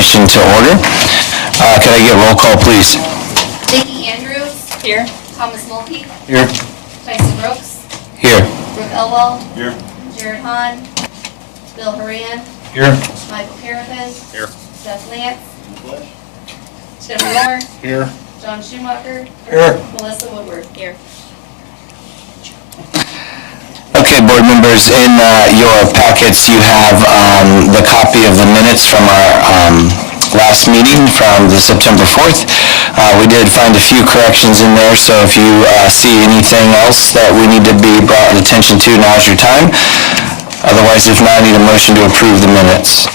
Commission to order. Could I get roll call, please? Vicki Andrews. Here. Thomas Mulkey. Here. Tyson Brooks. Here. Brooke Elwell. Here. Jared Hahn. Bill Horan. Here. Michael Carapin. Here. Seth Lance. Tim Moore. Here. John Schumacher. Here. Melissa Woodward. Here. Okay, board members, in your packets you have the copy of the minutes from our last meeting from the September 4th. We did find a few corrections in there, so if you see anything else that we need to be brought attention to, now's your time. Otherwise, if not, I need a motion to approve the minutes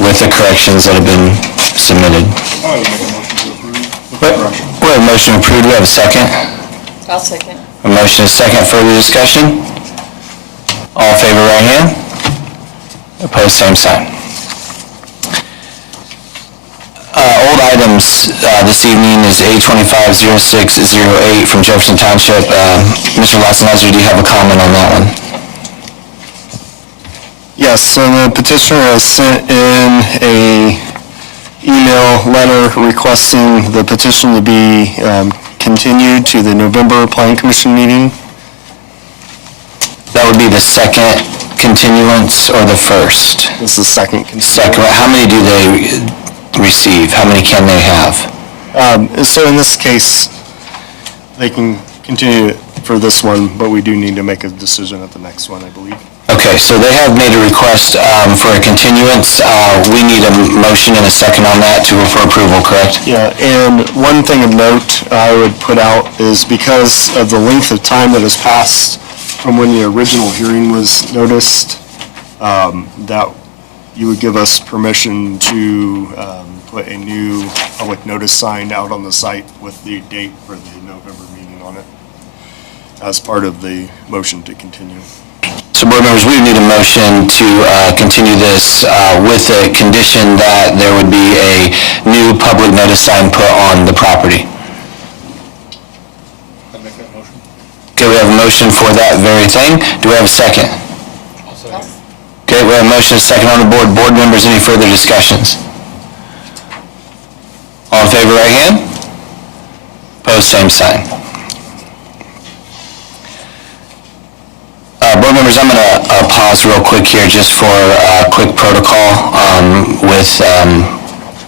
with the corrections that have been submitted. I would make a motion to approve. We have a motion approved. Do we have a second? I'll second. A motion is second. Further discussion? All in favor, right hand. Opposed, same sign. Old items this evening is A250608 from Jefferson Township. Mr. Lassenhauser, do you have a comment on that one? Yes, so the petitioner has sent in a email letter requesting the petition to be continued to the November Planning Commission meeting. That would be the second continuance or the first? This is the second continuance. Second. How many do they receive? How many can they have? So in this case, they can continue it for this one, but we do need to make a decision at the next one, I believe. Okay, so they have made a request for a continuance. We need a motion and a second on that for approval, correct? Yeah, and one thing of note I would put out is because of the length of time that has passed from when the original hearing was noticed, that you would give us permission to put a new public notice sign out on the site with the date for the November meeting on it as part of the motion to continue. So board members, we need a motion to continue this with the condition that there would be a new public notice sign put on the property. I'd make that motion. Okay, we have a motion for that very thing. Do we have a second? I'll second. Okay, we have a motion and a second on the board. Board members, any further discussions? All in favor, right hand? Opposed, same sign. Board members, I'm going to pause real quick here just for a quick protocol with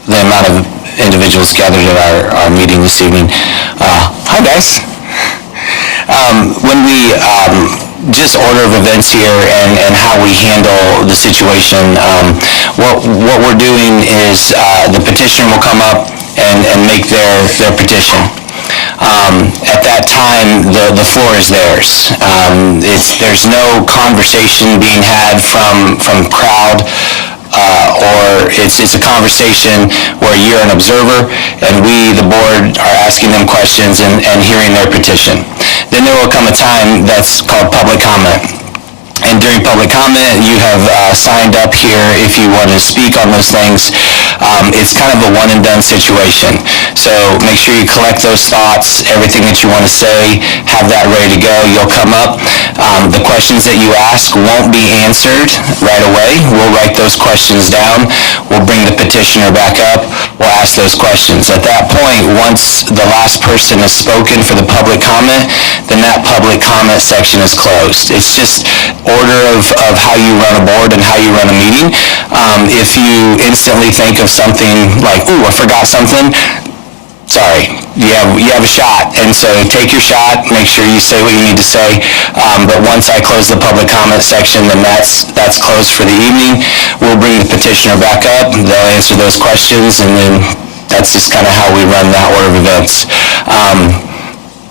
the amount of individuals gathered at our meeting this evening. Hi, guys. When we just order of events here and how we handle the situation, what we're doing is the petitioner will come up and make their petition. At that time, the floor is theirs. There's no conversation being had from crowd, or it's a conversation where you're an observer and we, the board, are asking them questions and hearing their petition. Then there will come a time that's called public comment. And during public comment, you have signed up here if you want to speak on those things. It's kind of a one-and-done situation. So make sure you collect those thoughts, everything that you want to say, have that ready to go. You'll come up. The questions that you ask won't be answered right away. We'll write those questions down. We'll bring the petitioner back up. We'll ask those questions. At that point, once the last person has spoken for the public comment, then that public comment section is closed. It's just order of how you run a board and how you run a meeting. If you instantly think of something like, ooh, I forgot something, sorry, you have a shot. And so take your shot, make sure you say what you need to say. But once I close the public comment section, then that's closed for the evening. We'll bring the petitioner back up, they'll answer those questions, and then that's just kind of how we run that order of events.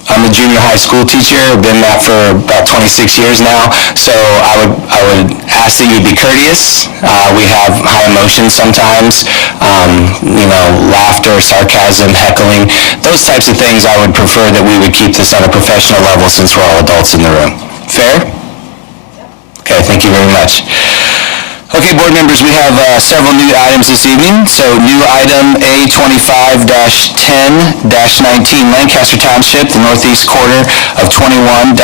I'm a junior high school teacher. I've been that for about 26 years now. So I would ask that you be courteous. We have high emotions sometimes, laughter, sarcasm, heckling. Those types of things, I would prefer that we would keep this on a professional level since we're all adults in the room. Fair? Okay, thank you very much. Okay, board members, we have several new items this evening. So new item A25-10-19, Lancaster Township, the northeast quarter of 21-27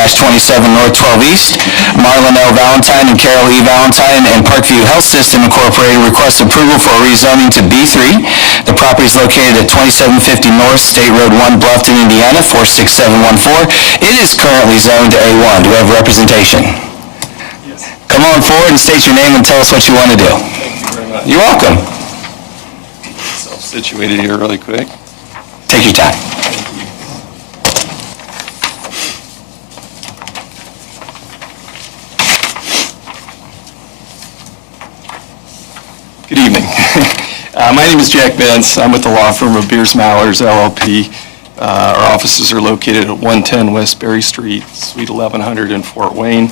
North 12 East. Marlon L. Valentine and Carol E. Valentine and Parkview Health System Incorporated request approval for rezoning to B3. The property is located at 2750 North State Road 1, Bluffton, Indiana, 46714. It is currently zoned to A1. Do we have representation? Come on forward and state your name and tell us what you want to do. Thank you very much. You're welcome. Situated here really quick. Take your time. Good evening. My name is Jack Benz. I'm with the law firm of Beers Mallers LLP. Our offices are located at 110 West Berry Street, Suite 1100 in Fort Wayne.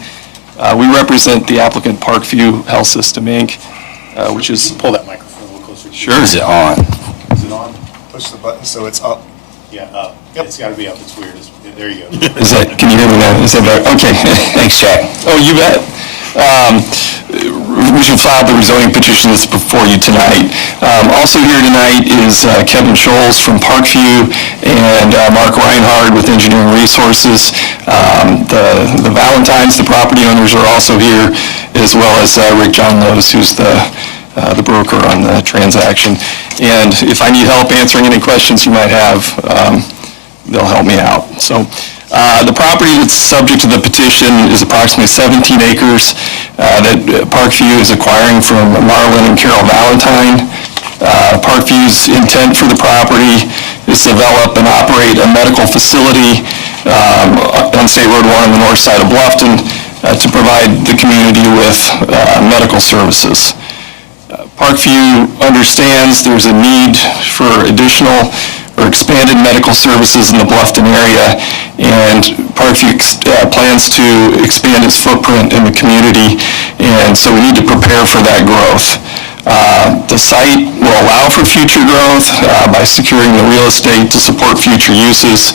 We represent the applicant Parkview Health System, Inc., which is... Pull that microphone a little closer. Sure. Is it on? Is it on? Push the button so it's up. Yeah, up. It's got to be up. It's weird. There you go. Is that, can you hear me now? Is that better? Okay. Thanks, Jack. Oh, you bet. We should file the rezoning petition that's before you tonight. Also here tonight is Kevin Scholes from Parkview and Mark Reinhard with Engineering Resources. The Valentines, the property owners, are also here, as well as Rick John Lewis, who's the broker on the transaction. And if I need help answering any questions you might have, they'll help me out. So the property that's subject to the petition is approximately 17 acres that Parkview is acquiring from Marlon and Carol Valentine. Parkview's intent for the property is to develop and operate a medical facility on State Road 1 on the north side of Bluffton to provide the community with medical services. Parkview understands there's a need for additional or expanded medical services in the Bluffton area, and Parkview plans to expand its footprint in the community, and so we need to prepare for that growth. The site will allow for future growth by securing the real estate to support future uses.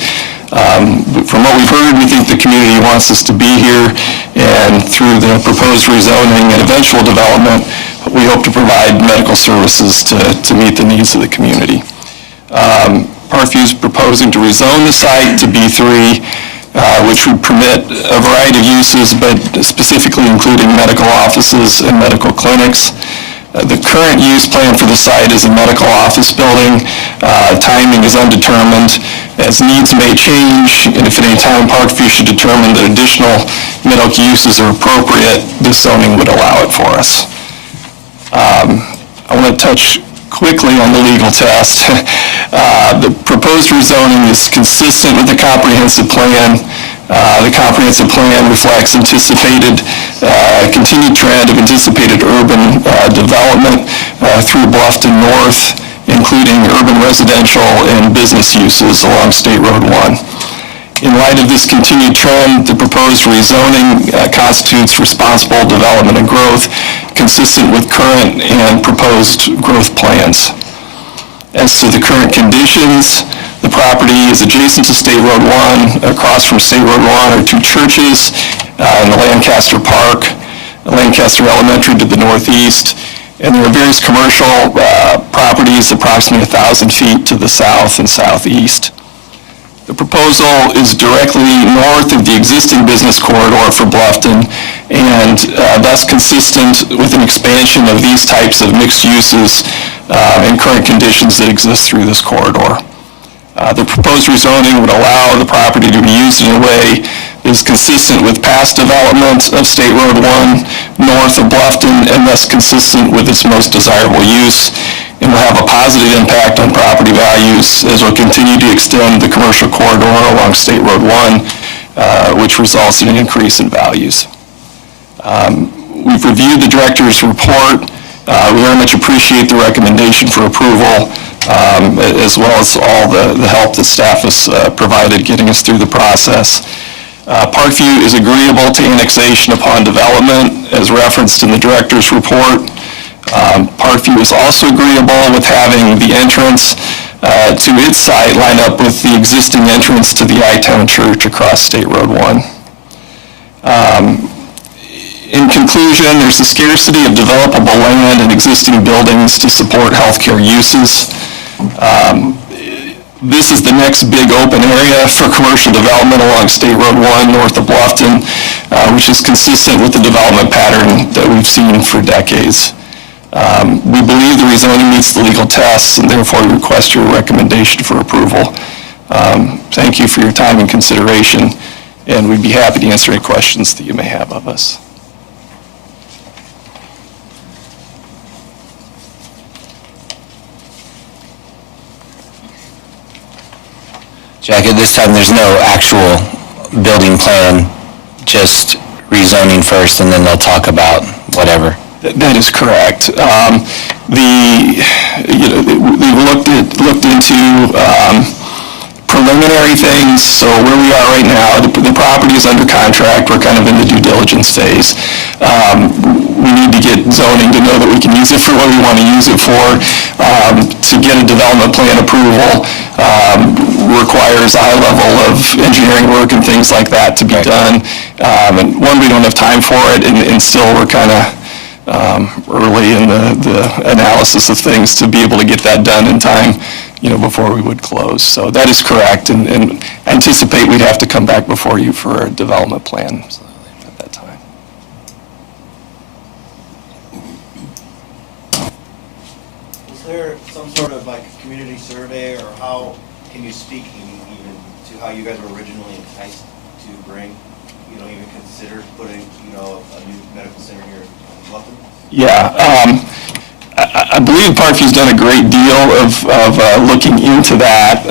From what we've heard, we think the community wants us to be here, and through the proposed rezoning and eventual development, we hope to provide medical services to meet the needs of the community. Parkview is proposing to rezone the site to B3, which would permit a variety of uses, but specifically including medical offices and medical clinics. The current use plan for the site is a medical office building. Timing is undetermined, as needs may change, and if at any time Parkview should determine that additional medical uses are appropriate, this zoning would allow it for us. I want to touch quickly on the legal test. The proposed rezoning is consistent with the comprehensive plan. The comprehensive plan reflects anticipated, continued trend of anticipated urban development through Bluffton North, including urban residential and business uses along State Road 1. In light of this continued trend, the proposed rezoning constitutes responsible development and growth consistent with current and proposed growth plans. As to the current conditions, the property is adjacent to State Road 1. Across from State Road 1 are two churches in the Lancaster Park, Lancaster Elementary to the northeast, and there are various commercial properties approximately 1,000 feet to the south and southeast. The proposal is directly north of the existing business corridor for Bluffton, and thus consistent with an expansion of these types of mixed uses and current conditions that exist through this corridor. The proposed rezoning would allow the property to be used in a way that is consistent with past development of State Road 1 north of Bluffton, and thus consistent with its most desirable use, and will have a positive impact on property values as we'll continue to extend the commercial corridor along State Road 1, which results in an increase in values. We've reviewed the director's report. We very much appreciate the recommendation for approval, as well as all the help that staff has provided getting us through the process. Parkview is agreeable to annexation upon development, as referenced in the director's report. Parkview is also agreeable with having the entrance to its site line up with the existing entrance to the I-Town Church across State Road 1. In conclusion, there's a scarcity of developable land and existing buildings to support healthcare uses. This is the next big open area for commercial development along State Road 1 north of Bluffton, which is consistent with the development pattern that we've seen for decades. We believe the rezoning meets the legal tests, and therefore request your recommendation for approval. Thank you for your time and consideration, and we'd be happy to answer any questions that you may have of us. Jack, at this time, there's no actual building plan, just rezoning first, and then they'll talk about whatever. That is correct. They've looked into preliminary things, so where we are right now, the property is under contract, we're kind of in the due diligence phase. We need to get zoning to know that we can use it for what we want to use it for. To get a development plan approval requires a high level of engineering work and things like that to be done. And one, we don't have time for it, and still we're kind of early in the analysis of things to be able to get that done in time, before we would close. So that is correct, and anticipate we'd have to come back before you for a development plan at that time. Is there some sort of community survey, or how can you speak even to how you guys were originally enticed to bring, even consider putting, a new medical center here in Bluffton? Yeah, I believe Parkview's done a great deal of looking into that.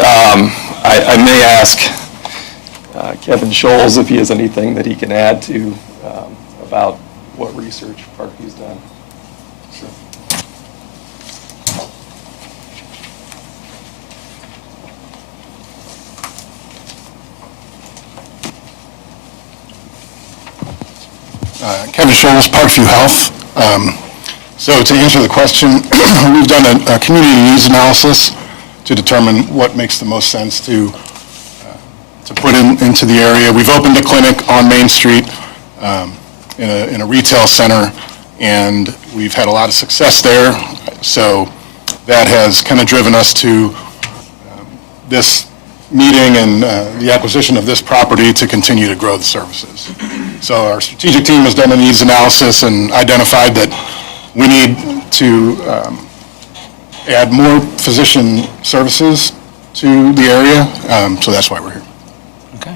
I may ask Kevin Scholes if he has anything that he can add to about what research Parkview's done. Sure. Kevin Scholes, Parkview Health. So to answer the question, we've done a community needs analysis to determine what makes the most sense to put into the area. We've opened a clinic on Main Street in a retail center, and we've had a lot of success there. So that has kind of driven us to this meeting and the acquisition of this property to continue to grow the services. So our strategic team has done a needs analysis and identified that we need to add more physician services to the area, so that's why we're here. Okay.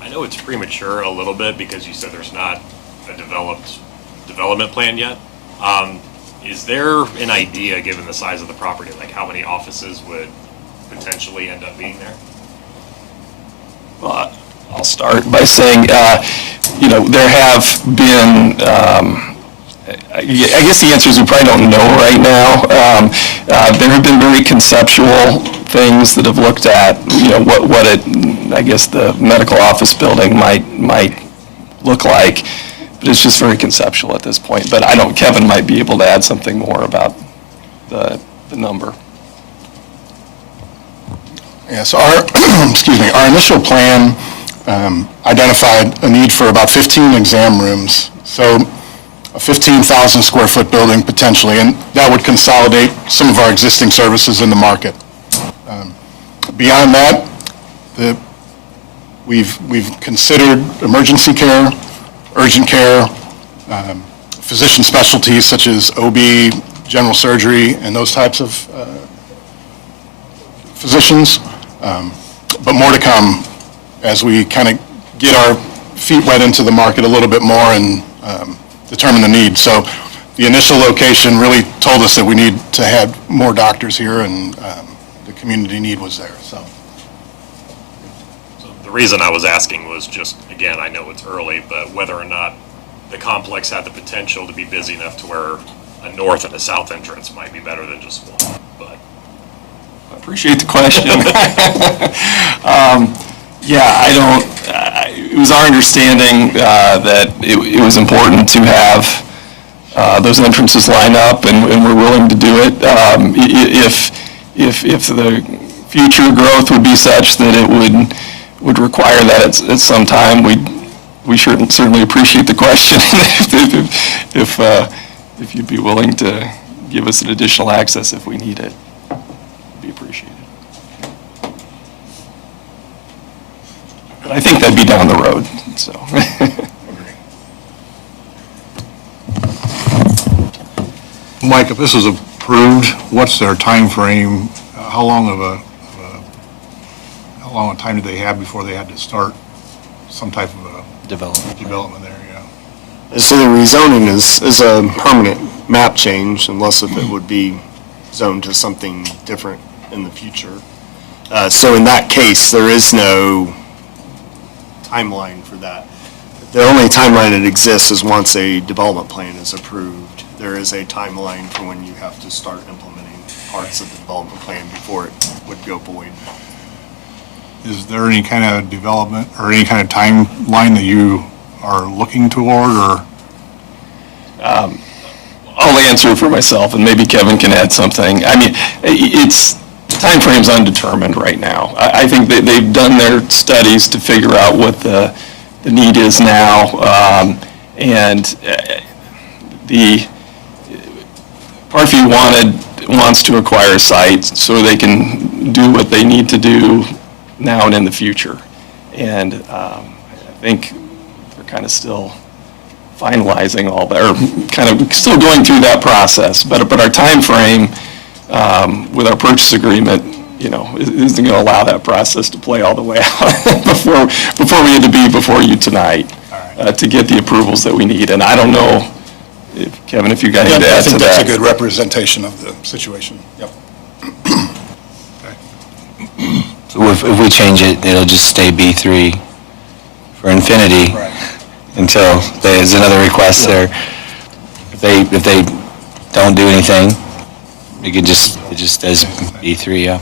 I know it's premature a little bit because you said there's not a development plan yet. Is there an idea, given the size of the property, like how many offices would potentially end up being there? Well, I'll start by saying, there have been, I guess the answer is we probably don't know right now. There have been very conceptual things that have looked at, I guess the medical office building might look like, but it's just very conceptual at this point. But Kevin might be able to add something more about the number. Yeah, so our initial plan identified a need for about 15 exam rooms, so a 15,000 square foot building potentially, and that would consolidate some of our existing services in the market. Beyond that, we've considered emergency care, urgent care, physician specialties such as OB, general surgery, and those types of physicians. But more to come as we kind of get our feet wet into the market a little bit more and determine the need. So the initial location really told us that we need to have more doctors here, and the community need was there. So The reason I was asking was just, again, I know it's early, but whether or not the complex had the potential to be busy enough to where a north and a south entrance might be better than just one, but. I appreciate the question. It was our understanding that it was important to have those entrances line up, and we're willing to do it. If the future growth would be such that it would require that at some time, we certainly appreciate the question. If you'd be willing to give us an additional access if we need it, it'd be appreciated. But I think that'd be down the road, so. Mike, if this is approved, what's their timeframe? How long a time did they have before they had to start some type of a development there, yeah? So the rezoning is a permanent map change unless if it would be zoned to something different in the future. So in that case, there is no timeline for that. The only timeline that exists is once a development plan is approved. There is a timeline for when you have to start implementing parts of the development plan before it would go void. Is there any kind of development or any kind of timeline that you are looking toward, or? I'll answer for myself, and maybe Kevin can add something. I mean, timeframe's undetermined right now. I think that they've done their studies to figure out what the need is now, and the Parkview wants to acquire a site so they can do what they need to do now and in the future. And I think they're kind of still finalizing all that, or kind of still going through that process. But our time frame with our purchase agreement, isn't going to allow that process to play all the way out before we had to be before you tonight to get the approvals that we need. And I don't know, Kevin, if you got anything to add to that. I think that's a good representation of the situation. Yep. So if we change it, it'll just stay B3 for infinity until there's another request there. If they don't do anything, it just does B3, yeah.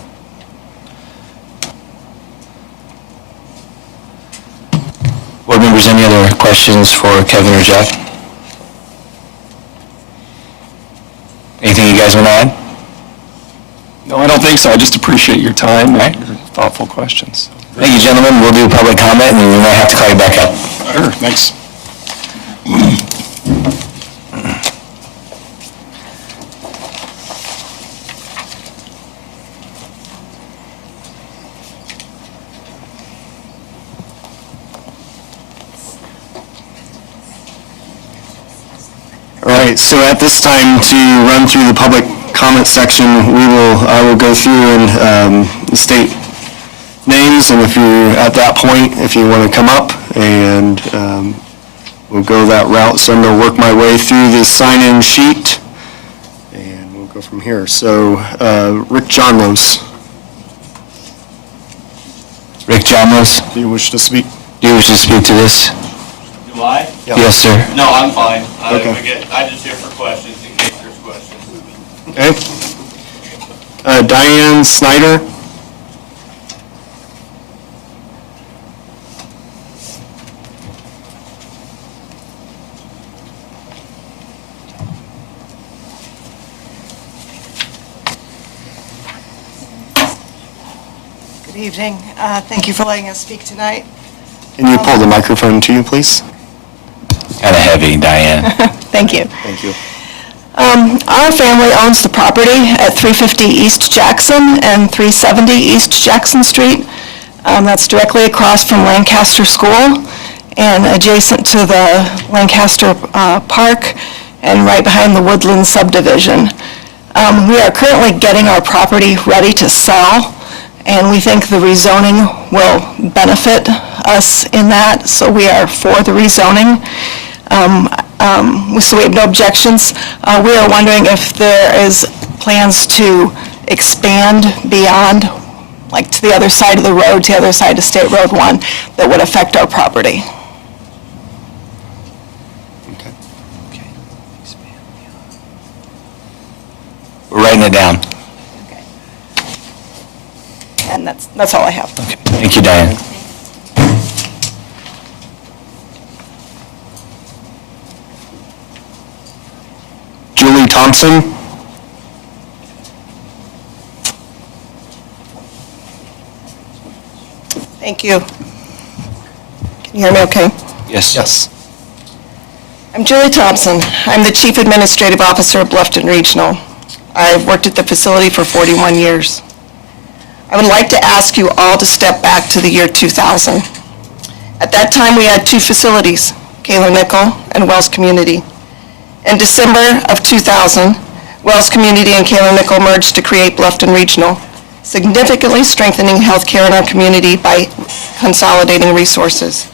Board members, any other questions for Kevin or Jeff? Anything you guys want to add? No, I don't think so. I just appreciate your time and your thoughtful questions. Thank you, gentlemen. We'll do public comment, and we might have to call you back up. Sure, thanks. All right, so at this time, to run through the public comment section, I will go through and state names, and if you're at that point, if you want to come up, and we'll go that route. So I'm going to work my way through this sign-in sheet, and we'll go from here. So Rick Johnlos, Rick Johnlos, do you wish to speak? do you wish to speak to this? Do I? Yeah. Yes, sir. No, I'm fine. Okay. I just here for questions in case there's questions. Okay. Diane Snyder. Good evening. Thank you for letting us speak tonight. Can you pull the microphone to you, please? Kind of heavy, Diane. Thank you. Thank you. Our family owns the property at 350 East Jackson and 370 East Jackson Street. That's directly across from Lancaster School and adjacent to the Lancaster Park and right behind the Woodland subdivision. We are currently getting our property ready to sell, and we think the rezoning will benefit us in that, so we are for the rezoning. So we have no objections. We are wondering if there is plans to expand beyond, like to the other side of the road, to the other side of State Road 1, that would affect our property. We're writing it down. And that's all I have. Okay. Thank you, Diane. Julie Thompson. Thank you. Can you hear me okay? Yes. Yes. I'm Julie Thompson. I'm the Chief Administrative Officer of Bluffton Regional. I've worked at the facility for 41 years. I would like to ask you all to step back to the year 2000. At that time, we had two facilities, Kaler Nickel and Wells Community. In December of 2000, Wells Community and Kaler Nickel merged to create Bluffton Regional, significantly strengthening healthcare in our community by consolidating resources.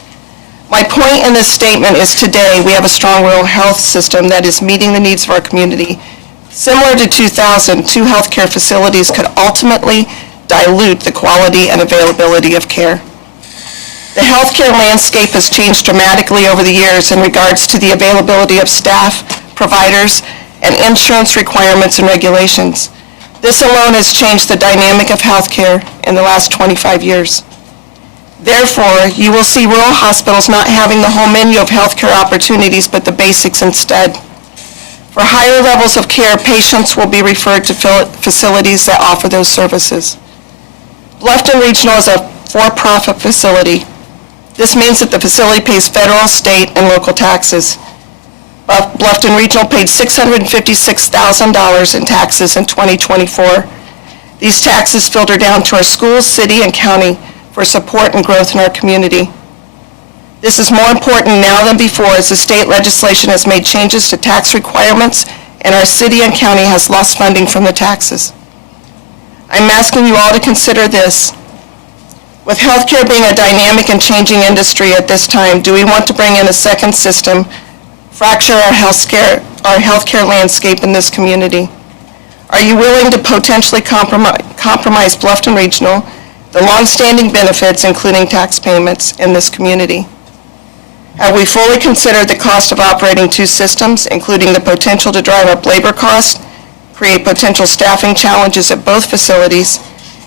My point in this statement is today we have a strong rural health system that is meeting the needs of our community. Similar to 2000, two healthcare facilities could ultimately dilute the quality and availability of care. The healthcare landscape has changed dramatically over the years in regards to the availability of staff, providers, and insurance requirements and regulations. This alone has changed the dynamic of healthcare in the last 25 years. Therefore, you will see rural hospitals not having the whole menu of healthcare opportunities, but the basics instead. For higher levels of care, patients will be referred to facilities that offer those services. Bluffton Regional is a for-profit facility. This means that the facility pays federal, state, and local taxes. Bluffton Regional paid $656,000 in taxes in 2024. These taxes filter down to our schools, city, and county for support and growth in our community. This is more important now than before as the state legislation has made changes to tax requirements and our city and county has lost funding from the taxes. I'm asking you all to consider this. With healthcare being a dynamic and changing industry at this time, do we want to bring in a second system, fracture our healthcare landscape in this community? Are you willing to potentially compromise Bluffton Regional, the longstanding benefits, including tax payments, in this community? Have we fully considered the cost of operating two systems, including the potential to drive up labor costs, create potential staffing challenges at both facilities?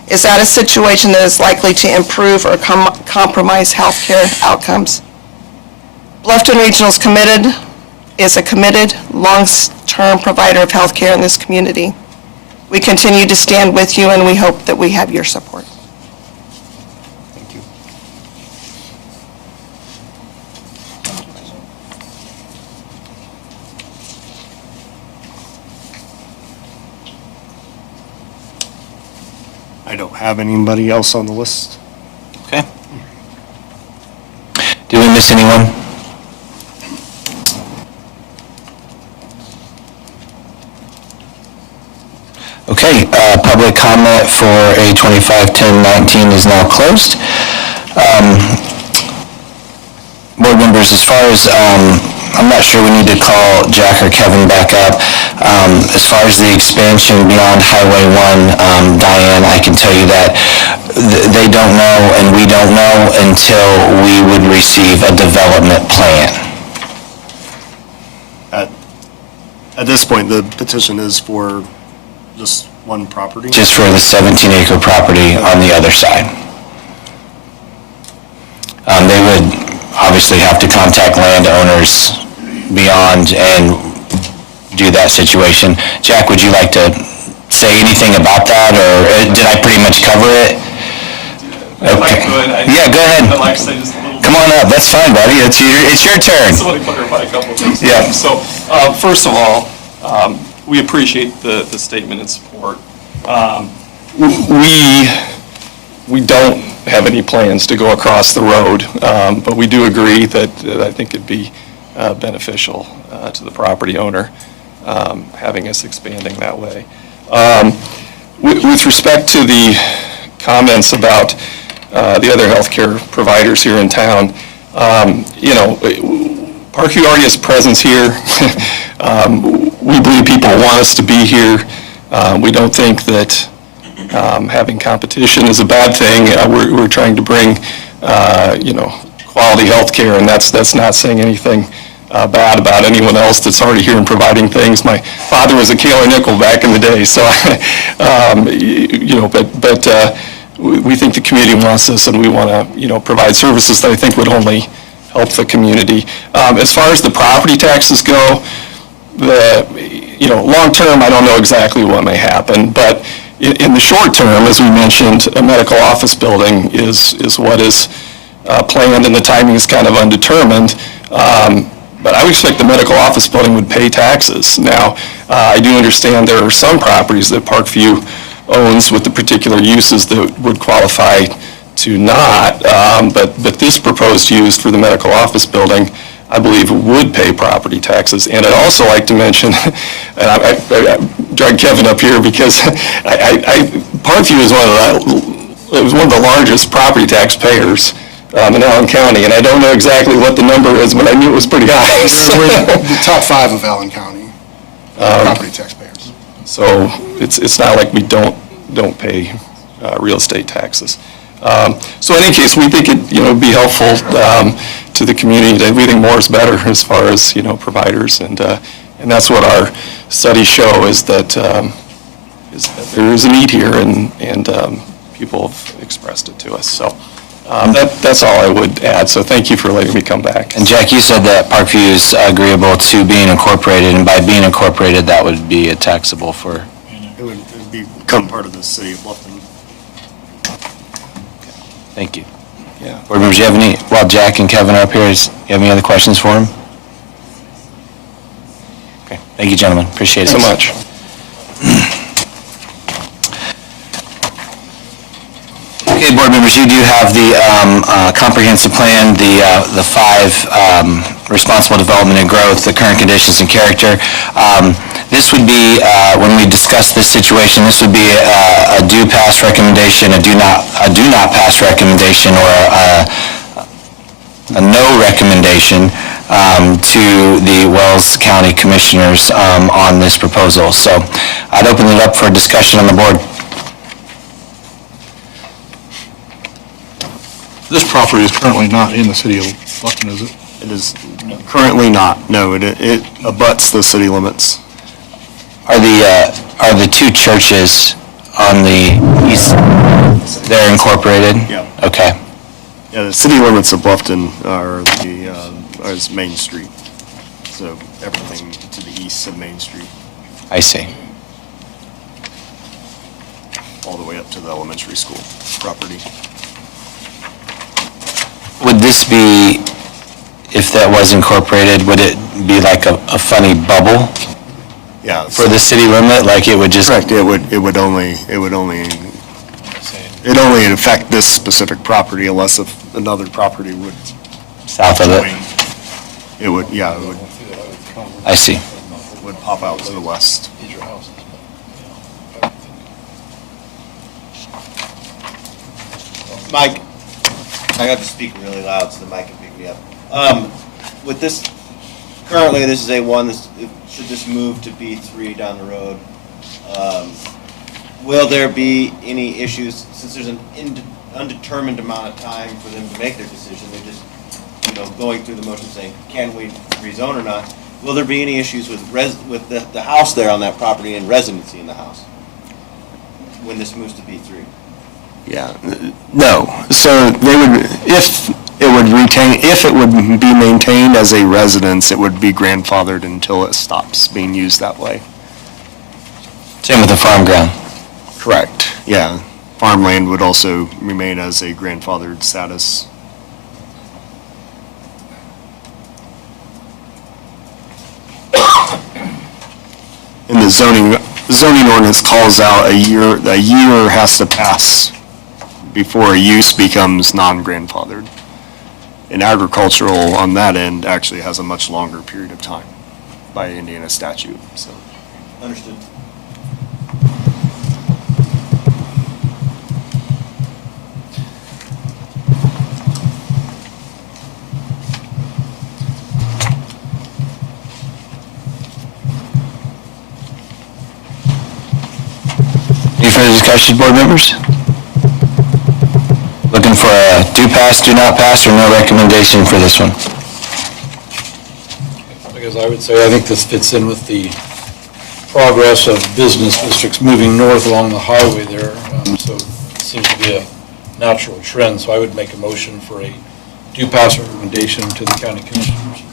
Is that a situation that is likely to improve or compromise healthcare outcomes? Bluffton Regional is a committed, long-term provider of healthcare in this community. We continue to stand with you, and we hope that we have your support. Thank you. I don't have anybody else on the list. Okay. Did we miss anyone? Okay, public comment for A 251019 is now closed. Board members, as far as, I'm not sure we need to call Jack or Kevin back up. As far as the expansion beyond Highway 1, Diane, I can tell you that they don't know and we don't know until we would receive a development plan. At this point, the petition is for just one property? Just for the 17-acre property on the other side. They would obviously have to contact landowners beyond and do that situation. Jack, would you like to say anything about that, or did I pretty much cover it? Okay. Yeah, go ahead. I'd like to say just a little bit. Come on up, that's fine, buddy, it's your turn. Somebody clarify a couple of things. Yeah. So, first of all, we appreciate the statement and support. We don't have any plans to go across the road, but we do agree that I think it'd be beneficial to the property owner, having us expanding that way. With respect to the comments about the other healthcare providers here in town, Parkview already has presence here. We believe people want us to be here. We don't think that having competition is a bad thing. We're trying to bring, quality health care, and that's not saying anything bad about anyone else that's already here and providing things. My father was a Kaler Nickel back in the day, so, we think the community wants this, and we want to, provide services that I think would only help the community. As far as the property taxes go, long term, I don't know exactly what may happen, but In the short term, as we mentioned, a medical office building is what is planned, and the timing is kind of undetermined. But I would expect the medical office building would pay taxes. Now, I do understand there are some properties that Parkview owns with the particular uses that would qualify to not, but this proposed use for the medical office building, I believe, would pay property taxes. And I'd also like to mention, and I dragged Kevin up here because Parkview is one of the largest property tax payers in Allen County, and I don't know exactly what the number is, but I knew it was pretty high. We're the top 5 of Allen County property taxpayers. So it's not like we don't pay real estate taxes. So in any case, we think it, would be helpful to the community. We think more is better as far as, providers, and that's what our studies show is that there is a need here, and people have expressed it to us. So that's all I would add. So thank you for letting me come back. And Jack, you said that Parkview is agreeable to being incorporated, and by being incorporated, that would be taxable for... It would become part of the city of Bluffton. Thank you. Yeah. Board members, do you have any, while Jack and Kevin are up here, do you have any other questions for him? Okay, thank you, gentlemen, appreciate it. So much. Okay, board members, you do have the comprehensive plan, the 5 responsible development and growth, the current conditions and character. This would be, when we discuss this situation, this would be a do pass recommendation, a do not pass recommendation, or a no recommendation to the Wells County Commissioners on this proposal. So I'd open it up for discussion on the board. This property is currently not in the city of Bluffton, is it? It is currently not, no, it abuts the city limits. Are the 2 churches on the east, they're incorporated? Yeah. Okay, Yeah, the city limits of Bluffton is Main Street, so everything to the east of Main Street, I see. all the way up to the elementary school property. Would this be, if that was incorporated, would it be like a funny bubble Yeah. for the city limit? Like it would just... Correct, it would only affect this specific property unless if another property would. South of it? It would, yeah, it I see. would pop out to the west. Mike, I have to speak really loud so the mic can pick me up. With this, currently this is A1, should this move to B3 down the road, will there be any issues, since there's an undetermined amount of time for them to make their decision, they're just, going through the motion saying, can we rezone or not? Will there be any issues with the house there on that property and residency in the house when this moves to B3? Yeah, no, so they would, if it would be maintained as a residence, it would be grandfathered until it stops being used that way. Same with the farm ground. Correct. Yeah, farmland would also remain as a grandfathered status. And the zoning ordinance calls out a year has to pass before a use becomes non-grandfathered. And agricultural on that end actually has a much longer period of time by Indiana statute, so. Understood. Any further discussion, board members? Looking for a do pass, do not pass, or no recommendation for this one? Because I would say, I think this fits in with the progress of business districts moving north along the highway there. So it seems to be a natural trend. So I would make a motion for a do pass recommendation to the county commissioners.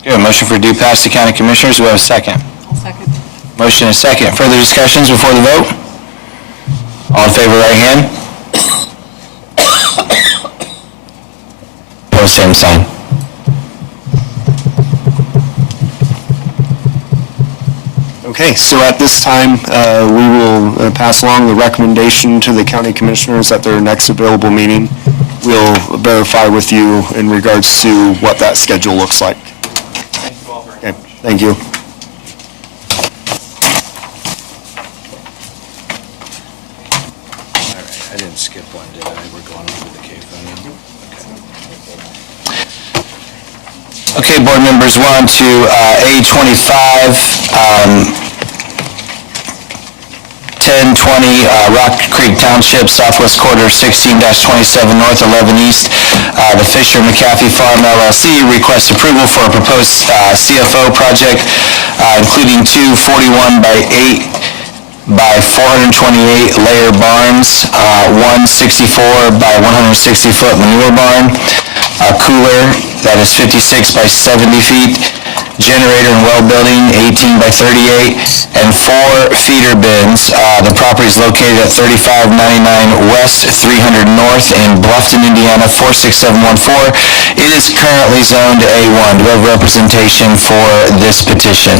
Okay, a motion for due pass to county commissioners. We have a second. I'll second. Motion and a second. Further discussions before the vote? All in favor, right hand. Opposed, same sign. Okay, so at this time, we will pass along the recommendation to the county commissioners at their next available meeting. We'll verify with you in regards to what that schedule looks like. Thank you all very Okay, much. thank you. All right, I didn't skip one, did I? We're going over the K-Fund now? Okay, board members, we're on to A25, 1020 Rock Creek Township, Southwest Quarter, 16-27 North, 11 East. The Fisher McAfee Farm LLC requests approval for a proposed CFO project, including two 41 by 8 by 428 layer barns, one 64 by 160 foot manure barn, a cooler that is 56 by 70 feet, generator and well building 18 by 38, and 4 feeder bins. The property is located at 3599 West 300 North in Bluffton, Indiana 46714. It is currently zoned A1. Do we have representation for this petition?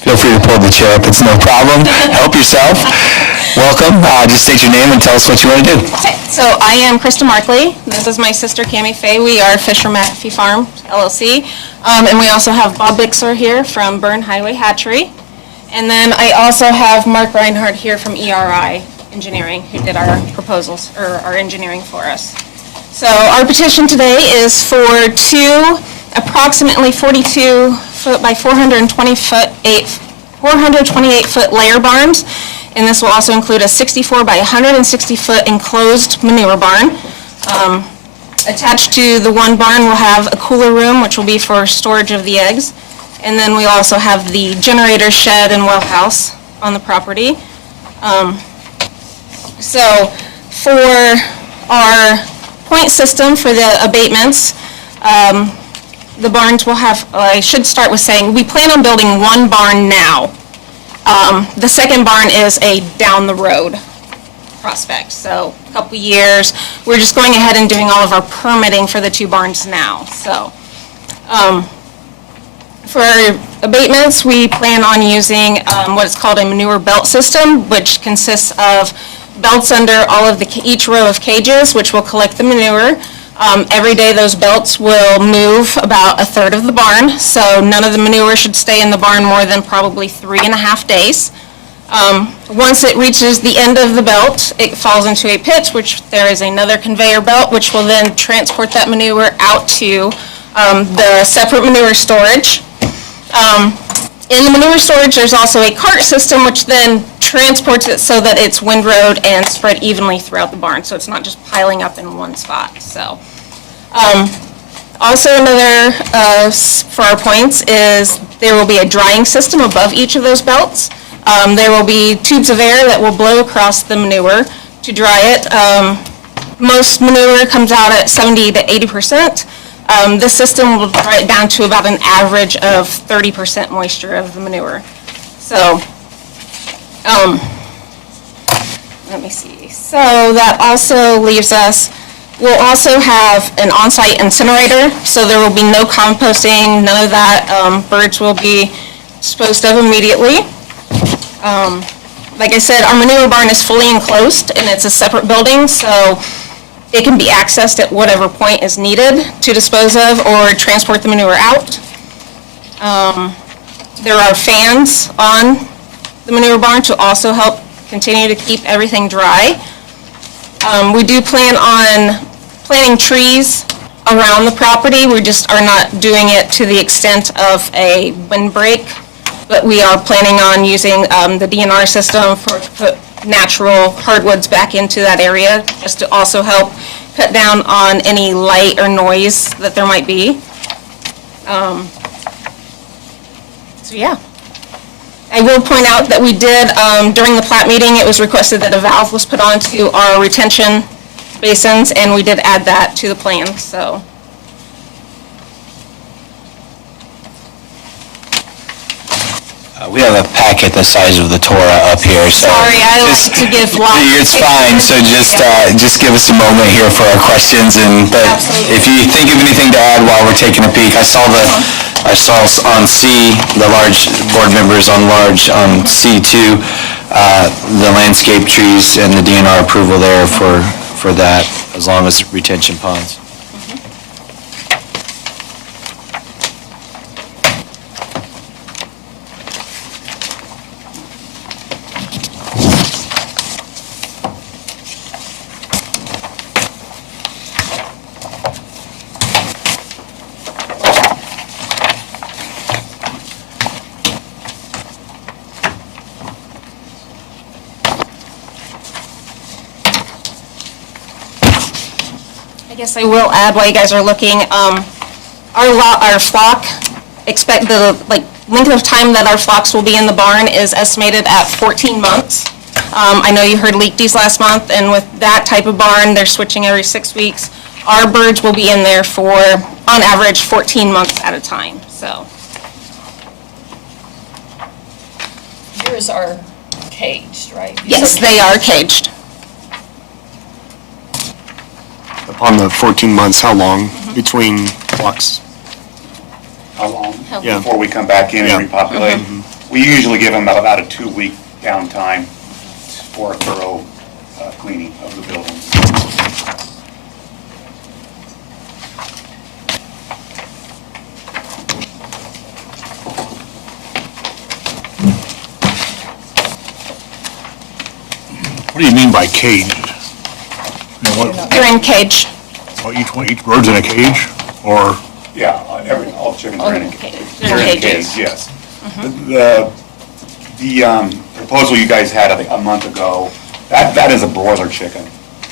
Feel free to pull the chair up, it's no problem. Help yourself. Welcome. Just state your name and tell us what you want to do. Okay, so I am Krista Markley. This is my sister Cammie Faye. We are Fisher McAfee Farm LLC. And we also have Bob Bixler here from Burn Highway Hatchery. And then I also have Mark Reinhardt here from ERI Engineering, who did our proposals, or our engineering for us. So our petition today is for two approximately 42 foot by 428 foot layer barns. And this will also include a 64 by 160 foot enclosed manure barn. Attached to the one barn, we'll have a cooler room, which will be for storage of the eggs. And then we also have the generator shed and well house on the property. So for our point system for the abatements, the barns will have, I should start with saying, we plan on building one barn now. The second barn is a down the road prospect, so a couple years. We're just going ahead and doing all of our permitting for the two barns now. So for our abatements, we plan on using what is called a manure belt system, which consists of belts under all of each row of cages, which will collect the manure. Every day, those belts will move about a third of the barn, so none of the manure should stay in the barn more than probably 3.5 days. Once it reaches the end of the belt, it falls into a pit, which there is another conveyor belt, which will then transport that manure out to the separate manure storage. In the manure storage, there's also a cart system, which then transports it so that it's windrowed and spread evenly throughout the barn, so it's not just piling up in one spot. So, also another for our points is there will be a drying system above each of those belts. There will be tubes of air that will blow across the manure to dry it. Most manure comes out at 70 to 80%. This system will dry it down to about an average of 30% moisture of the manure. So, let me see. So that also leaves us, we'll also have an on-site incinerator, so there will be no composting, none of that. Birds will be disposed of immediately. Like I said, our manure barn is fully enclosed, and it's a separate building, so it can be accessed at whatever point is needed to dispose of or transport the manure out. There are fans on the manure barn to also help continue to keep everything dry. We do plan on planting trees around the property. We just are not doing it to the extent of a windbreak, but we are planning on using the DNR system to put natural hardwoods back into that area, just to also help cut down on any light or noise that there might be. So yeah. I will point out that we did, during the plat meeting, it was requested that a valve was put onto our retention basins, and we did add that to the plan, so. We have a packet the size of the Torah up here, so. Sorry, I like just- to give lots of It's fine, so just give us a moment here for our questions, but Absolutely. if you think of anything to add while we're taking a peek, I saw on C, the large board members on C2, the landscape trees and the DNR approval there for that, as long as retention ponds. I guess I will add while you guys are looking, our flock, expect the, length of time that our flocks will be in the barn is estimated at 14 months. I know you heard Leakey's last month, and with that type of barn, they're switching every 6 weeks. Our birds will be in there for, on average, 14 months at a time, so. Yours are caged, right? Yes, they are caged. Upon the 14 months, how long between flocks? How long? Yeah. Before we come back in and Yeah. repopulate? We usually give them about a 2-week downtime for a thorough cleaning of the buildings. What do you mean by caged? They're in cage. Each bird's in a cage, or? Yeah, all chickens are in a cage. They're in cages. Yes. The proposal you guys had, I think, a month ago, that is a broiler chicken.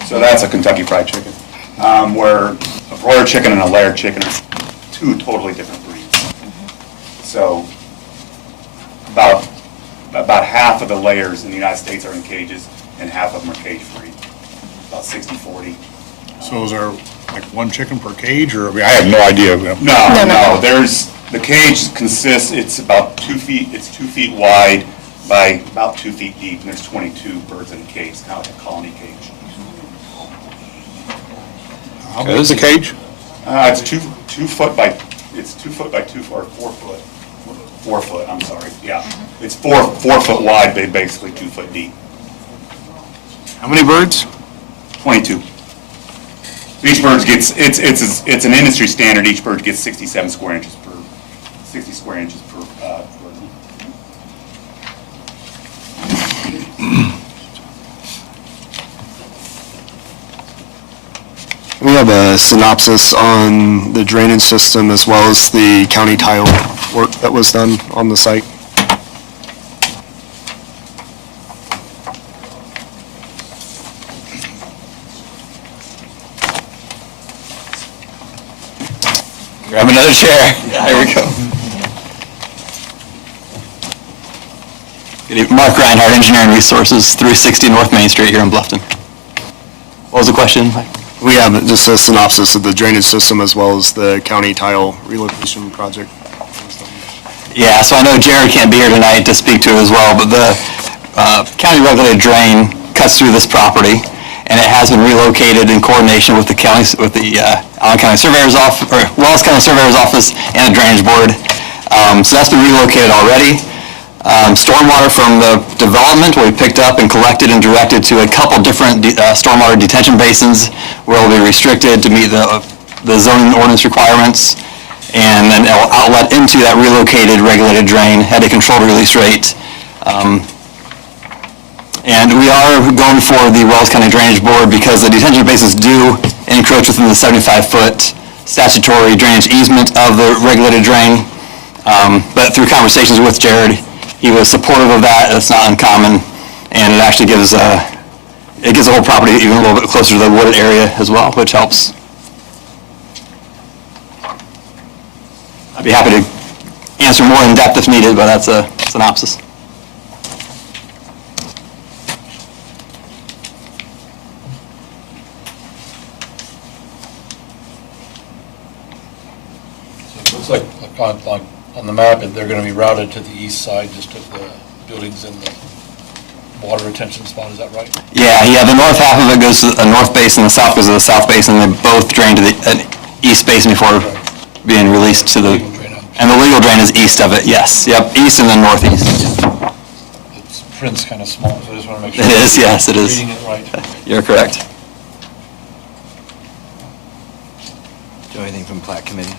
So that's a Kentucky Fried Chicken, where a broiler chicken and a layer chicken are two totally different breeds. So about half of the layers in the United States are in cages, and half of them are cage-free, about 60-40. So is there like one chicken per cage, or, I mean, I have no idea. No, the cage consists, it's about 2 feet, it's 2 feet wide by about 2 feet deep, and there's 22 birds in a cage, it's kind of like a colony cage. How big is the cage? It's 2 foot by 2 or 4 foot. 4 foot, I'm sorry, yeah. It's 4 foot wide, basically 2 foot deep. How many birds? 22. Each bird gets, it's an industry standard, each bird gets 60 square inches per bird. We have a synopsis on the drainage system as well as the county tile work that was done on the site. Grab another chair. There we go. Good evening. Mark Reinhardt, Engineering Resources, 360 North Main Street here in Bluffton. What was the question, Mike? We have just a synopsis of the drainage system as well as the county tile relocation project. Yeah, so I know Jared can't be here tonight to speak to it as well, but the county regulated drain cuts through this property, and it has been relocated in coordination with the Allen County Surveyor's Office, or Wells County Surveyor's Office and the Drainage Board. So that's been relocated already. Stormwater from the development will be picked up and collected and directed to a couple different stormwater detention basins where it will be restricted to meet the zoning ordinance requirements, and then it will outlet into that relocated regulated drain at a controlled release rate. And we are going for the Wells County Drainage Board because the detention basins do encroach within the 75-foot statutory drainage easement of the regulated drain. But through conversations with Jared, he was supportive of that. It's not uncommon, and it actually gives the whole property even a little bit closer to the wooded area as well, which helps. I'd be happy to answer more in depth if needed, but that's a synopsis. on the map, and they're going to be routed to the east side, just of the buildings in the water retention spot, is that right? Yeah, the north half of it goes to the north basin, the south goes to the south basin, and they both drain to the east basin before being released to the, and the legal drain is east of it, yes. Yep, east and then northeast. The print's kind of small, so I just want to make sure. It is, yes, it is. Reading it right. You're correct. Do anything from Plat Committee?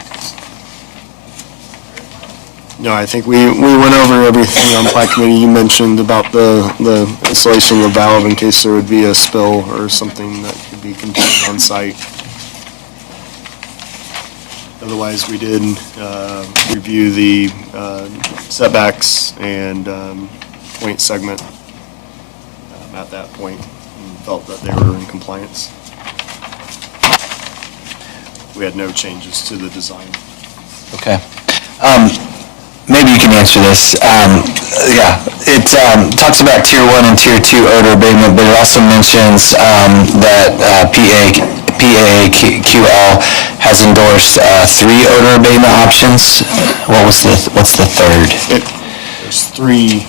No, I think we went over everything on Plat Committee. You mentioned about the installation of the valve in case there would be a spill or something that could be contained on site. Otherwise, we did review the setbacks and point segment at that point and felt that they were in compliance. We had no changes to the design. Okay. Maybe you can answer this. Yeah, it talks about Tier 1 and Tier 2 odor abatement, but it also mentions that PAAQL has endorsed 3 odor abatement options. What's the third? There's 2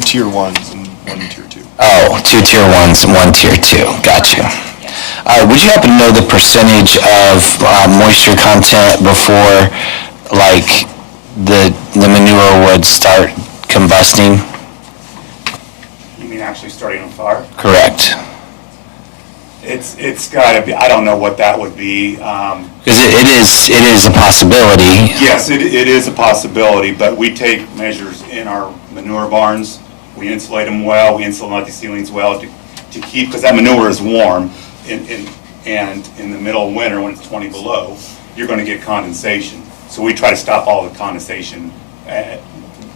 Tier 1s and 1 Tier 2. Oh, 2 Tier 1s and 1 Tier 2. Gotcha. Would you happen to know the percentage of moisture content before, like, the manure would start combusting? You mean actually starting on fire? Correct. It's gotta be, I don't know what that would be. Because it is a possibility. Yes, it is a possibility, but we take measures in our manure barns. We insulate them well, we insulate the ceilings well to keep, because that manure is warm, and in the middle of winter, when it's 20 below, you're going to get condensation. So we try to stop all the condensation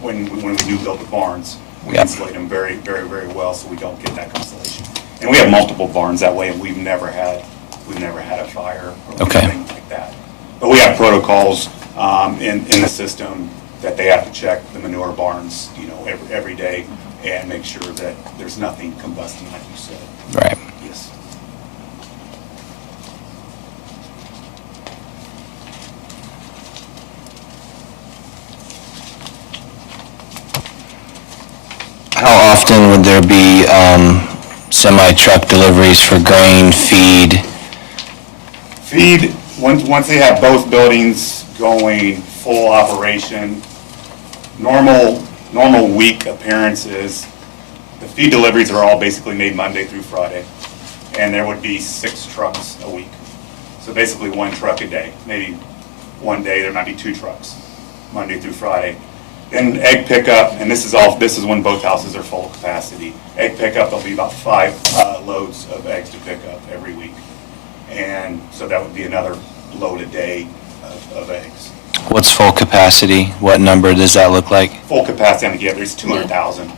when we do build the barns. We insulate them very, very, very well so we don't get that condensation. And we have multiple barns that way, and we've never had a fire or anything like that. But we have protocols in the system that they have to check the manure barns, every day and make sure that there's nothing combusting, like you said. Right. Yes. How often would there be semi-truck deliveries for grain, feed? Feed, once they have both buildings going full operation, normal week appearances, the feed deliveries are all basically made Monday through Friday, and there would be 6 trucks a week. So basically 1 truck a day. Maybe one day there might be 2 trucks, Monday through Friday. Then egg pickup, and this is when both houses are full capacity. Egg pickup, there'll be about 5 loads of eggs to pick up every week. And so that would be another load a day of eggs. What's full capacity? What number does that look like? Full capacity on the giver is 200,000,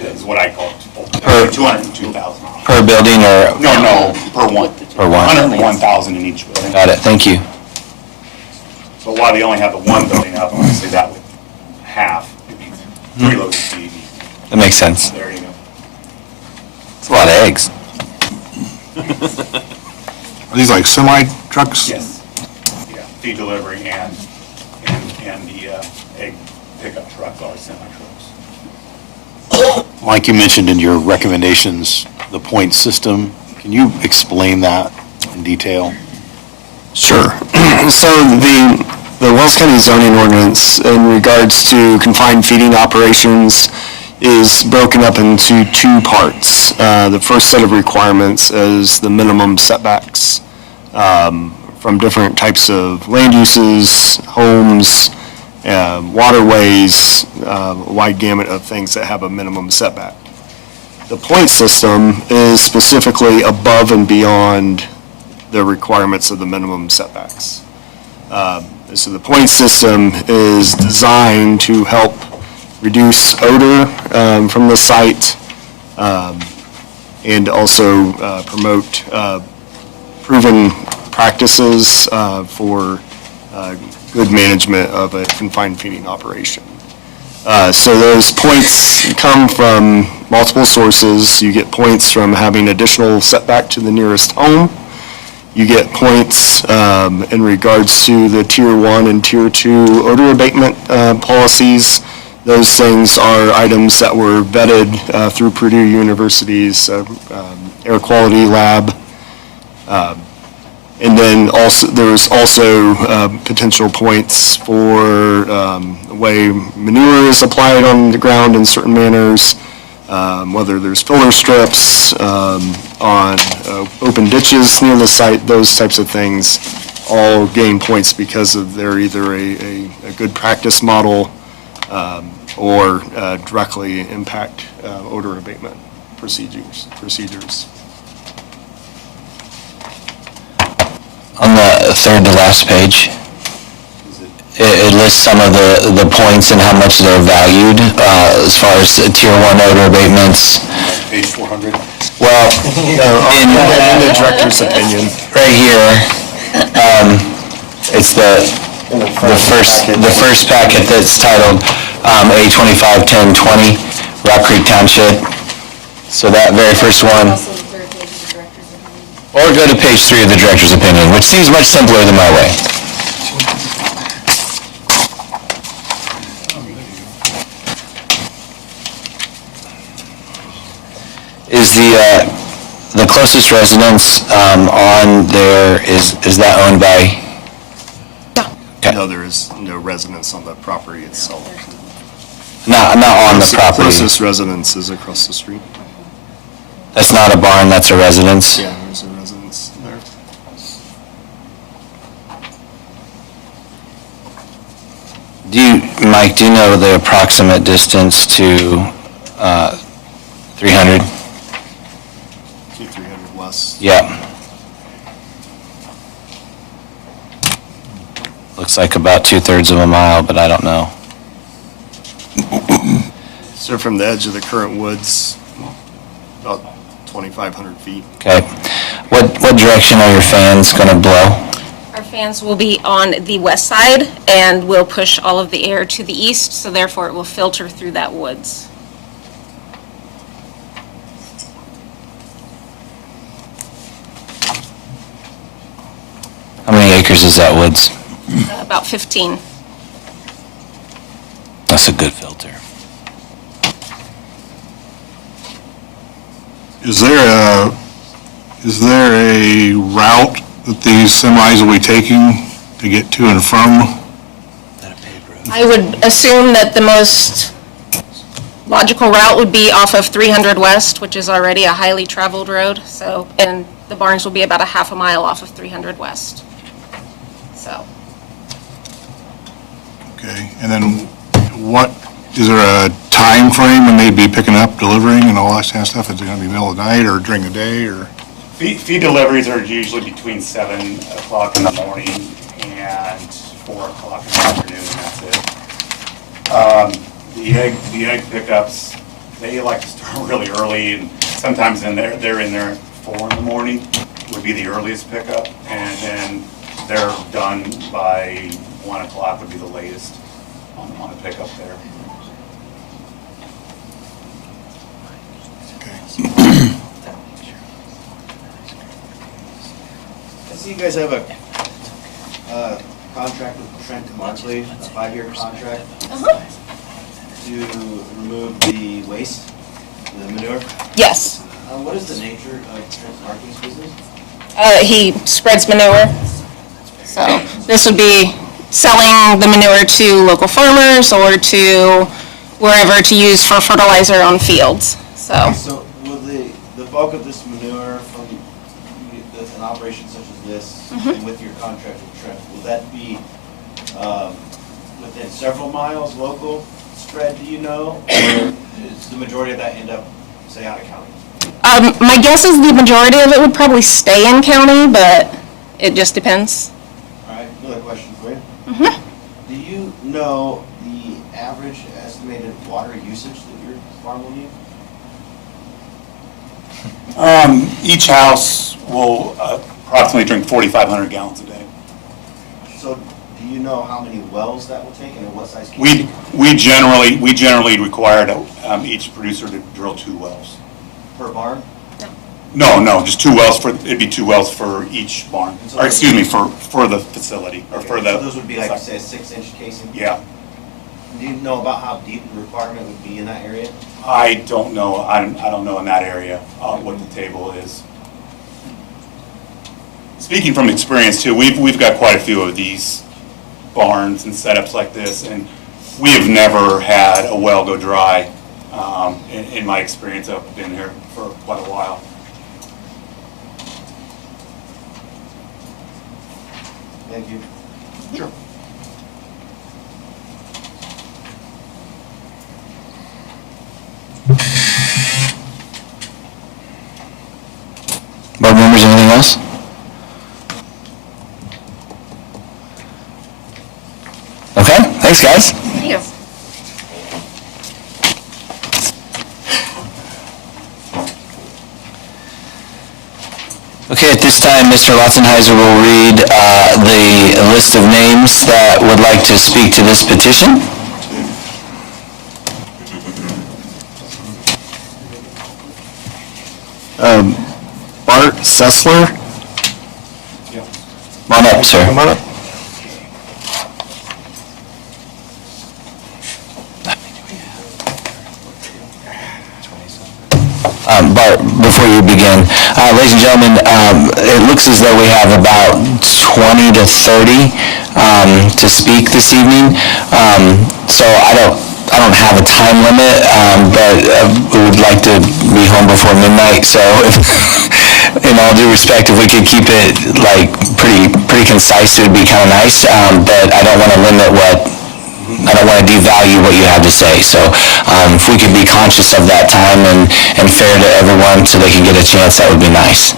is what I call it, full capacity, 202,000. Per building or? No, per one. Per one. 101,000 in each building. Got it, thank you. But while they only have the one building up, obviously that would half, it'd be 3 loads of feed. That makes sense. There you go. It's a lot of eggs. Are these like semi-trucks? Yes. Yeah, feed delivery and the egg pickup trucks are semi-trucks. Mike, you mentioned in your recommendations the point system. Can you explain that in detail? Sure. So the Wells County zoning ordinance in regards to confined feeding operations is broken up into 2 parts. The first set of requirements is the minimum setbacks from different types of land uses, homes, waterways, a wide gamut of things that have a minimum setback. The point system is specifically above and beyond the requirements of the minimum setbacks. So the point system is designed to help reduce odor from the site and also promote proven practices for good management of a confined feeding operation. So those points come from multiple sources. You get points from having additional setback to the nearest home. You get points in regards to the Tier 1 and Tier 2 odor abatement policies. Those things are items that were vetted through Purdue University's air quality lab. And then also, there's also potential points for the way manure is applied on the ground in certain manners, whether there's filler strips on open ditches near the site, those types of things all gain points because of they're either a good practice model or directly impact odor abatement procedures. On the third to last page, it lists some of the points and how much they're valued as far as Tier 1 odor abatements. Page 400. Well, In the director's opinion. right here, it's the first packet that's titled A251020, Rock Creek Township. So that very first one. Also the third page of the director's opinion. Or go to page 3 of the director's opinion, which seems much simpler than my way. Is the closest residence on there, is that owned by? Okay. No, there is no residence on the property itself. Not on the property? Closest residence is across the street. That's not a barn, that's a residence? Yeah, there's a residence there. Mike, do you know the approximate distance to 300? 300 west. Yeah. Looks like about 2/3 of a mile, but I don't know. So from the edge of the current woods, about 2,500 feet. Okay. What direction are your fans going to blow? Our fans will be on the west side and will push all of the air to the east, so therefore it will filter through that woods. How many acres is that woods? About 15. That's a good filter. Is there a route that these semis will be taking to get to and from? I would assume that the most logical route would be off of 300 West, which is already a highly traveled road, so, and the barns will be about a half a mile off of 300 West. So, Okay, and then is there a time frame when they'd be picking up, delivering, and all that kind of stuff? Is it going to be middle of the night or during the day, or? Feed deliveries are usually between 7 o'clock in the morning and 4 o'clock in the afternoon, and that's it. The egg pickups, they like to start really early, and sometimes they're in there at 4 in the morning would be the earliest pickup, and then they're done by 1 o'clock would be the latest on a pickup there. I see you guys have a contract with Trent Markley, a 5-year contract to remove the waste, the manure. yes, What is the nature of Trent Markley's business? he spreads manure. So this would be selling the manure to local farmers or to wherever to use for fertilizer on fields, so. So will the bulk of this manure from an operation such as this, and with your contract with Trent, will that be within several miles local spread, do you know? Or is the majority of that end up, say, out of county? My guess is the majority of it would probably stay in county, but it just depends. All right, another question for you. Mhm. Do you know the average estimated water usage that your farm will need? Each house will approximately drink 4,500 gallons a day. So do you know how many wells that will take and in what size? We generally require each producer to drill 2 wells. Per barn? No, just 2 wells it'd be 2 wells for each barn, or excuse me, for the facility, or for the. So those would be like, say, a 6-inch casing? Yeah, Do you know about how deep the requirement would be in that area? I don't know, I don't know in that area, what the table is. Speaking from experience too, we've got quite a few of these barns and setups like this, and we have never had a well go dry, in my experience. I've been here for quite a while. Thank you. Sure. Board members, anything else? Okay, thanks, guys. Thank you. Okay, at this time, Mr. Lotzenheiser will read the list of names that would like to speak to this petition. Bart Sessler? Come on up, sir. Come on up. Bart, before you begin, ladies and gentlemen, it looks as though we have about 20 to 30 to speak this evening. So I don't have a time limit, but we would like to be home before midnight. So, in all due respect, if we could keep it like pretty concise, it would be kind of nice. But I don't want to limit I don't want to devalue what you have to say. So if we could be conscious of that time and fair to everyone so they can get a chance, that would be nice.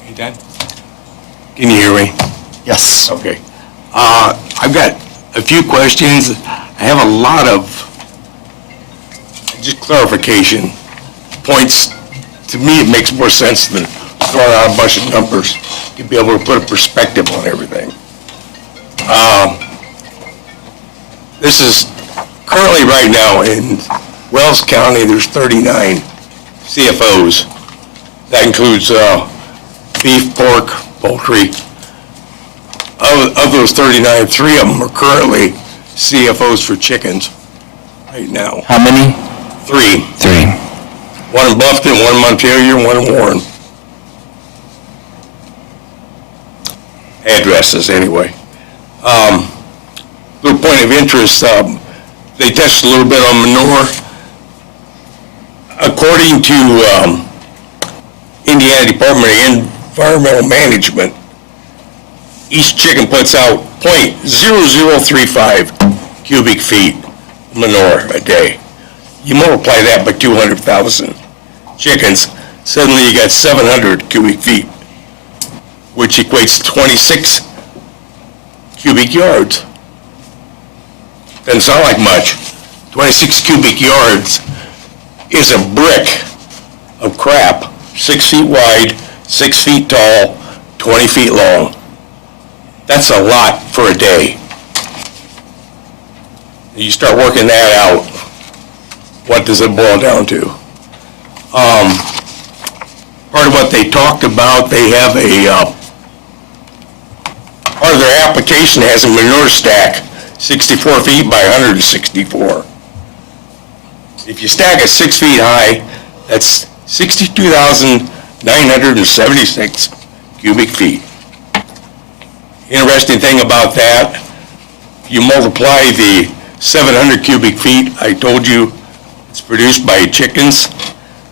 Hey, Dad? Can you hear me? Yes. Okay. I've got a few questions. I have a lot of just clarification points. To me, it makes more sense than throwing out a bunch of numbers. You'd be able to put a perspective on everything. This is currently right now in Wells County, there's 39 CFOs. That includes beef, pork, poultry. Of those 39, 3 of them are currently CFOs for chickens right now. How many? 3. 3. One in Bluffton, one in Montpelier, one in Warren. Addresses, anyway. Little point of interest, they touched a little bit on manure. According to Indiana Department of Environmental Management, each chicken puts out .0035 cubic feet of manure a day. You multiply that by 200,000 chickens, suddenly you got 700 cubic feet, which equates to 26 cubic yards. Doesn't sound like much. 26 cubic yards is a brick of crap, 6 feet wide, 6 feet tall, 20 feet long. That's a lot for a day. You start working that out, what does it boil down to? Part of what they talked about, they have part of their application has a manure stack, 64 feet by 164. If you stack it 6 feet high, that's 62,976 cubic feet. Interesting thing about that, you multiply the 700 cubic feet I told you it's produced by chickens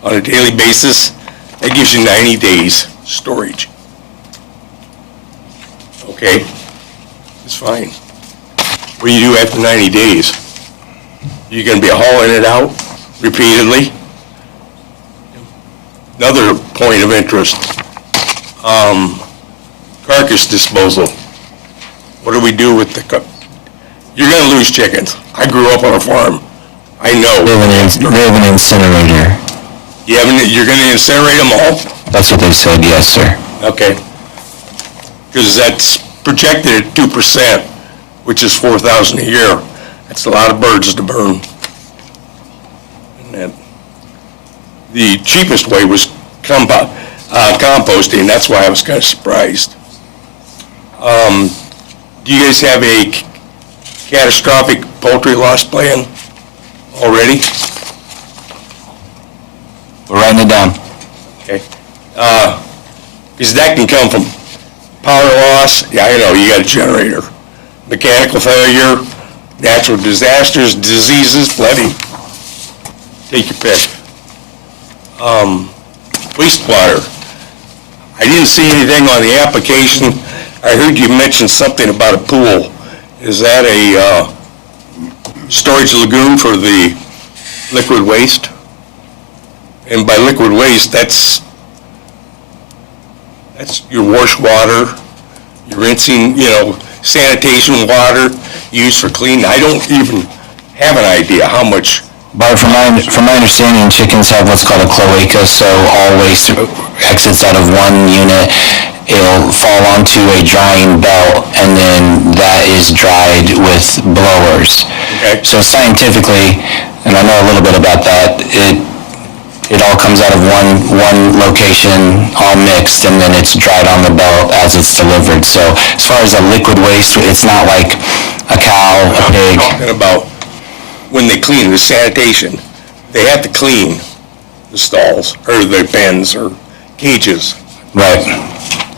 on a daily basis, that gives you 90 days storage. Okay, it's fine. What do you do after 90 days? You're going to be hauling it out repeatedly? Another point of interest, carcass disposal. What do we do with the You're going to lose chickens. I grew up on a farm. I know. We have an incinerator. You're going to incinerate them all? That's what they said, yes, sir. Okay. Because that's projected at 2%, which is 4,000 a year. I That's a lot of birds to burn. And that, the cheapest way was composting, that's why I was kind of surprised. Do you guys have a catastrophic poultry loss plan already? We're writing it down. Okay. Because that can come from power loss, yeah, I know, you got a generator. Mechanical failure, natural disasters, diseases, plenty. Take your pick. Wastewater. I didn't see anything on the application. I heard you mention something about a pool. Is that a storage lagoon for the liquid waste? And by liquid waste, that's your wash water, your rinsing, sanitation water used for cleaning. I don't even have an idea how much. But from my understanding, chickens have what's called a cloaca, so all waste exits out of one unit. It'll fall onto a drying belt, and then that is dried with blowers. Okay. So scientifically, and I know a little bit about that, it all comes out of one location, all mixed, and then it's dried on the belt as it's delivered. So as far as a liquid waste, it's not like a cow, a pig. I'm talking about when they clean the sanitation, they have to clean the stalls, or the pens, or cages. Right.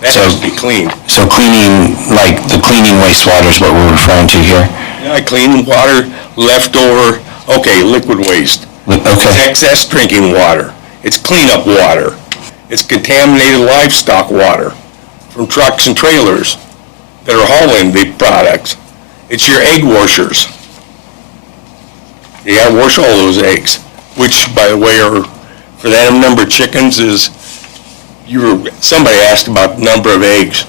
That has to be cleaned. So cleaning, like the cleaning wastewater is what we're referring to here? Yeah, cleaning water, leftover, okay, liquid waste. It's Okay. excess drinking water. It's cleanup water. It's contaminated livestock water from trucks and trailers that are hauling the products. It's your egg washers. You gotta wash all those eggs, which, by the way, are, for that number of chickens is, somebody asked about the number of eggs.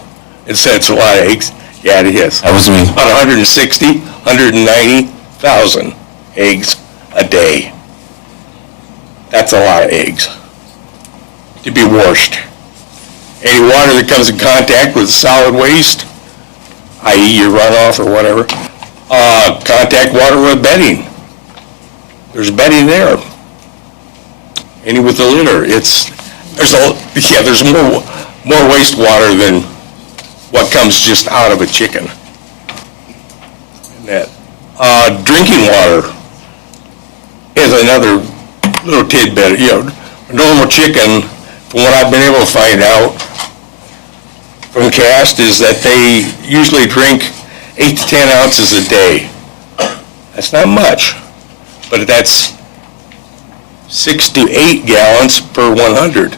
It said it's a lot of eggs. Yeah, it is. That was me. About 160, 190,000 eggs a day. That's a lot of eggs to be washed. Any water that comes in contact with solid waste, i.e. your runoff or whatever, contact water with bedding. There's bedding there. Any with the litter, there's more wastewater than what comes just out of a chicken. And that, drinking water is another little tidbit. A normal chicken, from what I've been able to find out from cast, is that they usually drink 8 to 10 ounces a day. That's not much, but that's 6 to 8 gallons per 100.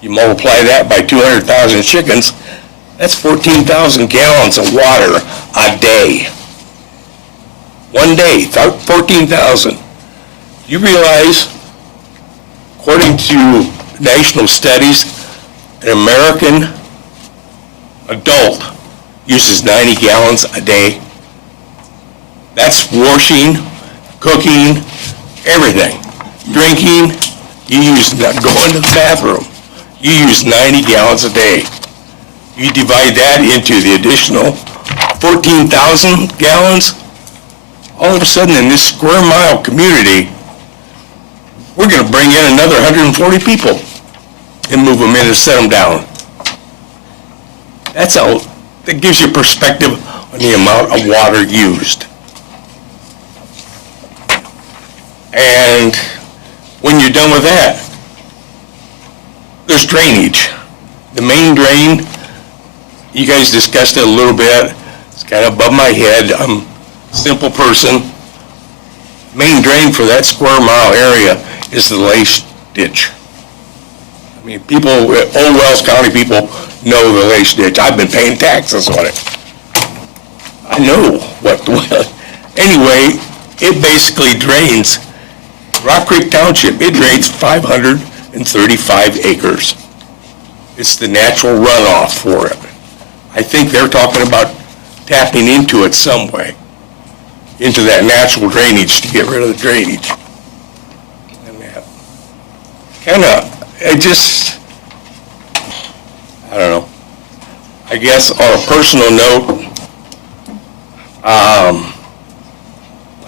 You multiply that by 200,000 chickens, that's 14,000 gallons of water a day. One day, 14,000. You realize, according to national studies, an American adult uses 90 gallons a day. That's washing, cooking, everything. Drinking, going to the bathroom, you use 90 gallons a day. You divide that into the additional 14,000 gallons, all of a sudden in this square mile community, we're going to bring in another 140 people and move them in and set them down. That gives you perspective on the amount of water used. And when you're done with that, there's drainage. The main drain, you guys discussed it a little bit. It's kind of above my head. I'm a simple person. Main drain for that square mile area is the lace ditch. I mean, people, Old Wells County people know the lace ditch. I've been paying taxes on it. I know what, anyway, it basically drains Rock Creek Township. It drains 535 acres. It's the natural runoff for it. I think they're talking about tapping into it some way, into that natural drainage to get rid of the drainage. And that I don't know. I guess on a personal note,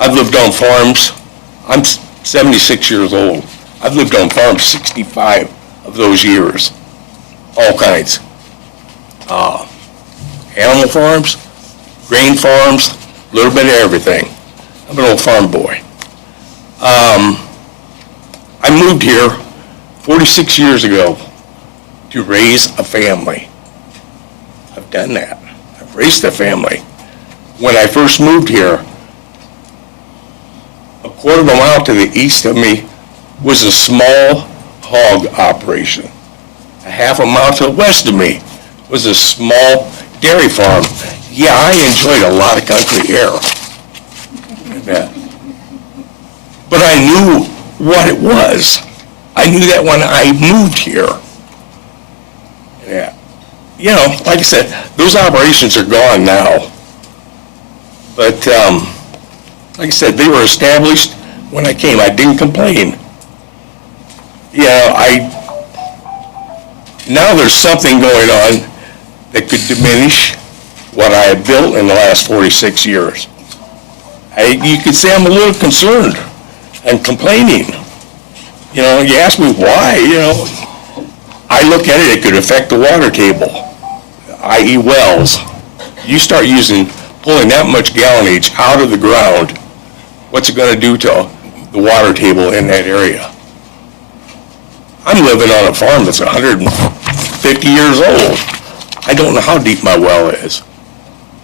I've lived on farms. I'm 76 years old. I've lived on farms 65 of those years, all kinds. Animal farms, grain farms, a little bit of everything. I'm an old farm boy. I moved here 46 years ago to raise a family. I've done that. I've raised a family. When I first moved here, a quarter of a mile to the east of me was a small hog operation. A half a mile to the west of me was a small dairy farm. Yeah, I enjoyed a lot of country air. Yeah. But I knew what it was. I knew that when I moved here. Yeah. You know, like I said, those operations are gone now. But, like I said, they were established when I came. I didn't complain. You know, now there's something going on that could diminish what I have built in the last 46 years. You could say I'm a little concerned and complaining. You know, you ask me why, you know, I look at it, it could affect the water table, i.e. wells. You start pulling that much gallonage out of the ground, what's it gonna do to the water table in that area? I'm living on a farm that's 150 years old. I don't know how deep my well is,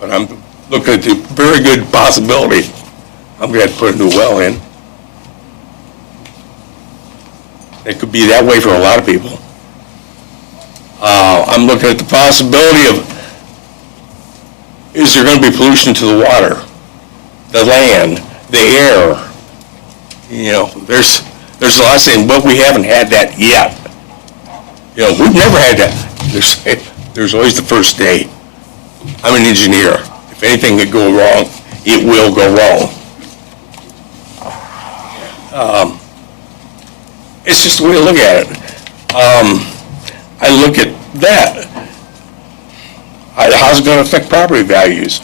but I'm looking at the very good possibility I'm gonna have to put a new well in. It could be that way for a lot of people. I'm looking at the possibility of, is there gonna be pollution to the water, the land, the air? You know, there's a lot saying, well, we haven't had that yet. You know, we've never had that. There's always the first day. I'm an engineer. If anything could go wrong, it will go wrong. It's just the way I look at it. I look at that. How's it going to affect property values?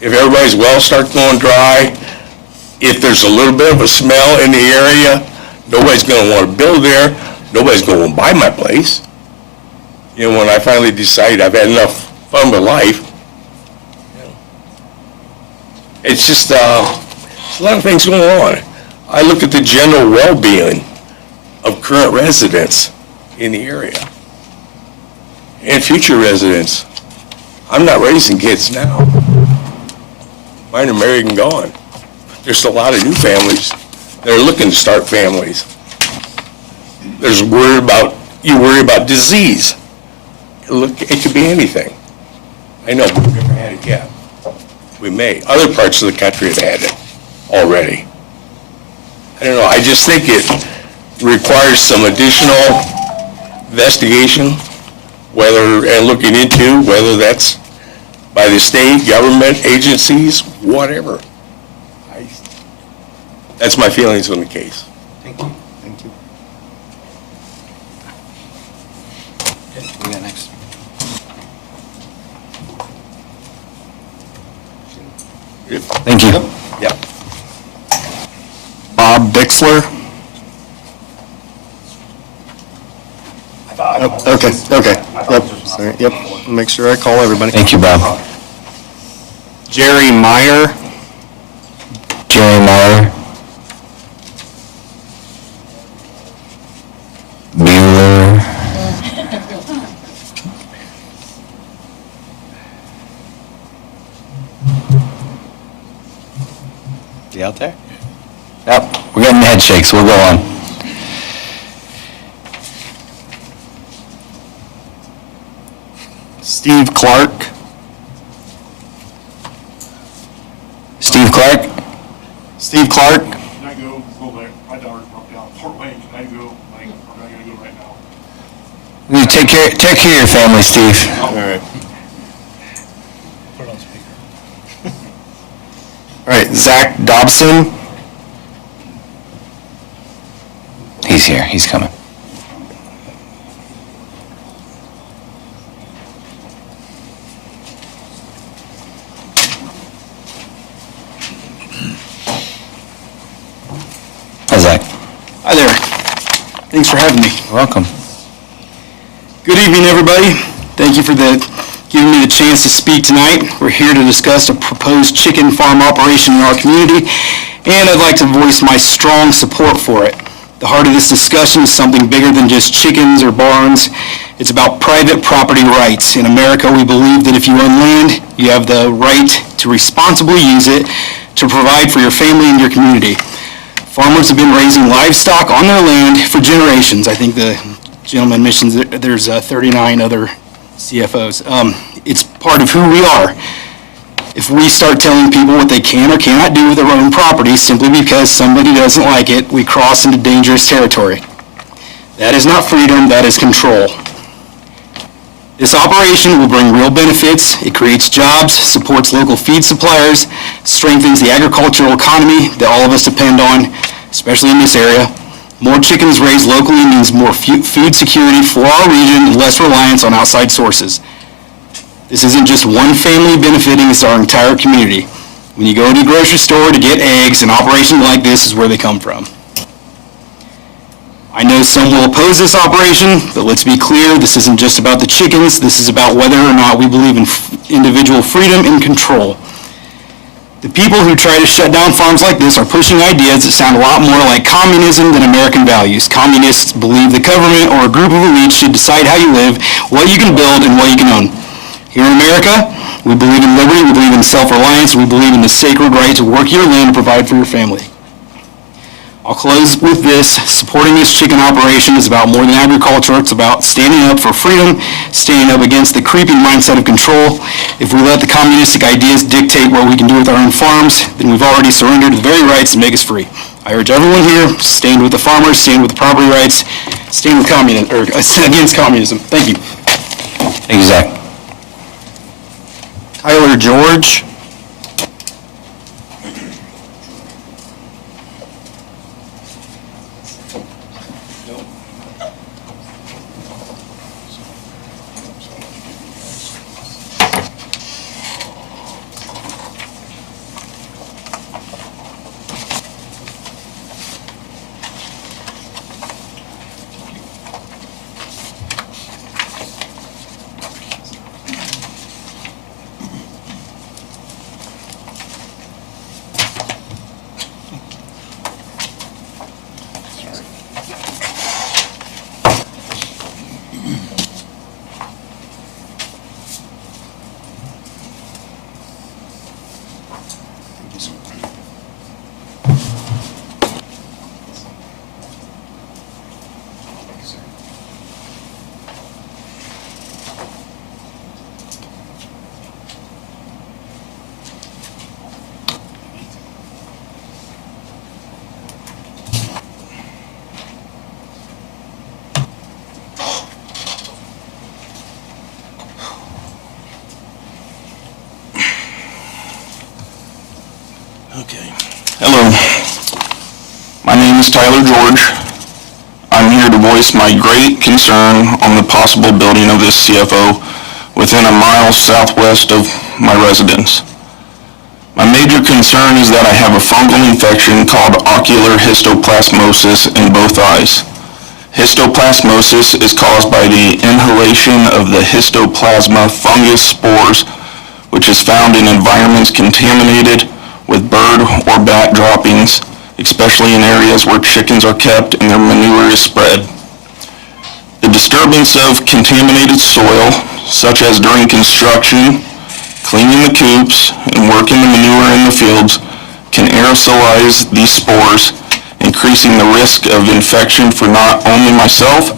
If everybody's wells start going dry, if there's a little bit of a smell in the area, nobody's going to want to build there. Nobody's going to buy my place. You know, when I finally decide I've had enough fun with life, you know, it's just there's a lot of things going on. I look at the general well-being of current residents in the area and future residents. I'm not raising kids now. Mine are married and gone. There's a lot of new families that are looking to start families. You worry about disease. Look, it could be anything. I know we've never had it yet. We may. Other parts of the country have had it already. I don't know, I just think it requires some additional investigation, and looking into whether that's by the state, government, agencies, whatever. That's my feelings on the case. Thank you. Thank you. We got next. Thank you. Yep. Bob Dixler. Okay. Yep, sorry, yep, make sure I call everybody. Thank you, Bob. Jerry Meyer. Jerry Meyer. Bueller. You out there? Yep, we're getting head shakes, we'll go on. Steve Clark. Steve Clark? Steve Clark. Can I go there? My daughter's broke down. Fort Wayne, can I go? Like, I'm not gonna go right now. You take care of your family, Steve. All right. Put it on speaker. All right, Zach Dobson. He's here, he's coming. Thanks for having me. Welcome. Good evening, everybody. Thank you for giving me the chance to speak tonight. We're here to discuss a proposed chicken farm operation in our community, and I'd like to voice my strong support for it. The heart of this discussion is something bigger than just chickens or barns. It's about private property rights. In America, we believe that if you own land, you have the right to responsibly use it to provide for your family and your community. Farmers have been raising livestock on their land for generations. I think the gentleman mentions that there's 39 other CFOs. It's part of who we are. If we start telling people what they can or cannot do with their own property simply because somebody doesn't like it, we cross into dangerous territory. That is not freedom, that is control. This operation will bring real benefits. It creates jobs, supports local feed suppliers, strengthens the agricultural economy that all of us depend on, especially in this area. More chickens raised locally means more food security for our region and less reliance on outside sources. This isn't just one family benefiting, it's our entire community. When you go to the grocery store to get eggs, an operation like this is where they come from. I know some will oppose this operation, but let's be clear, this isn't just about the chickens, this is about whether or not we believe in individual freedom and control. The people who try to shut down farms like this are pushing ideas that sound a lot more like communism than American values. Communists believe the government or a group of elites should decide how you live, what you can build, and what you can own. Here in America, we believe in liberty, we believe in self-reliance, we believe in the sacred right to work your land and provide for your family. I'll close with this. Supporting this chicken operation is about more than agriculture. It's about standing up for freedom, standing up against the creeping mindset of control. If we let the communistic ideas dictate what we can do with our own farms, then we've already surrendered to the very rights that make us free. I urge everyone here, stand with the farmers, stand with the property rights, stand with against communism. Thank you. Thank you, Zach. Tyler George. Okay. Hello. My name is Tyler George. I'm here to voice my great concern on the possible building of this CFO within a mile southwest of my residence. My major concern is that I have a fungal infection called ocular histoplasmosis in both eyes. Histoplasmosis is caused by the inhalation of the histoplasma fungus spores, which is found in environments contaminated with bird or bat droppings, especially in areas where chickens are kept and their manure is spread. The disturbance of contaminated soil, such as during construction, cleaning the coops, and working the manure in the fields, can aerosolize these spores, increasing the risk of infection for not only myself,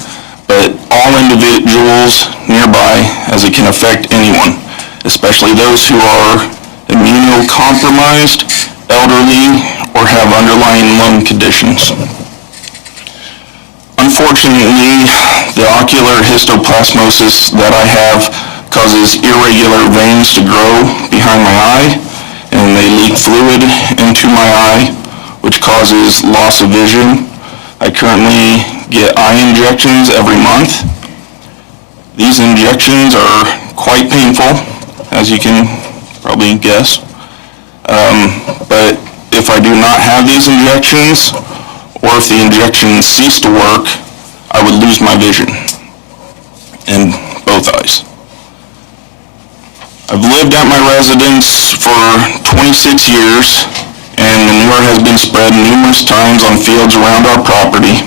but all individuals nearby, as it can affect anyone, especially those who are immunocompromised, elderly, or have underlying lung conditions. Unfortunately, the ocular histoplasmosis that I have causes irregular veins to grow behind my eye, and they leak fluid into my eye, which causes loss of vision. I currently get eye injections every month. These injections are quite painful, as you can probably guess. But if I do not have these injections, or if the injections cease to work, I would lose my vision in both eyes. I've lived at my residence for 26 years, and manure has been spread numerous times on fields around our property.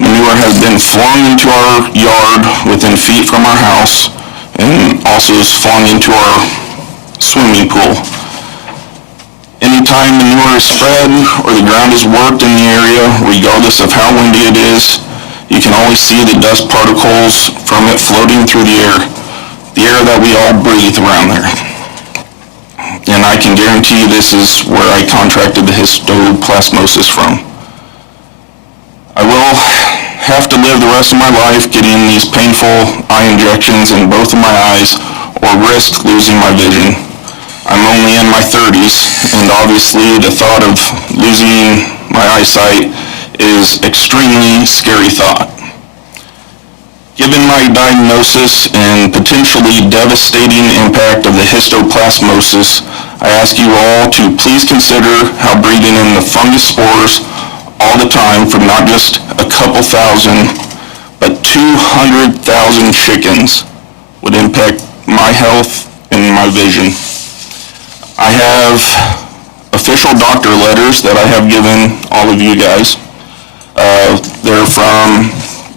Manure has been flung into our yard within feet from our house, and also is flung into our swimming pool. Anytime manure is spread or the ground is worked in the area, regardless of how windy it is, you can always see the dust particles from it floating through the air that we all breathe around there. And I can guarantee this is where I contracted the histoplasmosis from. I will have to live the rest of my life getting these painful eye injections in both of my eyes or risk losing my vision. I'm only in my 30s, and obviously the thought of losing my eyesight is extremely scary thought. Given my diagnosis and potentially devastating impact of the histoplasmosis, I ask you all to please consider how breathing in the fungus spores all the time from not just a couple thousand, but 200,000 chickens would impact my health and my vision. I have official doctor letters that I have given all of you guys. They're from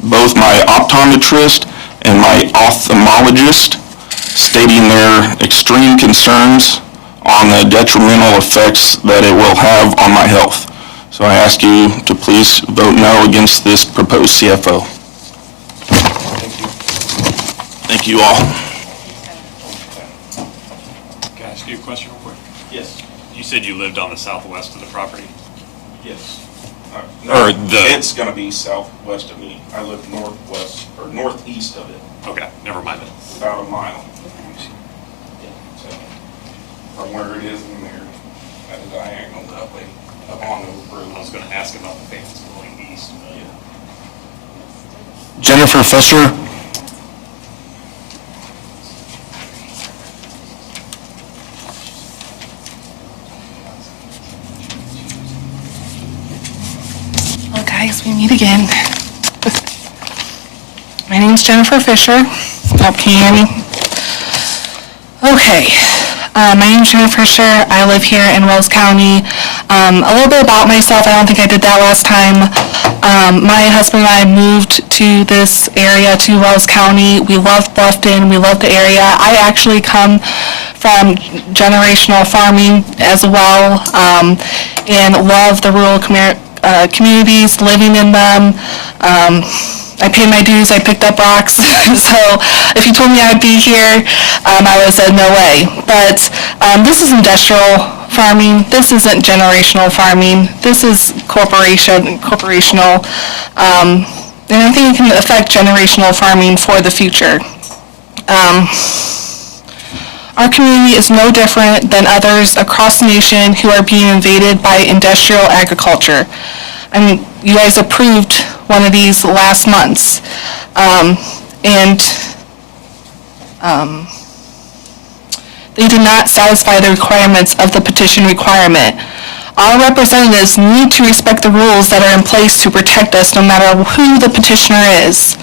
both my optometrist and my ophthalmologist, stating their extreme concerns on the detrimental effects that it will have on my health. So I ask you to please vote no against this proposed CFO. Thank you all. Can I ask you a question real quick? Yes. You said you lived on the southwest of the property? Yes. It's gonna be southwest of me. I live northwest, or northeast of it, Okay, never mind then. about a mile. So, from where it is in there, at a diagonal that way, up on the road. I was gonna ask about the fence going east, but Jennifer Fisher. Well, guys, we meet again. My name's Jennifer Fisher. Oh, can you hear me? Okay. My name's Jennifer Fisher. I live here in Wells County. A little bit about myself. I don't think I did that last time. My husband and I moved to this area, to Wells County. We love Bluffton. We love the area. I actually come from generational farming as well, and love the rural communities, living in them. I paid my dues, I picked up rocks, so if you told me I'd be here, I would have said no way. But this is industrial farming, this isn't generational farming, this is corporational, and I think it can affect generational farming for the future. Our community is no different than others across the nation who are being invaded by industrial agriculture. I mean, you guys approved one of these last months, and they did not satisfy the requirements of the petition requirement. Our representatives need to respect the rules that are in place to protect us no matter who the petitioner is.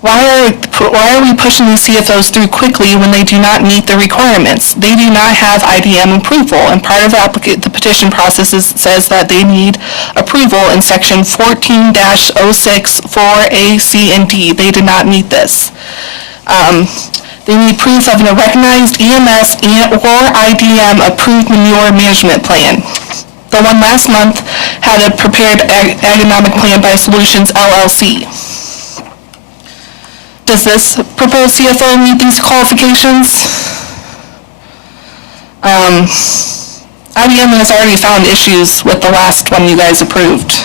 Why are we pushing these CFOs through quickly when they do not meet the requirements? They do not have IDM approval, and part of the petition process says that they need approval in section 14-06 4A, C, and D. They did not meet this. They need proof of a recognized EMS or IDM approved manure management plan. The one last month had a prepared agronomic plan by Solutions LLC. Does this proposed CFO meet these qualifications? IBM has already found issues with the last one you guys approved.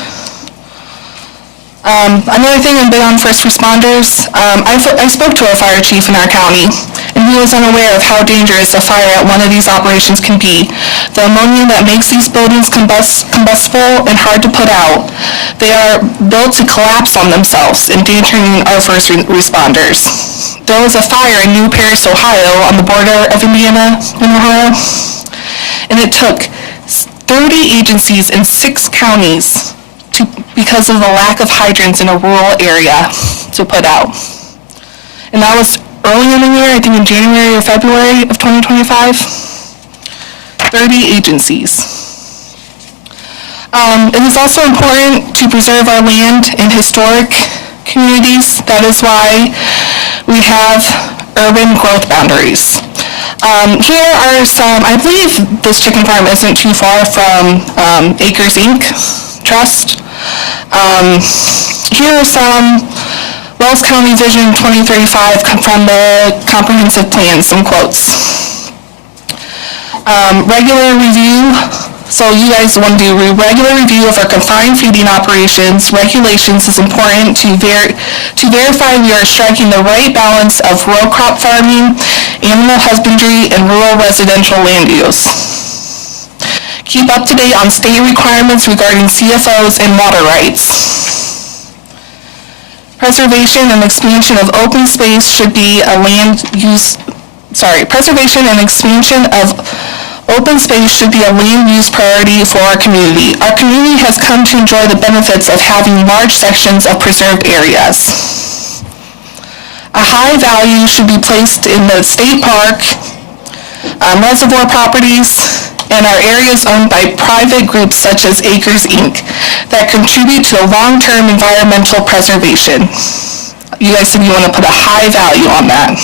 Another thing, I'm big on first responders. I spoke to a fire chief in our county, and he was unaware of how dangerous a fire at one of these operations can be. The ammonia that makes these buildings combustible and hard to put out, they are built to collapse on themselves, endangering our first responders. There was a fire in New Paris, Ohio, on the border of Indiana and Ohio, and it took 30 agencies in 6 counties to because of the lack of hydrants in a rural area to put out. And that was early in the year, I think in January or February of 2025. 30 agencies. It is also important to preserve our land and historic communities. That is why we have urban growth boundaries. Here are some, I believe this chicken farm isn't too far from Acres Inc. Trust. Here are some Wells County Vision 2035 from the comprehensive plan, some quotes. Regular review. So you guys want to do a regular review of our confined feeding operations. Regulations is important to verify we are striking the right balance of row crop farming, animal husbandry, and rural residential land use. Keep up to date on state requirements regarding CFOs and water rights. Preservation and expansion of open space should be a preservation and expansion of open space should be a land use priority for our community. Our community has come to enjoy the benefits of having large sections of preserved areas. A high value should be placed in the state park, reservoir properties, and our areas owned by private groups such as Acres Inc. that contribute to long-term environmental preservation. You guys said you want to put a high value on that.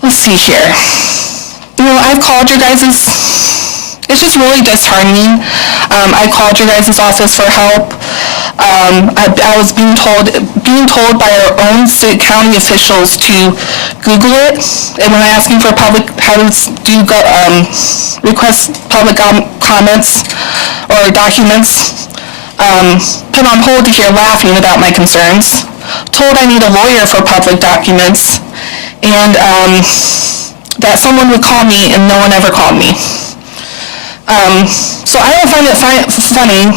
Let's see here. I've called your guys', it's just really disheartening. I called your guys' office for help. I was being told by our own state county officials to Google it. And when asking for request public comments or documents, put on hold to hear laughing about my concerns. Told I need a lawyer for public documents. And that someone would call me, and no one ever called me. So I don't find it funny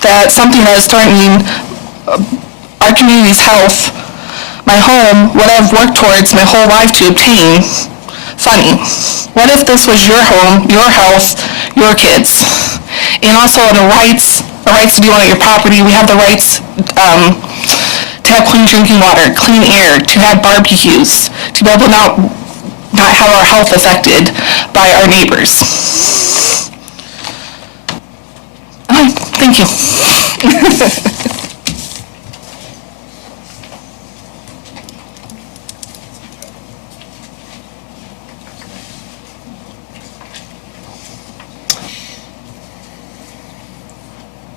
that something that is threatening our community's health, my home, what I've worked towards my whole life to obtain, funny. What if this was your home, your health, your kids? And also the rights to do on your property. We have the rights to have clean drinking water, clean air, to have barbecues, to be able to not have our health affected by our neighbors. Thank you.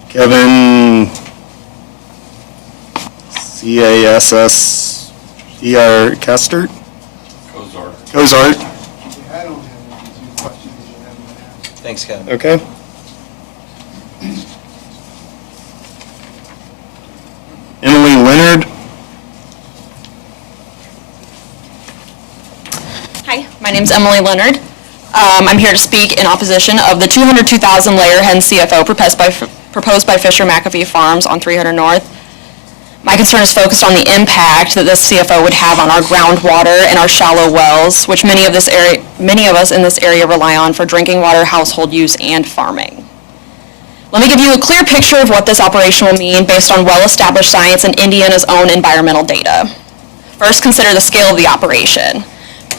Kevin, CASSER Castert? Cozart. Thanks, Kevin. Okay. Emily Leonard. Hi, my name's Emily Leonard. I'm here to speak in opposition of the 202,000 layer hen CFO proposed by Fisher McAfee Farms on 300 North. My concern is focused on the impact that this CFO would have on our groundwater and our shallow wells, which many of us in this area rely on for drinking water, household use, and farming. Let me give you a clear picture of what this operation will mean based on well-established science and Indiana's own environmental data. First, consider the scale of the operation.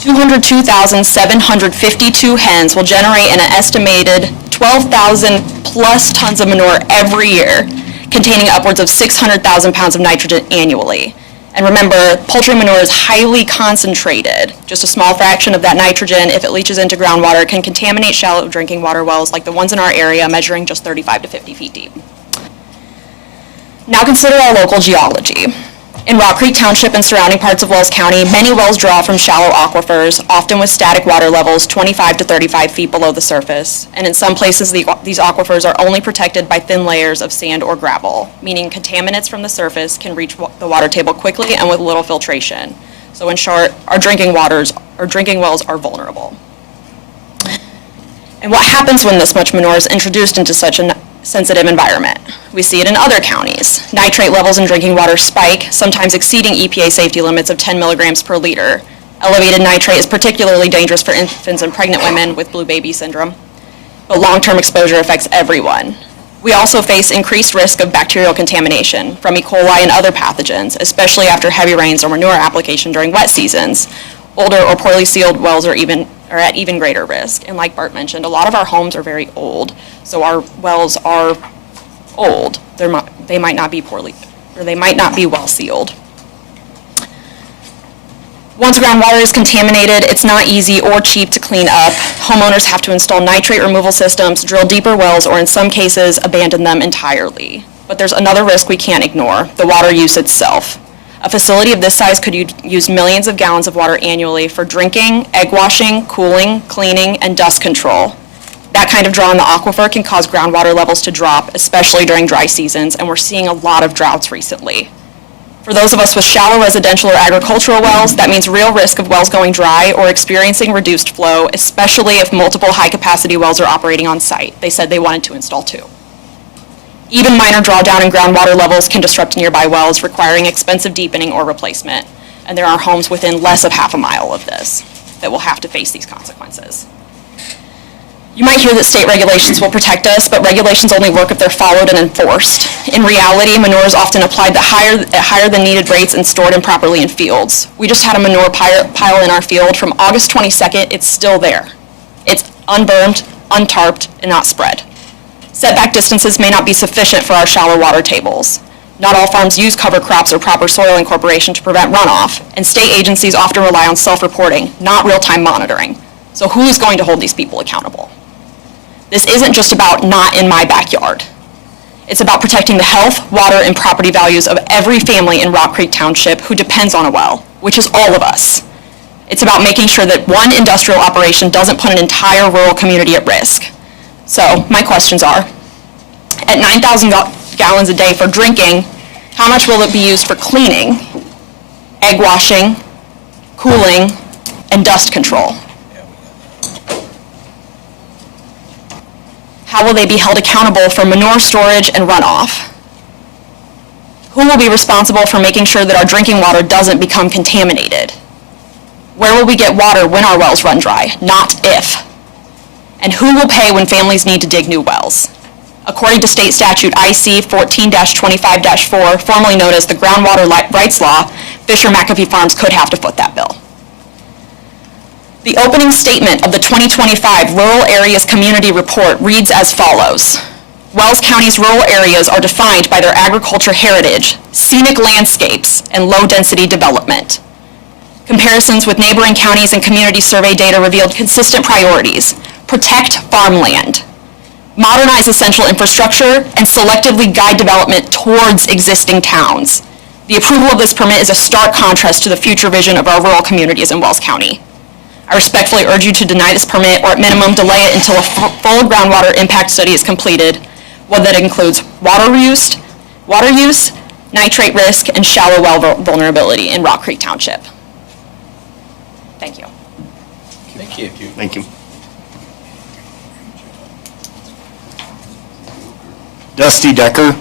202,752 hens will generate an estimated 12,000 plus tons of manure every year, containing upwards of 600,000 pounds of nitrogen annually. And remember, poultry manure is highly concentrated. Just a small fraction of that nitrogen, if it leaches into groundwater, can contaminate shallow drinking water wells like the ones in our area, measuring just 35 to 50 feet deep. Now consider our local geology. In Rock Creek Township and surrounding parts of Wells County, many wells draw from shallow aquifers, often with static water levels 25 to 35 feet below the surface. And in some places, these aquifers are only protected by thin layers of sand or gravel, meaning contaminants from the surface can reach the water table quickly and with little filtration. So in short, our drinking wells are vulnerable. And what happens when this much manure is introduced into such a sensitive environment? We see it in other counties. Nitrate levels in drinking water spike, sometimes exceeding EPA safety limits of 10 milligrams per liter. Elevated nitrate is particularly dangerous for infants and pregnant women with blue baby syndrome. but long-term exposure affects everyone. We also face increased risk of bacterial contamination from E. coli and other pathogens, especially after heavy rains or manure application during wet seasons. Older or poorly sealed wells are at even greater risk. And like Bart mentioned, a lot of our homes are very old, so our wells are old. They might not be well sealed. Once groundwater is contaminated, it's not easy or cheap to clean up. Homeowners have to install nitrate removal systems, drill deeper wells, or in some cases, abandon them entirely. But there's another risk we can't ignore, the water use itself. A facility of this size could use millions of gallons of water annually for drinking, egg washing, cooling, cleaning, and dust control. That kind of draw in the aquifer can cause groundwater levels to drop, especially during dry seasons, and we're seeing a lot of droughts recently. For those of us with shallow residential or agricultural wells, that means real risk of wells going dry or experiencing reduced flow, especially if multiple high-capacity wells are operating on site. They said they wanted to install 2. Even minor drawdown in groundwater levels can disrupt nearby wells, requiring expensive deepening or replacement. And there are homes within less of half a mile of this that will have to face these consequences. You might hear that state regulations will protect us, but regulations only work if they're followed and enforced. In reality, manure is often applied at higher than needed rates and stored improperly in fields. We just had a manure pile in our field from August 22nd. It's still there. It's unbermed, untarped, and not spread. Setback distances may not be sufficient for our shallow water tables. Not all farms use cover crops or proper soil incorporation to prevent runoff, and state agencies often rely on self-reporting, not real-time monitoring. So who is going to hold these people accountable? This isn't just about not in my backyard. It's about protecting the health, water, and property values of every family in Rock Creek Township who depends on a well, which is all of us. It's about making sure that one industrial operation doesn't put an entire rural community at risk. So my questions are, at 9,000 gallons a day for drinking, how much will it be used for cleaning, egg washing, cooling, and dust control? How will they be held accountable for manure storage and runoff? Who will be responsible for making sure that our drinking water doesn't become contaminated? Where will we get water when our wells run dry, not if? And who will pay when families need to dig new wells? According to state statute IC 14-25-4, formerly known as the Groundwater Rights Law, Fisher-McAfee Farms could have to foot that bill. The opening statement of the 2025 Rural Areas Community Report reads as follows. Wells County's rural areas are defined by their agriculture heritage, scenic landscapes, and low-density development. Comparisons with neighboring counties and community survey data revealed consistent priorities: protect farmland, modernize essential infrastructure, and selectively guide development towards existing towns. The approval of this permit is a stark contrast to the future vision of our rural communities in Wells County. I respectfully urge you to deny this permit, or at minimum delay it until a full groundwater impact study is completed, one that includes water use, nitrate risk, and shallow well vulnerability in Rock Creek Township. Thank you. Thank you. Thank you. Dusty Decker.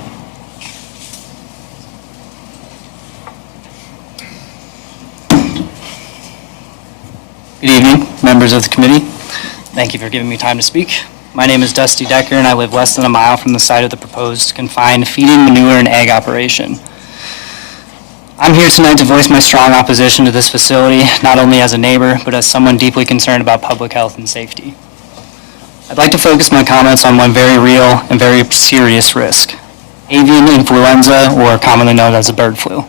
Good evening, members of the committee. Thank you for giving me time to speak. My name is Dusty Decker, and I live less than a mile from the site of the proposed confined feeding, manure, and egg operation. I'm here tonight to voice my strong opposition to this facility, not only as a neighbor, but as someone deeply concerned about public health and safety. I'd like to focus my comments on one very real and very serious risk: avian influenza, or commonly known as the bird flu.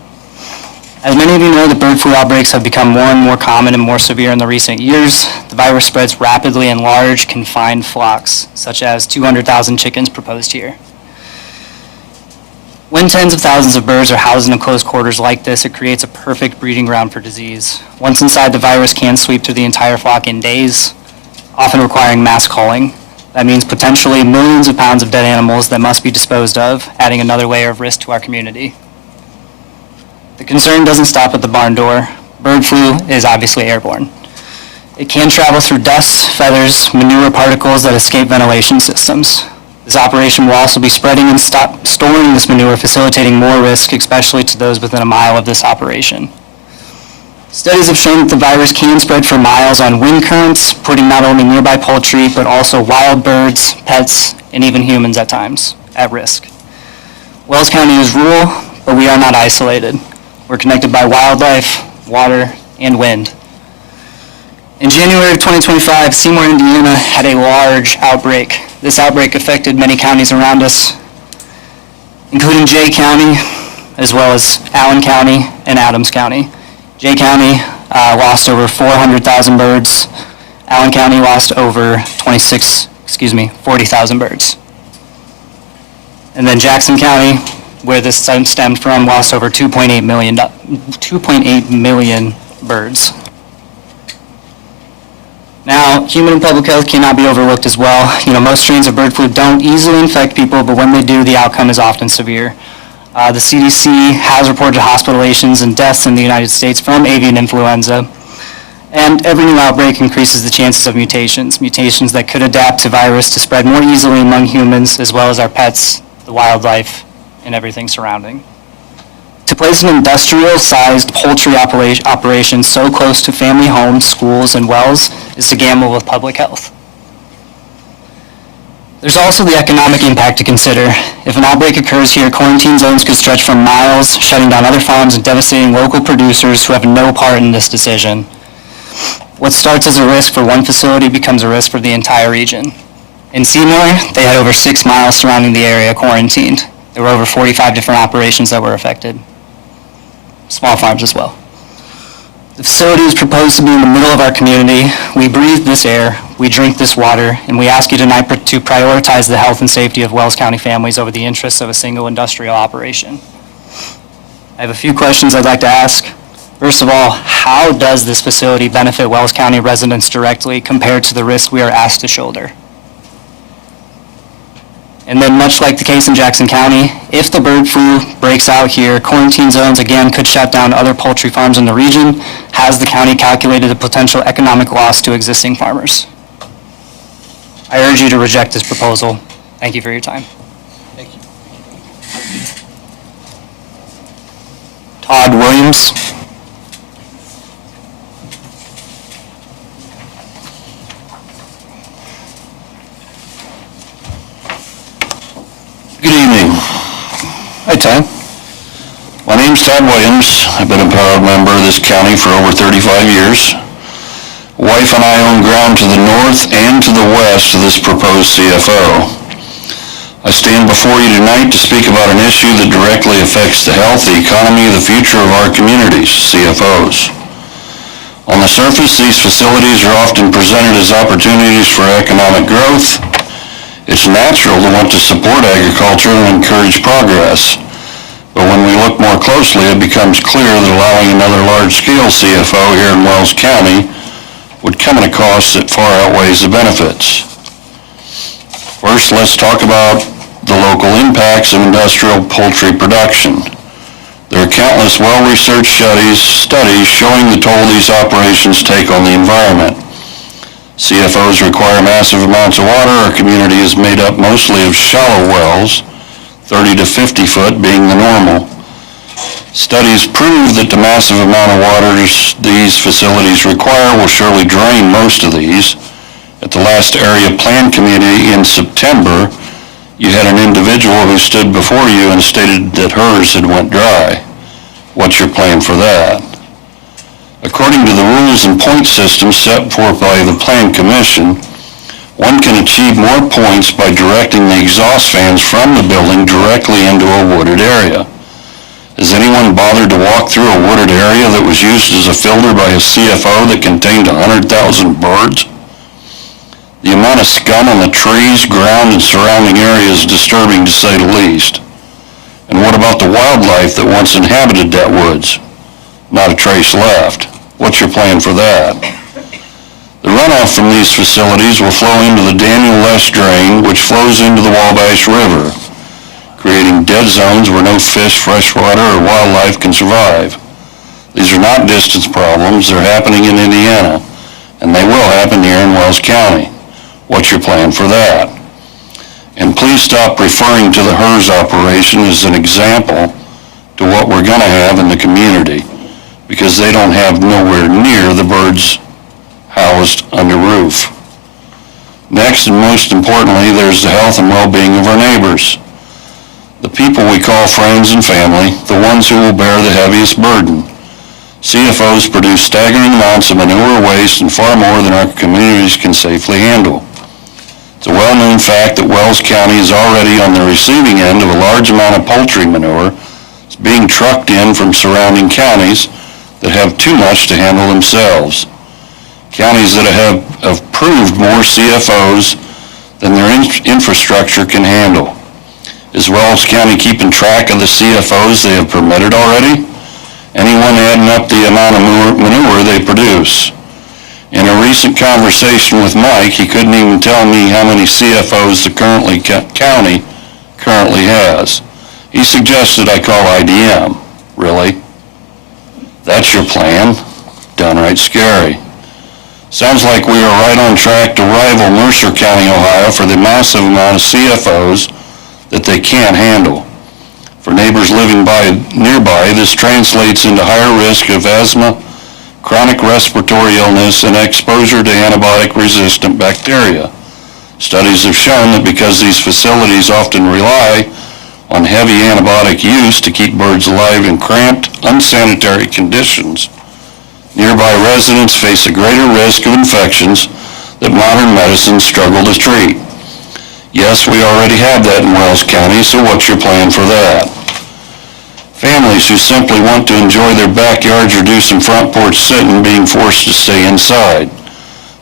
As many of you know, the bird flu outbreaks have become more and more common and more severe in the recent years. The virus spreads rapidly in large, confined flocks, such as 200,000 chickens proposed here. When tens of thousands of birds are housed in close quarters like this, it creates a perfect breeding ground for disease. Once inside, the virus can sweep through the entire flock in days, often requiring mass culling. That means potentially millions of pounds of dead animals that must be disposed of, adding another layer of risk to our community. The concern doesn't stop at the barn door. Bird flu is obviously airborne. It can travel through dust, feathers, manure particles that escape ventilation systems. This operation will also be spreading and storing this manure, facilitating more risk, especially to those within a mile of this operation. Studies have shown that the virus can spread for miles on wind currents, putting not only nearby poultry, but also wild birds, pets, and even humans at times at risk. Wells County is rural, but we are not isolated. We're connected by wildlife, water, and wind. In January of 2025, Seymour, Indiana had a large outbreak. This outbreak affected many counties around us, including Jay County, as well as Allen County and Adams County. Jay County lost over 400,000 birds. Allen County lost over 40,000 birds. And then Jackson County, where this stemmed from, lost over 2.8 million birds. Now, human and public health cannot be overlooked as well. Most strains of bird flu don't easily infect people, but when they do, the outcome is often severe. The CDC has reported hospitalizations and deaths in the United States from avian influenza. And every new outbreak increases the chances of mutations that could adapt to virus to spread more easily among humans, as well as our pets, the wildlife, and everything surrounding. To place an industrial-sized poultry operation so close to family homes, schools, and wells is to gamble with public health. There's also the economic impact to consider. If an outbreak occurs here, quarantine zones could stretch for miles, shutting down other farms and devastating local producers who have no part in this decision. What starts as a risk for one facility becomes a risk for the entire region. In Seymour, they had over 6 miles surrounding the area quarantined. There were over 45 different operations that were affected. Small farms as well. The facility is proposed to be in the middle of our community. We breathe this air, we drink this water, and we ask you tonight to prioritize the health and safety of Wells County families over the interests of a single industrial operation. I have a few questions I'd like to ask. First of all, how does this facility benefit Wells County residents directly compared to the risk we are asked to shoulder? And then, much like the case in Jackson County, if the bird flu breaks out here, quarantine zones again could shut down other poultry farms in the region. Has the county calculated the potential economic loss to existing farmers? I urge you to reject this proposal. Thank you for your time. Thank you. Todd Williams. Good evening. Hi, Todd. My name's Todd Williams. I've been a proud member of this county for over 35 years. Wife and I own ground to the north and to the west of this proposed CFO. I stand before you tonight to speak about an issue that directly affects the health, the economy, the future of our communities, CFOs. On the surface, these facilities are often presented as opportunities for economic growth. It's natural to want to support agriculture and encourage progress. But when we look more closely, it becomes clear that allowing another large-scale CFO here in Wells County would come at a cost that far outweighs the benefits. First, let's talk about the local impacts of industrial poultry production. There are countless well-researched studies showing the toll these operations take on the environment. CFOs require massive amounts of water. Our community is made up mostly of shallow wells, 30 to 50 foot being the normal. Studies prove that the massive amount of water these facilities require will surely drain most of these. At the last area plan committee in September, you had an individual who stood before you and stated that hers had went dry. What's your plan for that? According to the rules and point system set forth by the Plan Commission, one can achieve more points by directing the exhaust fans from the building directly into a wooded area. Has anyone bothered to walk through a wooded area that was used as a filter by a CFO that contained 100,000 birds? The amount of scum on the trees, ground, and surrounding area is disturbing to say the least. And what about the wildlife that once inhabited that woods? Not a trace left. What's your plan for that? The runoff from these facilities will flow into the Daniel Less Drain, which flows into the Wabash River, creating dead zones where no fish, freshwater, or wildlife can survive. These are not distance problems. They're happening in Indiana, and they will happen here in Wells County. What's your plan for that? And please stop referring to the HERS operation as an example to what we're going to have in the community, because they don't have nowhere near the birds housed under roof. Next, and most importantly, there's the health and well-being of our neighbors. The people we call friends and family, the ones who will bear the heaviest burden. CFOs produce staggering amounts of manure waste and far more than our communities can safely handle. It's a well-known fact that Wells County is already on the receiving end of a large amount of poultry manure being trucked in from surrounding counties that have too much to handle themselves. Counties that have approved more CFOs than their infrastructure can handle. Is Wells County keeping track of the CFOs they have permitted already? Anyone adding up the amount of manure they produce? In a recent conversation with Mike, he couldn't even tell me how many CFOs the county currently has. He suggested I call IDM. Really? That's your plan? Downright scary. Sounds like we are right on track to rival Mercer County, Ohio for the massive amount of CFOs that they can't handle. For neighbors living nearby, this translates into higher risk of asthma, chronic respiratory illness, and exposure to antibiotic-resistant bacteria. Studies have shown that because these facilities often rely on heavy antibiotic use to keep birds alive in cramped, unsanitary conditions, nearby residents face a greater risk of infections that modern medicines struggle to treat. Yes, we already have that in Wells County, so what's your plan for that? Families who simply want to enjoy their backyards or do some front porch sitting being forced to stay inside.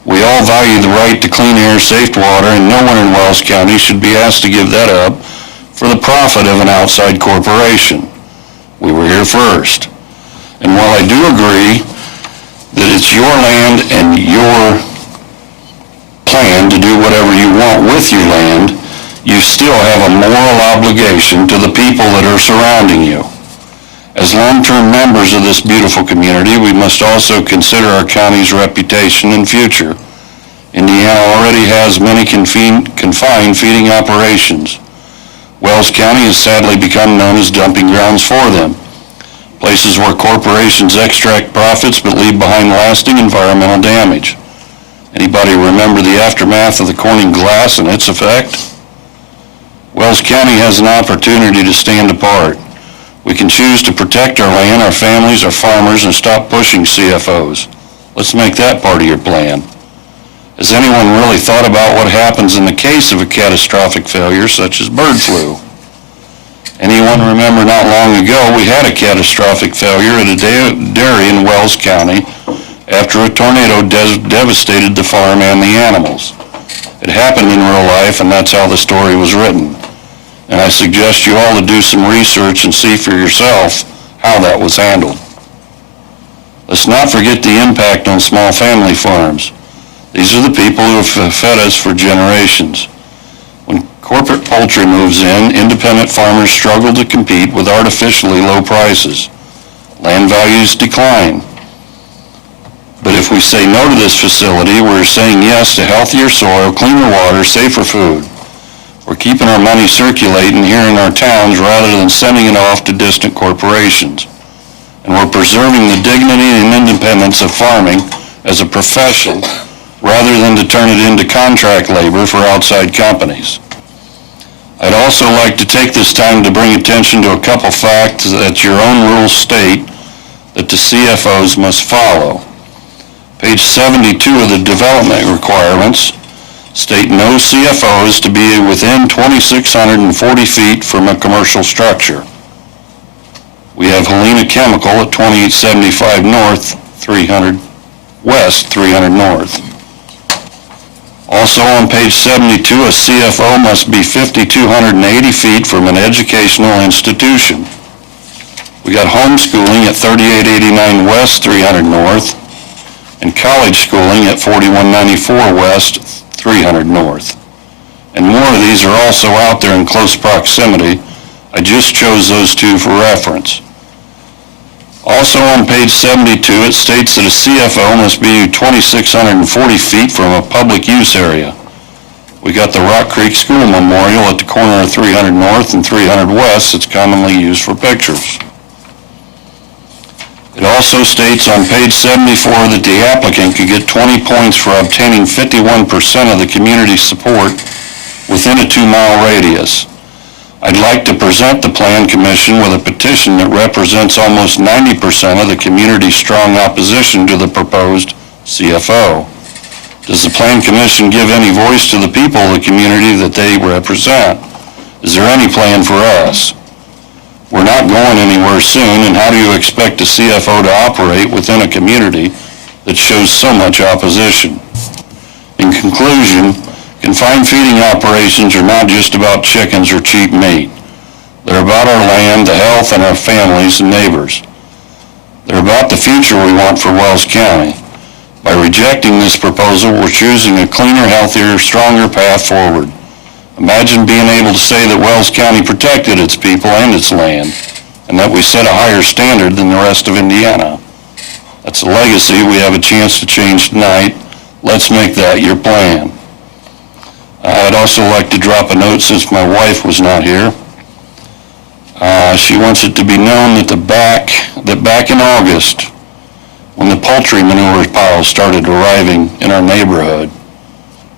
We all value the right to clean air, safe water, and no one in Wells County should be asked to give that up for the profit of an outside corporation. We were here first. And while I do agree that it's your land and your plan to do whatever you want with your land, you still have a moral obligation to the people that are surrounding you. As long-term members of this beautiful community, we must also consider our county's reputation and future. Indiana already has many confined feeding operations. Wells County has sadly become known as dumping grounds for them, places where corporations extract profits but leave behind lasting environmental damage. Anybody remember the aftermath of the Corning glass and its effect? Wells County has an opportunity to stand apart. We can choose to protect our land, our families, our farmers, and stop pushing CFOs. Let's make that part of your plan. Has anyone really thought about what happens in the case of a catastrophic failure such as bird flu? Anyone remember not long ago we had a catastrophic failure at a dairy in Wells County after a tornado devastated the farm and the animals. It happened in real life, and that's how the story was written. And I suggest you all to do some research and see for yourself how that was handled. Let's not forget the impact on small family farms. These are the people who have fed us for generations. When corporate poultry moves in, independent farmers struggle to compete with artificially low prices. Land values decline. But if we say no to this facility, we're saying yes to healthier soil, cleaner water, safer food. We're keeping our money circulating here in our towns rather than sending it off to distant corporations. And we're preserving the dignity and independence of farming as a profession rather than to turn it into contract labor for outside companies. I'd also like to take this time to bring attention to a couple facts that your own rules state that the CFOs must follow. Page 72 of the development requirements state no CFOs to be within 2,640 feet from a commercial structure. We have Helena Chemical at 2875 North, 300 West, 300 North. Also on page 72, a CFO must be 5,280 feet from an educational institution. We got homeschooling at 3889 West, 300 North, and college schooling at 4194 West, 300 North. And more of these are also out there in close proximity. I just chose those two for reference. Also on page 72, it states that a CFO must be 2,640 feet from a public use area. We got the Rock Creek School Memorial at the corner of 300 North and 300 West that's commonly used for pictures. It also states on page 74 that the applicant could get 20 points for obtaining 51% of the community support within a 2-mile radius. I'd like to present the Plan Commission with a petition that represents almost 90% of the community's strong opposition to the proposed CFO. Does the Plan Commission give any voice to the people of the community that they represent? Is there any plan for us? We're not going anywhere soon, and how do you expect a CFO to operate within a community that shows so much opposition? In conclusion, confined feeding operations are not just about chickens or cheap meat. They're about our land, the health, and our families and neighbors. They're about the future we want for Wells County. By rejecting this proposal, we're choosing a cleaner, healthier, stronger path forward. Imagine being able to say that Wells County protected its people and its land, and that we set a higher standard than the rest of Indiana. That's a legacy we have a chance to change tonight. Let's make that your plan. I'd also like to drop a note since my wife was not here. She wants it to be known that back in August, when the poultry manure piles started arriving in our neighborhood,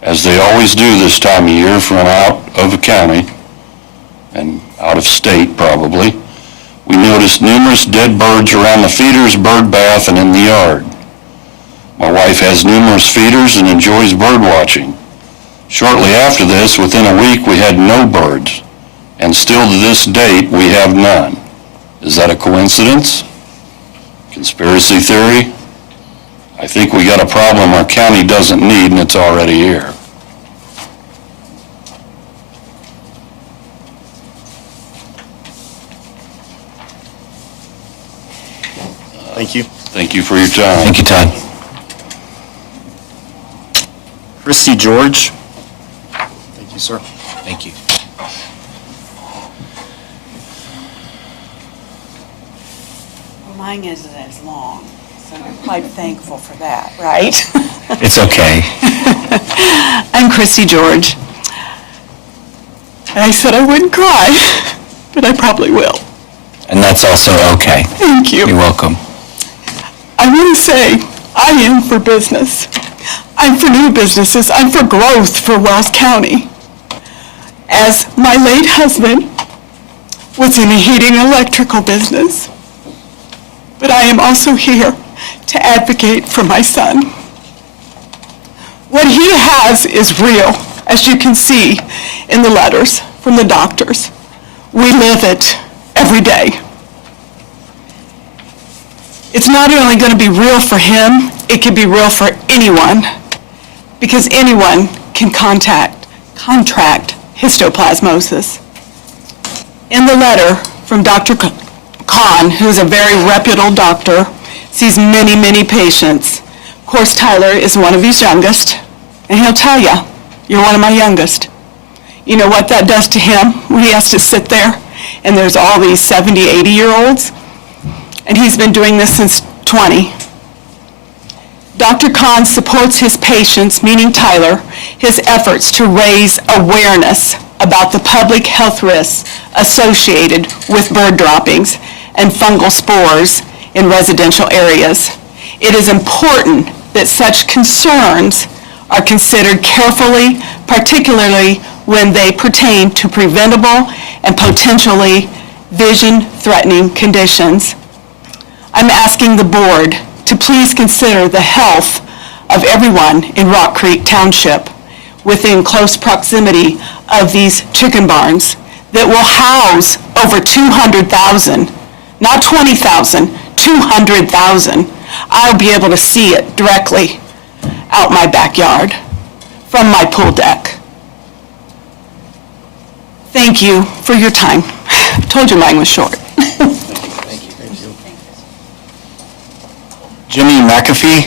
as they always do this time of year from out of the county and out of state probably, we noticed numerous dead birds around the feeders, bird bath, and in the yard. My wife has numerous feeders and enjoys bird watching. Shortly after this, within a week, we had no birds, and still to this date, we have none. Is that a coincidence? Conspiracy theory? I think we got a problem our county doesn't need, and it's already here. Thank you. Thank you for your time. Thank you, Todd. Christy George. Thank you, sir. Thank you. Well, mine isn't as long, so I'm quite thankful for that, right? It's okay. I'm Christy George. And I said I wouldn't cry, but I probably will. And that's also okay. Thank you. You're welcome. I want to say I am for business. I'm for new businesses. I'm for growth for Wells County. As my late husband was in a heating and electrical business, but I am also here to advocate for my son. What he has is real, as you can see in the letters from the doctors. We live it every day. It's not only going to be real for him, it can be real for anyone, because anyone can contract histoplasmosis. In the letter from Dr. Kahn, who's a very reputable doctor, sees many, many patients. Of course, Tyler is one of his youngest, and he'll tell you, you're one of my youngest. You know what that does to him when he has to sit there, and there's all these 70, 80-year-olds? And he's been doing this since 20. Dr. Kahn supports his patients, meaning Tyler, his efforts to raise awareness about the public health risks associated with bird droppings and fungal spores in residential areas. It is important that such concerns are considered carefully, particularly when they pertain to preventable and potentially vision-threatening conditions. I'm asking the board to please consider the health of everyone in Rock Creek Township within close proximity of these chicken barns that will house over 200,000, not 20,000, 200,000. I'll be able to see it directly out my backyard from my pool deck. Thank you for your time. I told you mine was short. Jimmy McAfee.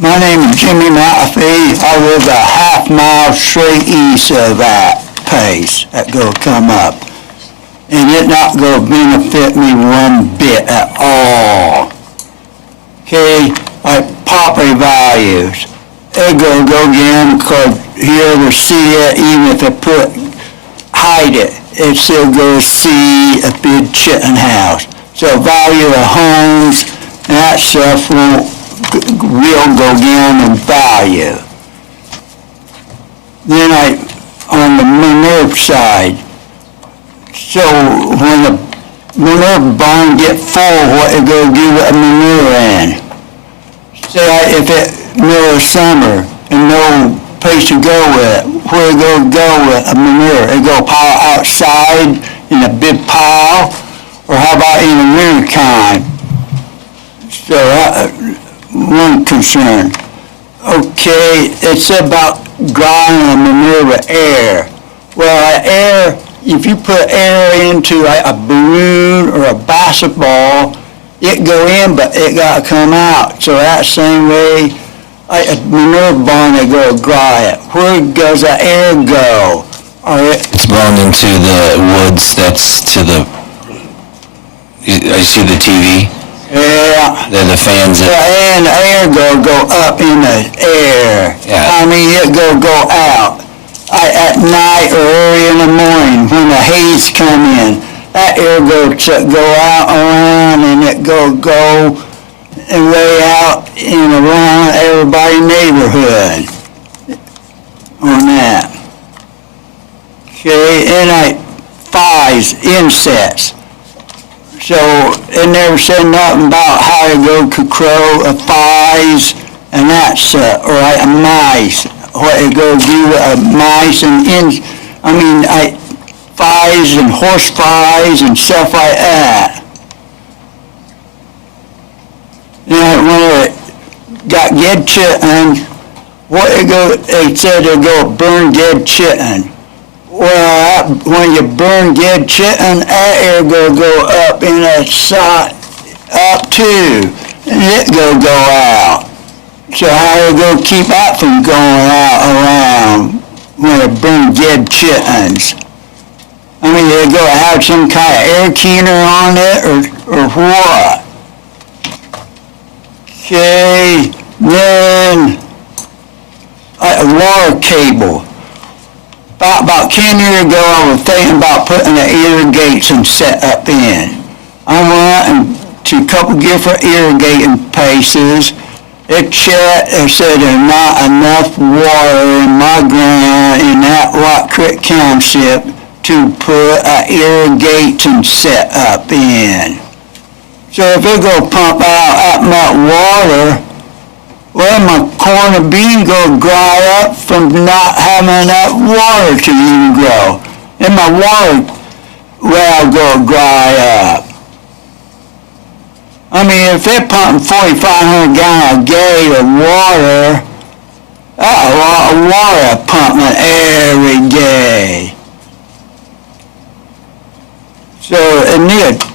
My name is Jimmy McAfee. I live a half mile straight east of that place that go come up. And it's not going to benefit me one bit at all. Okay, like property values. it go again, because here to see it, even if it hide it, it still goes see a big chicken house. So value of homes and that stuff will go down in value. Then on the manure side, so when the manure barn get full, what it go do with the manure in? Say if it middle of summer and no place to go with it, where it go with a manure? It go pile outside in a big pile, or how about in the winter time? So one concern. Okay, it's about drying the manure with air. Well, air, if you put air into a balloon or a basketball, it go in, but it got to come out. So that same way, a manure barn, they go dry it. Where does the air go? It's blown into the woods that's to the, you see the TV? Yeah. They're the fans that... And the air go up in the air. Yeah. I mean, it go out. At night or early in the morning when the haze come in, that air go out around and it go and lay out in around everybody's neighborhood on that. Okay, and flies, insects. So it never said nothing about how to go to crow, flies, and that stuff, or mice. What it go do with mice and flies and horse flies and stuff like that. And when it got dead chicken, they said they go burn dead chicken. Well, when you burn dead chicken, that air go up in a side, up too, and it go out. So how do you go keep that from going out around when it burn dead chickens? I mean, they go have some kind of air cleaner on it or what? Okay, then a water cable. About 10 years ago, I was thinking about putting the irrigation set up in. I went to a couple different irrigating places. It checked and said there's not enough water in my ground in that Rock Creek Township to put an irrigation set up in. So if it go pump out that much water, well, my corn and bean go dry up from not having enough water to even grow. And my water well go dry up. I mean, if they're pumping 4,500 gallons a day of water, that's a lot of water pumping every day. So it need to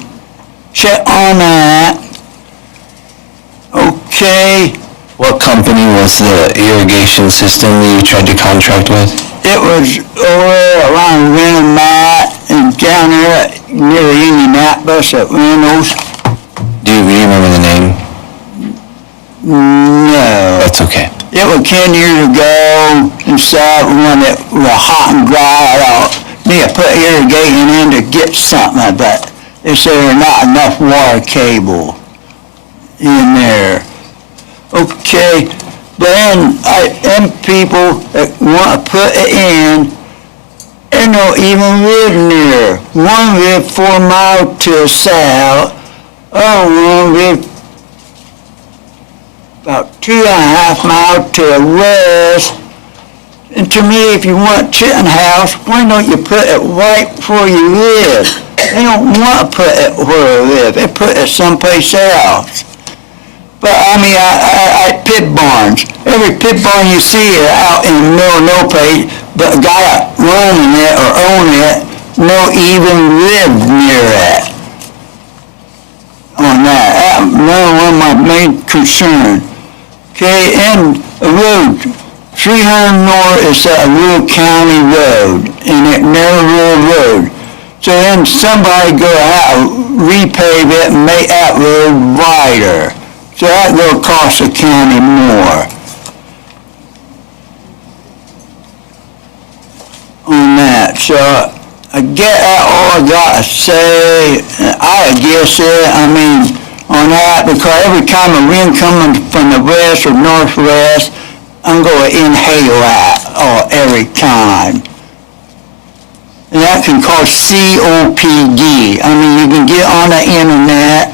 check on that. Okay. What company was the irrigation system you tried to contract with? It was over around Rennemat and down there near Indianapolis at Reynolds. Do you remember the name? No. That's okay. It was 10 years ago and stuff when it was hot and dry. I need to put irrigating in to get something, but they said there's not enough water cable in there. Okay, but then them people that want to put it in, they don't even live near. One lived 4 miles to the south, one lived about 2.5 miles to the west. And to me, if you want a chicken house, why don't you put it right where you live? They don't want to put it where they live. They put it someplace else. But I mean, pit barns. Every pit barn you see is out in the middle of no place, but a guy running it or owning it no even live near it. On that. That's one of my main concerns. Okay, and a road, 300 North is a rural county road, and it never rural road. So then somebody go out, repave it, and make that road wider. So that will cost the county more. that, so I get all I gotta say. I guess it, I mean, on that, because every time a wind coming from the west or northwest, I'm gonna inhale that, every time. And that can cause COPD. I mean, you can get on the internet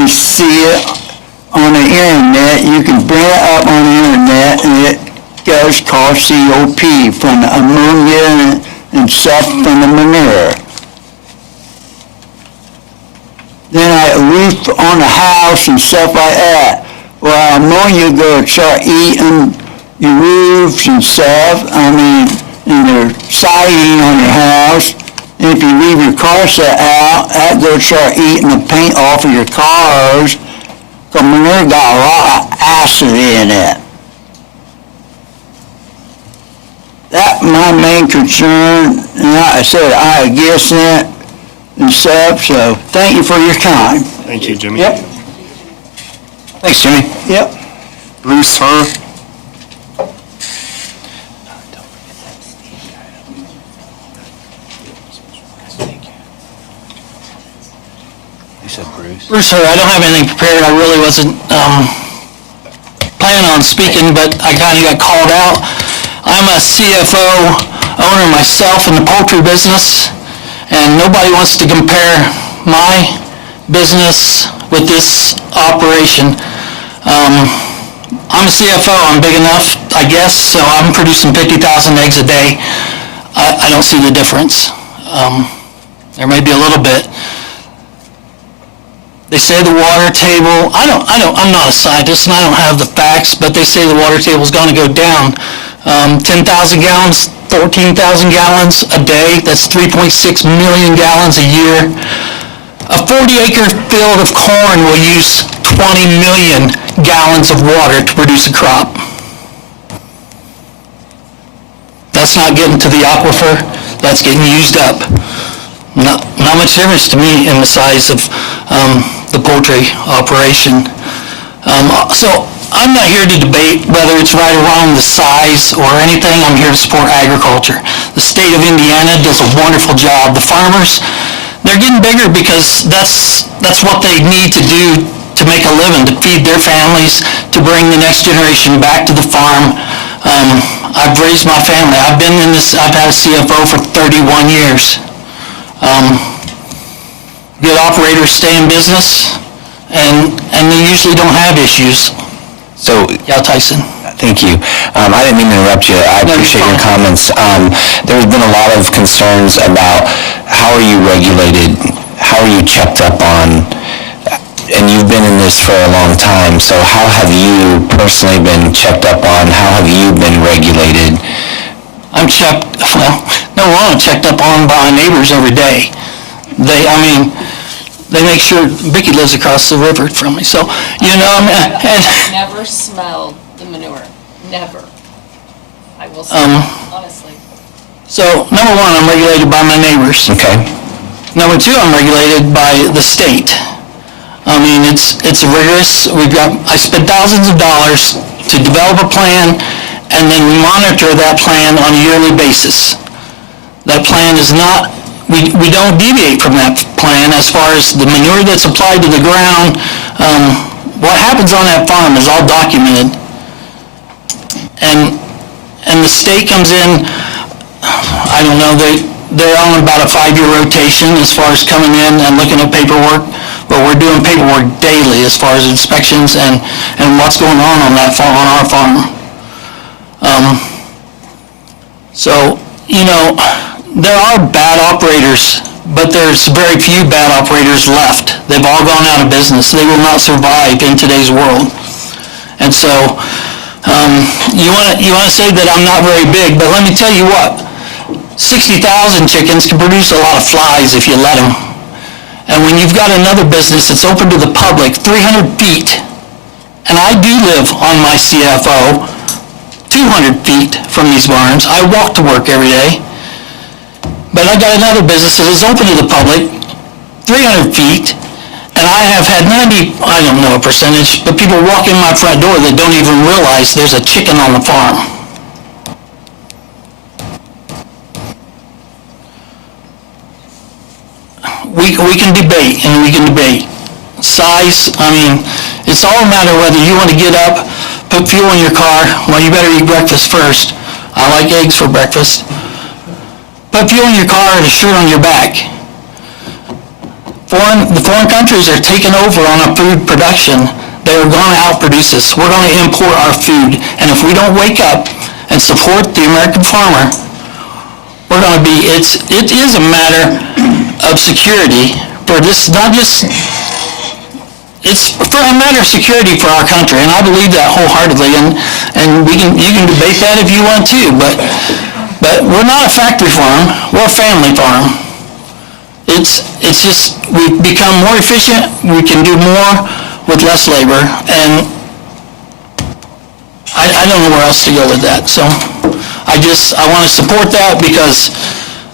and see it on the internet. You can bring it up on the internet, and it does cause COP from the ammonia and stuff from the manure. Then I roof on the house and stuff like that. Well, ammonia go start eating your roofs and stuff. I mean, and your siding on your house. And if you leave your car set out, that goes start eating the paint off of your cars. Because manure got a lot of acid in it. That's my main concern, and like I said, I guess it and stuff, so thank you for your time. Thank you, Jimmy. Yep. Thanks, Jimmy. Yep. Bruce, her. You said Bruce? Bruce, sir, I don't have anything prepared. I really wasn't planning on speaking, but I kind of got called out. I'm a CFO owner myself in the poultry business, and nobody wants to compare my business with this operation. I'm a CFO. I'm big enough, I guess, so I'm producing 50,000 eggs a day. I don't see the difference. There may be a little bit. They say the water table, I'm not a scientist and I don't have the facts, but they say the water table is going to go down 10,000 gallons, 14,000 gallons a day. That's 3.6 million gallons a year. A 40-acre field of corn will use 20 million gallons of water to produce a crop. That's not getting to the aquifer, that's getting used up. Not much difference to me in the size of the poultry operation. So I'm not here to debate whether it's right or wrong, the size or anything. I'm here to support agriculture. The state of Indiana does a wonderful job. The farmers, they're getting bigger because that's what they need to do to make a living, to feed their families, to bring the next generation back to the farm. I've raised my family. I've had a CFO for 31 years. Good operators stay in business, and they usually don't have issues. So, Yeah, Tyson. thank you. I didn't mean to interrupt you. I appreciate your comments. There's been a lot of concerns about how are you regulated, how are you checked up on, and you've been in this for a long time, so how have you personally been checked up on? How have you been regulated? I'm checked, I'm checked up on by my neighbors every day. They make sure, Vicki lives across the river from me, so, Never smelled the manure, never. I will say, honestly. So, number one, I'm regulated by my neighbors. Okay. Number two, I'm regulated by the state. It's rigorous. I spend thousands of dollars to develop a plan, and then we monitor that plan on a yearly basis. That plan is not, we don't deviate from that plan as far as the manure that's applied to the ground. What happens on that farm is all documented. And the state comes in, I don't know, they're on about a 5-year rotation as far as coming in and looking at paperwork. But we're doing paperwork daily as far as inspections and what's going on that farm, on our farm. There are bad operators, but there's very few bad operators left. They've all gone out of business. They will not survive in today's world. And so, you want to say that I'm not very big, but let me tell you what, 60,000 chickens can produce a lot of flies if you let them. And when you've got another business that's open to the public, 300 feet, and I do live on my CFO, 200 feet from these barns. I walk to work every day. But I got another business that is open to the public, 300 feet, and I have had I don't know a percentage, but people walk in my front door that don't even realize there's a chicken on the farm. we can debate, and we can debate. Size, I mean, it's all a matter whether you want to get up, put fuel in your car, well, you better eat breakfast first. I like eggs for breakfast. Put fuel in your car and a shirt on your back. The foreign countries are taking over on our food production. They are going to outproduce us. We're going to import our food. And if we don't wake up and support the American farmer, we're going to be, it is a matter of security for this, not just, it's for a matter of security for our country, and I believe that wholeheartedly, and you can debate that if you want to, but we're not a factory farm, we're a family farm. It's just, we've become more efficient, we can do more with less labor, and I don't know where else to go with that. So I want to support that because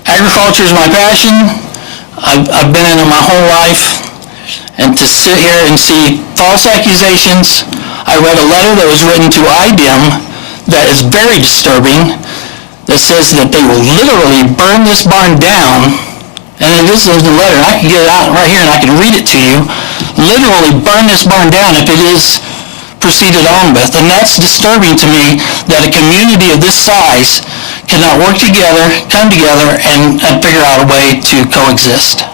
agriculture is my passion. I've been in it my whole life. And to sit here and see false accusations, I read a letter that was written to IBM that is very disturbing, that says that they will literally burn this barn down. And this is the letter, and I can get it out right here and I can read it to you. Literally burn this barn down if it is proceeded on with. And that's disturbing to me that a community of this size cannot work together, come together, and figure out a way to coexist.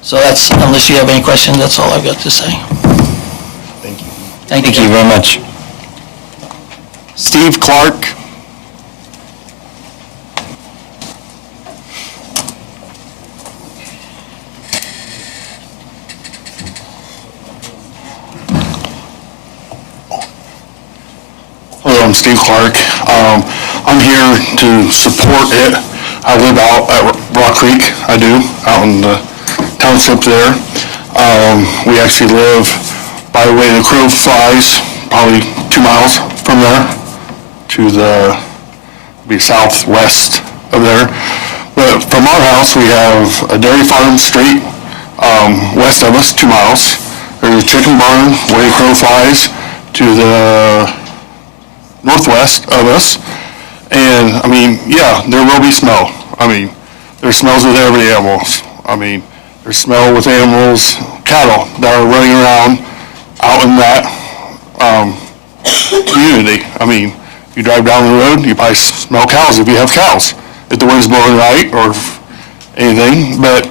So that's, unless you have any questions, that's all I've got to say. Thank you. Thank you very much. Steve Clark. Hello, I'm Steve Clark. I'm here to support it. I live out at Rock Creek, I do, out in the township there. We actually live by the way the crow flies, probably 2 miles from there to the, be southwest of there. But from our house, we have a dairy farm straight west of us, 2 miles. There's a chicken barn, way the crow flies, to the northwest of us. And, I mean, yeah, there will be smell. I mean, there's smells with every animals. I mean, there's smell with animals, cattle that are running around out in that community. I mean, you drive down the road, you probably smell cows if you have cows, if the wind's blowing right or anything. But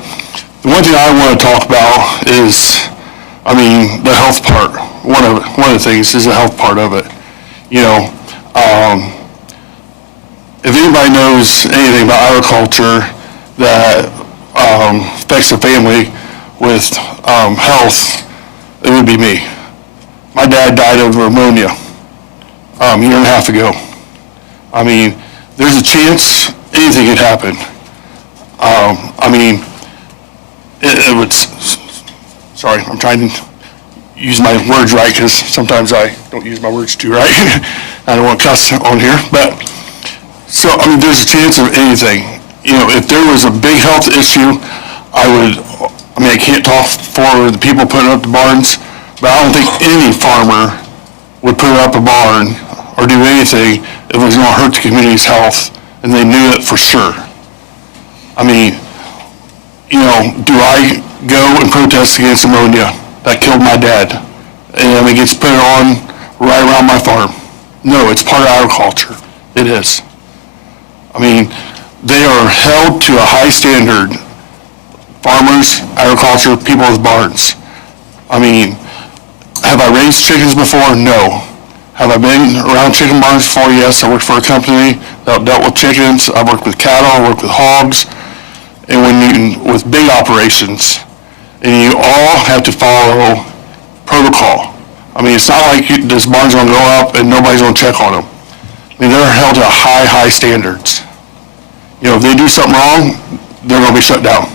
the one thing I want to talk about is, I mean, the health part. One of the things is the health part of it. You know, if anybody knows anything about agriculture that affects a family with health, it would be me. My dad died of pneumonia a year and a half ago. I mean, there's a chance anything could happen. I mean, it would, sorry, I'm trying to use my words right because sometimes I don't use my words too right. I don't want to cuss on here, but so, I mean, there's a chance of anything. You know, if there was a big health issue, I can't talk for the people putting up the barns, but I don't think any farmer would put up a barn or do anything if it was going to hurt the community's health, and they knew it for sure. I mean, you know, do I go and protest against ammonia that killed my dad, and it gets put on right around my farm? No, it's part of agriculture. It is. I mean, they are held to a high standard. Farmers, agriculture, people with barns. I mean, have I raised chickens before? No. Have I been around chicken barns before? Yes. I worked for a company that dealt with chickens. I worked with cattle. I worked with hogs. And with big operations, and you all have to follow protocol. I mean, it's not like this barn's going to go up and nobody's going to check on them. I mean, they're held to high standards. You know, if they do something wrong, they're going to be shut down.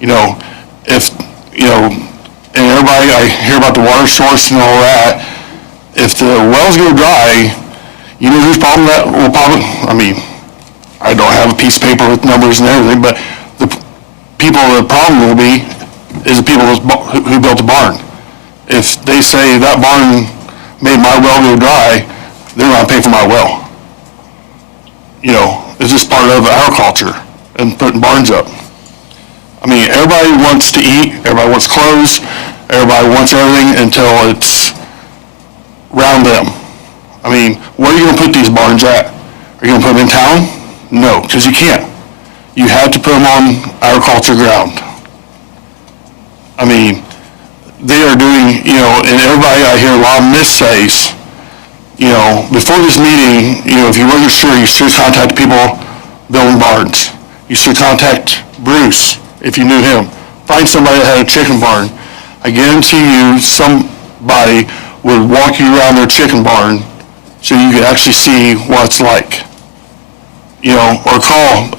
You know, if, you know, and everybody, I hear about the water source and all that. If the wells go dry, you know whose problem that will probably, I mean, I don't have a piece of paper with numbers and everything, but the problem will be is the people who built the barn. If they say that barn made my well go dry, they're going to pay for my well. You know, it's just part of agriculture and putting barns up. I mean, everybody wants to eat, everybody wants clothes, everybody wants everything until it's round them. I mean, where are you gonna put these barns at? Are you gonna put them in town? No, because you can't. You have to put them on agriculture ground. I mean, they are doing, and everybody, I hear a lot of missays, before this meeting, if you wasn't sure, you should contact people building barns. You should contact Bruce, if you knew him. Find somebody that had a chicken barn. I guarantee you, somebody would walk you around their chicken barn so you could actually see what it's like. Or call,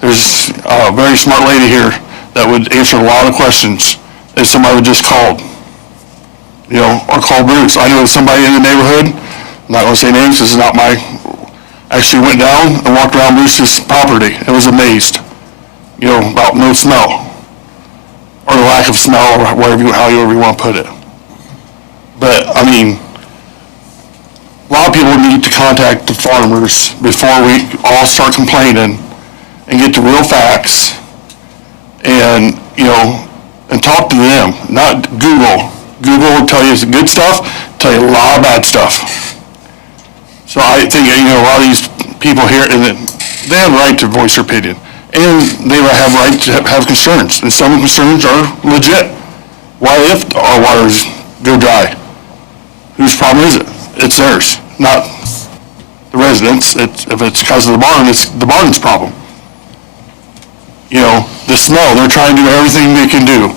there's a very smart lady here that would answer a lot of questions if somebody would just call. Or call Bruce. I know somebody in the neighborhood, I'm not gonna say names, this is not actually went down and walked around Bruce's property and was amazed, about no smell, or the lack of smell, or however you want to put it. But, a lot of people need to contact the farmers before we all start complaining and get the real facts and, and talk to them, not Google. Google will tell you good stuff, tell you a lot of bad stuff. So I think, a lot of these people here, and they have a right to voice their opinion, and they have a right to have concerns, and some concerns are legit. What if our waters go dry? Whose problem is it? It's theirs, not the residents. If it's because of the barn, it's the barn's problem. The smell, they're trying to do everything they can do.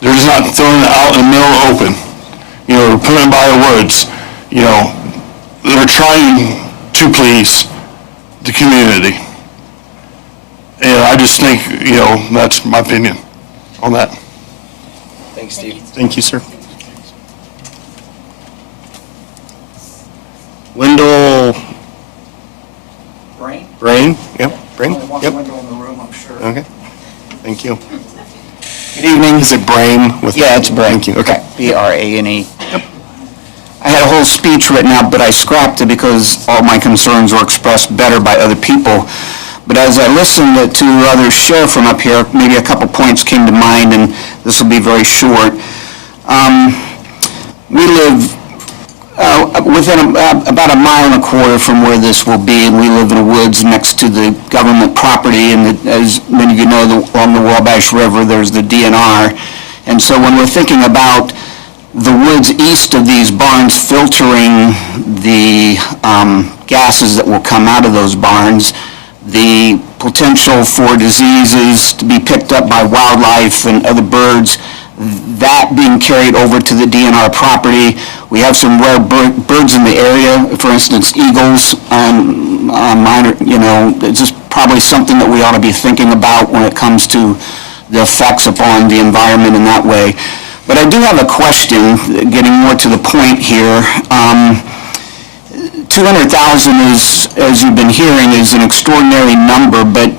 They're just not throwing it out in the middle open. They're putting it by the woods. They're trying to please the community. And I just think, that's my opinion on that. Thanks, Steve. Thank you, sir. Wendell Brain? Yep, Brain? Yep. window in the room, I'm sure. Okay, thank you. Good evening. Is it Brain? Yeah, it's Brain. Thank you, okay. B-R-A-N-E. I had a whole speech written out, but I scrapped it because all my concerns were expressed better by other people. But as I listened to others share from up here, maybe a couple points came to mind, and this will be very short. We live within about a mile and a quarter from where this will be, and we live in the woods next to the government property, and as many of you know, along the Wabash River, there's the DNR. And so when we're thinking about the woods east of these barns filtering the gases that will come out of those barns, the potential for diseases to be picked up by wildlife and other birds, that being carried over to the DNR property. We have some rare birds in the area, for instance, eagles, minor, it's just probably something that we ought to be thinking about when it comes to the effects upon the environment in that way. But I do have a question, getting more to the point here. 200,000 is, as you've been hearing, is an extraordinary number, but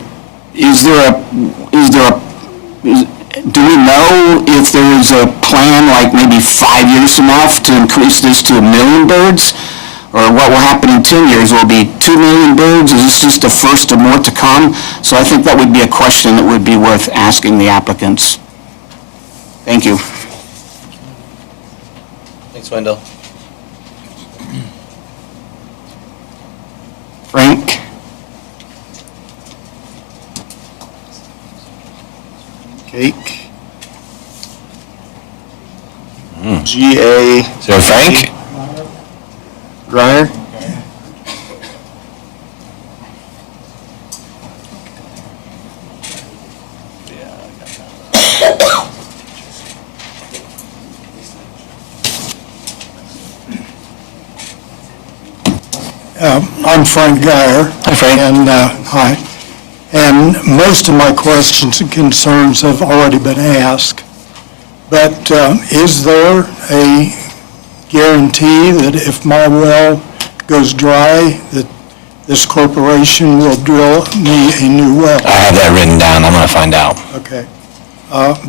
do we know if there is a plan, like maybe 5 years from now, to increase this to 1 million birds? Or what will happen in 10 years? Will it be 2 million birds? Is this just the first of more to come? So I think that would be a question that would be worth asking the applicants. Thank you. Thanks, Wendell. Frank? Cake. G.A. Is there a Frank? Griner? I'm Frank Geyer. Hi, Frank. And, hi. And most of my questions and concerns have already been asked. But is there a guarantee that if my well goes dry, that this corporation will drill me a new well? I have that written down. I'm going to find out. Okay.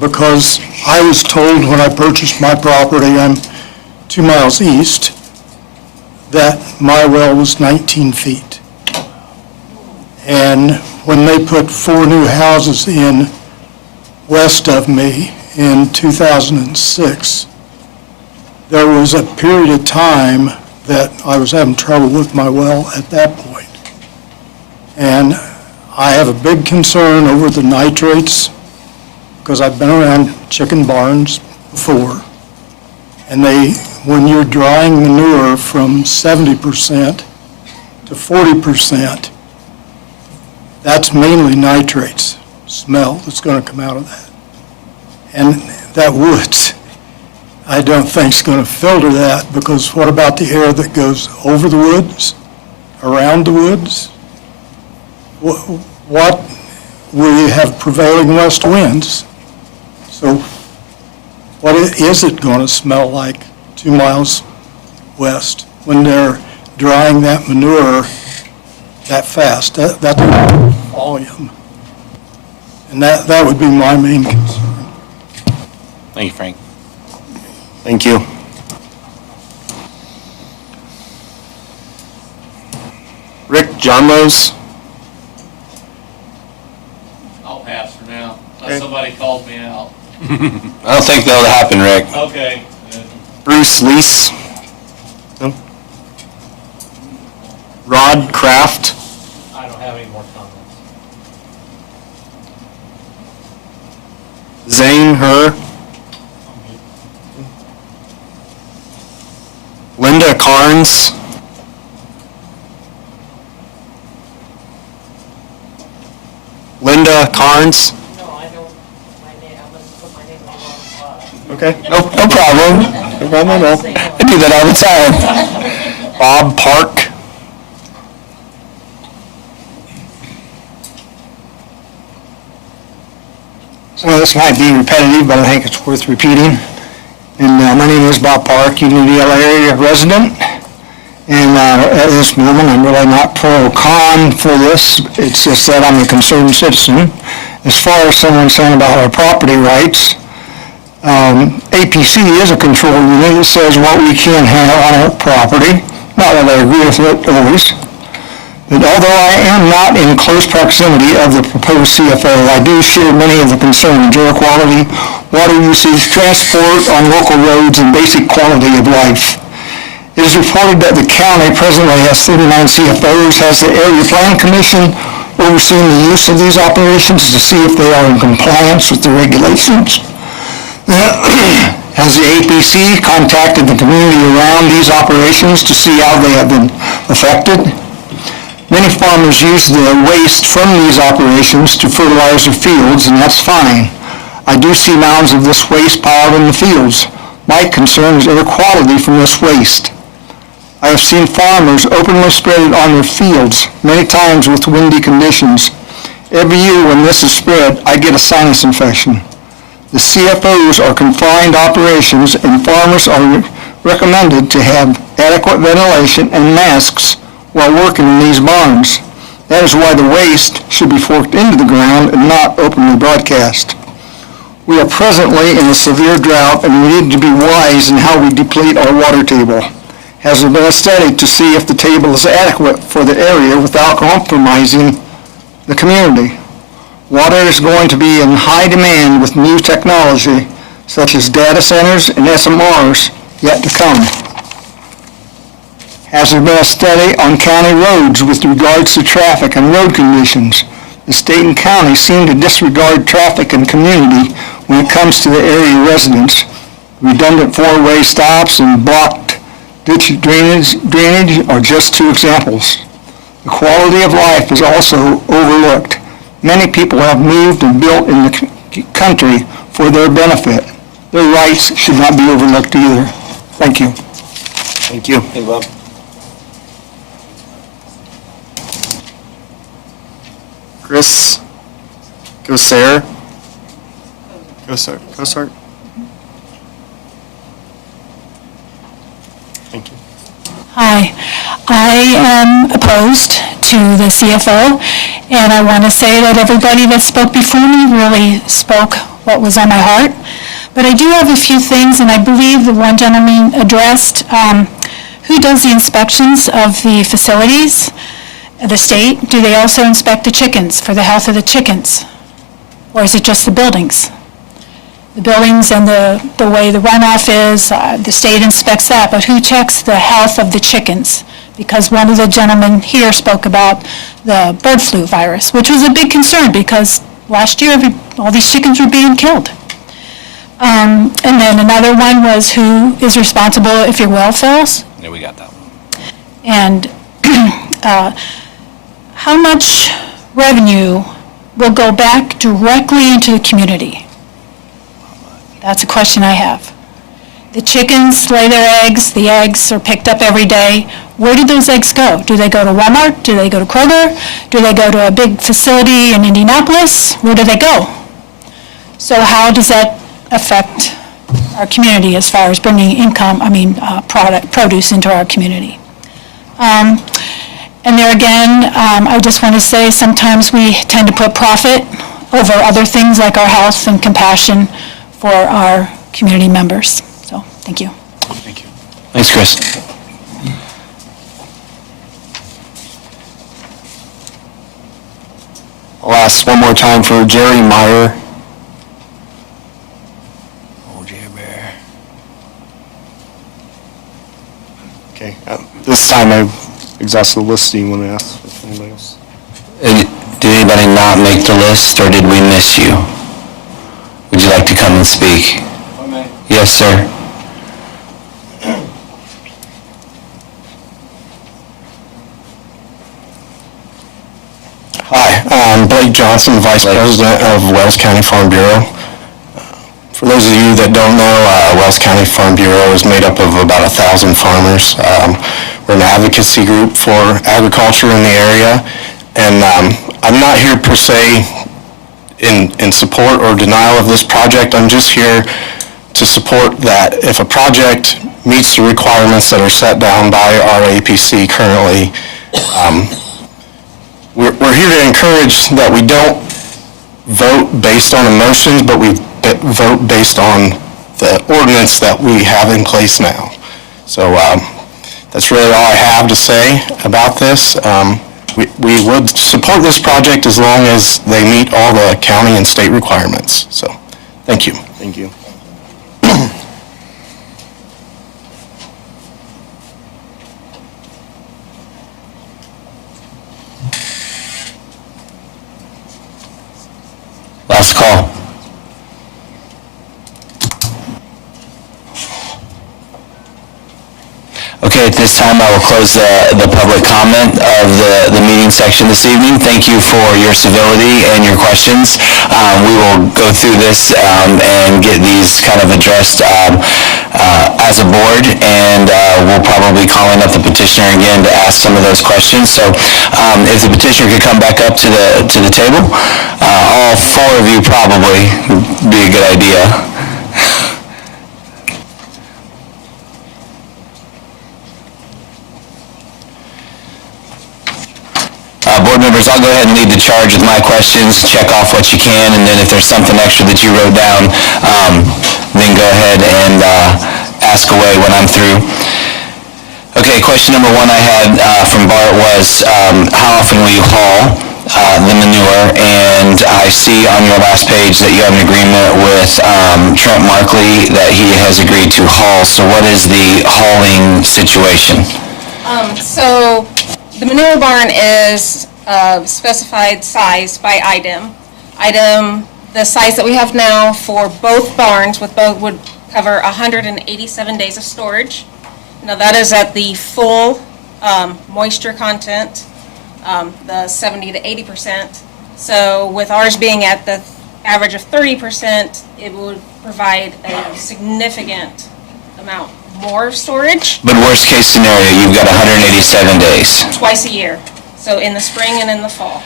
Because I was told when I purchased my property, I'm 2 miles east, that my well was 19 feet. And when they put 4 new houses in west of me in 2006, there was a period of time that I was having trouble with my well at that point. And I have a big concern over the nitrates because I've been around chicken barns before. And when you're drying manure from 70% to 40%, that's mainly nitrates, smell that's going to come out of that. And that woods, I don't think is going to filter that, because what about the air that goes over the woods, around the woods? What, we have prevailing west winds, so what is it going to smell like 2 miles west when they're drying that manure that fast? That's volume. And that would be my main concern. Thank you, Frank. Thank you. Rick Johnlows? I'll pass for now, unless somebody calls me out. I don't think that'll happen, Rick. Okay. Bruce Lease? No? Rod Kraft? I don't have any more comments. Zane Her? Linda Carnes? Linda Carnes? No, I don't, I'm gonna put my name on the wrong spot. Okay, no problem. No problem at all. I do that all the time. Bob Park? Some of this might be repetitive, but I think it's worth repeating. And my name is Bob Park, Unionville area resident. And at this moment, I'm really not pro or con for this. It's just that I'm a concerned citizen. As far as someone saying about our property rights, APC is a control unit that says what we can have on our property. Not that I agree with it always. But although I am not in close proximity of the proposed CFO, I do share many of the concerns: air quality, water usage, transport on local roads, and basic quality of life. It is reported that the county presently has 39 CFOs, has the Area Plan Commission overseeing the use of these operations to see if they are in compliance with the regulations. Has the APC contacted the community around these operations to see how they have been affected? Many farmers use the waste from these operations to fertilize their fields, and that's fine. I do see mounds of this waste piled in the fields. My concern is air quality from this waste. I have seen farmers openly spread it on their fields, many times with windy conditions. Every year when this is spread, I get a sinus infection. The CFOs are confined operations, and farmers are recommended to have adequate ventilation and masks while working in these barns. That is why the waste should be forked into the ground and not openly broadcast. We are presently in a severe drought, and we need to be wise in how we deplete our water table. Has there been a study to see if the table is adequate for the area without compromising the community? Water is going to be in high demand with new technology, such as data centers and SMRs, yet to come. Has there been a study on county roads with regards to traffic and road conditions? The state and county seem to disregard traffic and community when it comes to the area residents. Redundant four-way stops and blocked ditch drainage are just two examples. The quality of life is also overlooked. Many people have moved and built in the country for their benefit. Their rights should not be overlooked either. Thank you. Thank you. Hey, Bob. Chris Gosar? Gosar? Thank you. Hi, I am opposed to the CFO, and I want to say that everybody that spoke before me really spoke what was on my heart. But I do have a few things, and I believe the one gentleman addressed who does the inspections of the facilities, the state. Do they also inspect the chickens for the health of the chickens? Or is it just the buildings? the buildings and the way the runoff is, the state inspects that, but who checks the health of the chickens? Because one of the gentlemen here spoke about the bird flu virus, which was a big concern because last year, all these chickens were being killed. And then another one was who is responsible if your well fails? Yeah, we got that one. And how much revenue will go back directly into the community? That's a question I have. The chickens lay their eggs, the eggs are picked up every day. Where do those eggs go? Do they go to Walmart? Do they go to Kroger? Do they go to a big facility in Indianapolis? Where do they go? So how does that affect our community as far as bringing produce into our community? And there again, I just want to say sometimes we tend to put profit over other things like our health and compassion for our community members. So, thank you. Thank you. Thanks, Chris. I'll ask one more time for Jerry Meyer. Oh, Jerry Bear. Okay, this time I've exhausted the list. Do you want to ask if anybody else? Did anybody not make the list, or did we miss you? Would you like to come and speak? Yes, sir. Hi, I'm Blake Johnson, Vice President of Wells County Farm Bureau. For those of you that don't know, Wells County Farm Bureau is made up of about 1,000 farmers. We're an advocacy group for agriculture in the area, and I'm not here per se in support or denial of this project. I'm just here to support that if a project meets the requirements that are set down by our APC currently, we're here to encourage that we don't vote based on emotions, but we vote based on the ordinance that we have in place now. So that's really all I have to say about this. We would support this project as long as they meet all the county and state requirements. So, thank you. Thank you. Last call. Okay, at this time, I will close the public comment of the meeting section this evening. Thank you for your civility and your questions. We will go through this and get these kind of addressed as a board, and we'll probably be calling up the petitioner again to ask some of those questions. So if the petitioner could come back up to the table, all four of you probably would be a good idea. Board members, I'll go ahead and lead the charge with my questions, check off what you can, and then if there's something extra that you wrote down, then go ahead and ask away when I'm through. Okay, question number one I had from Bart was, how often will you haul the manure? And I see on your last page that you have an agreement with Trent Markley that he has agreed to haul. So what is the hauling situation? So the manure barn is specified size by item. The size that we have now for both barns with both would cover 187 days of storage. Now that is at the full moisture content, the 70 to 80%. So with ours being at the average of 30%, it would provide a significant amount more storage. But worst case scenario, you've got 187 days. Twice a year, so in the spring and in the fall.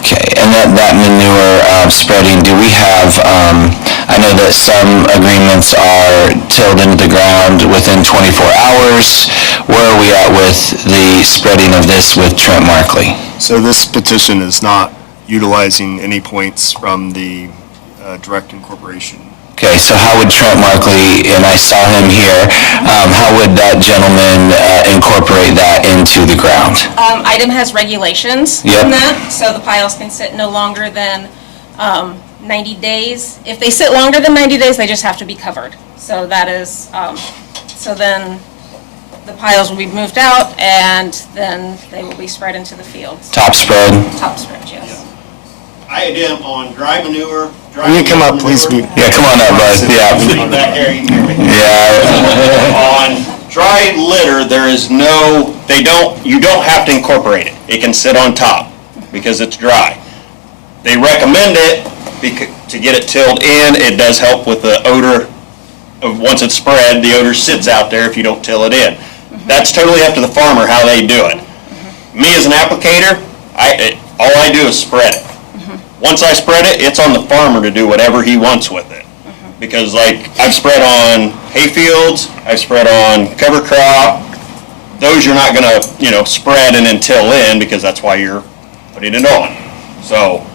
Okay, and that manure spreading, do we have, I know that some agreements are tilled into the ground within 24 hours. Where are we at with the spreading of this with Trent Markley? So this petition is not utilizing any points from the direct incorporation. Okay, so how would Trent Markley, and I saw him here, how would that gentleman incorporate that into the ground? Item has regulations Yep. in that, so the piles can sit no longer than 90 days. If they sit longer than 90 days, they just have to be covered. So that is, so then the piles will be moved out, and then they will be spread into the fields. Top spread? Top spread, yes. Item on dry manure. Can you come up, please? Yeah, come on up, bud. Yeah. Back there, you can hear me. Yeah. On dry litter, there is no, you don't have to incorporate it. It can sit on top because it's dry. They recommend it to get it tilled in. It does help with the odor of, once it's spread, the odor sits out there if you don't till it in. That's totally up to the farmer how they do it. Me as an applicator, all I do is spread it. Once I spread it, it's on the farmer to do whatever he wants with it. Because like, I've spread on hay fields, I've spread on cover crop. Those you're not gonna, spread and then till in because that's why you're putting it on. So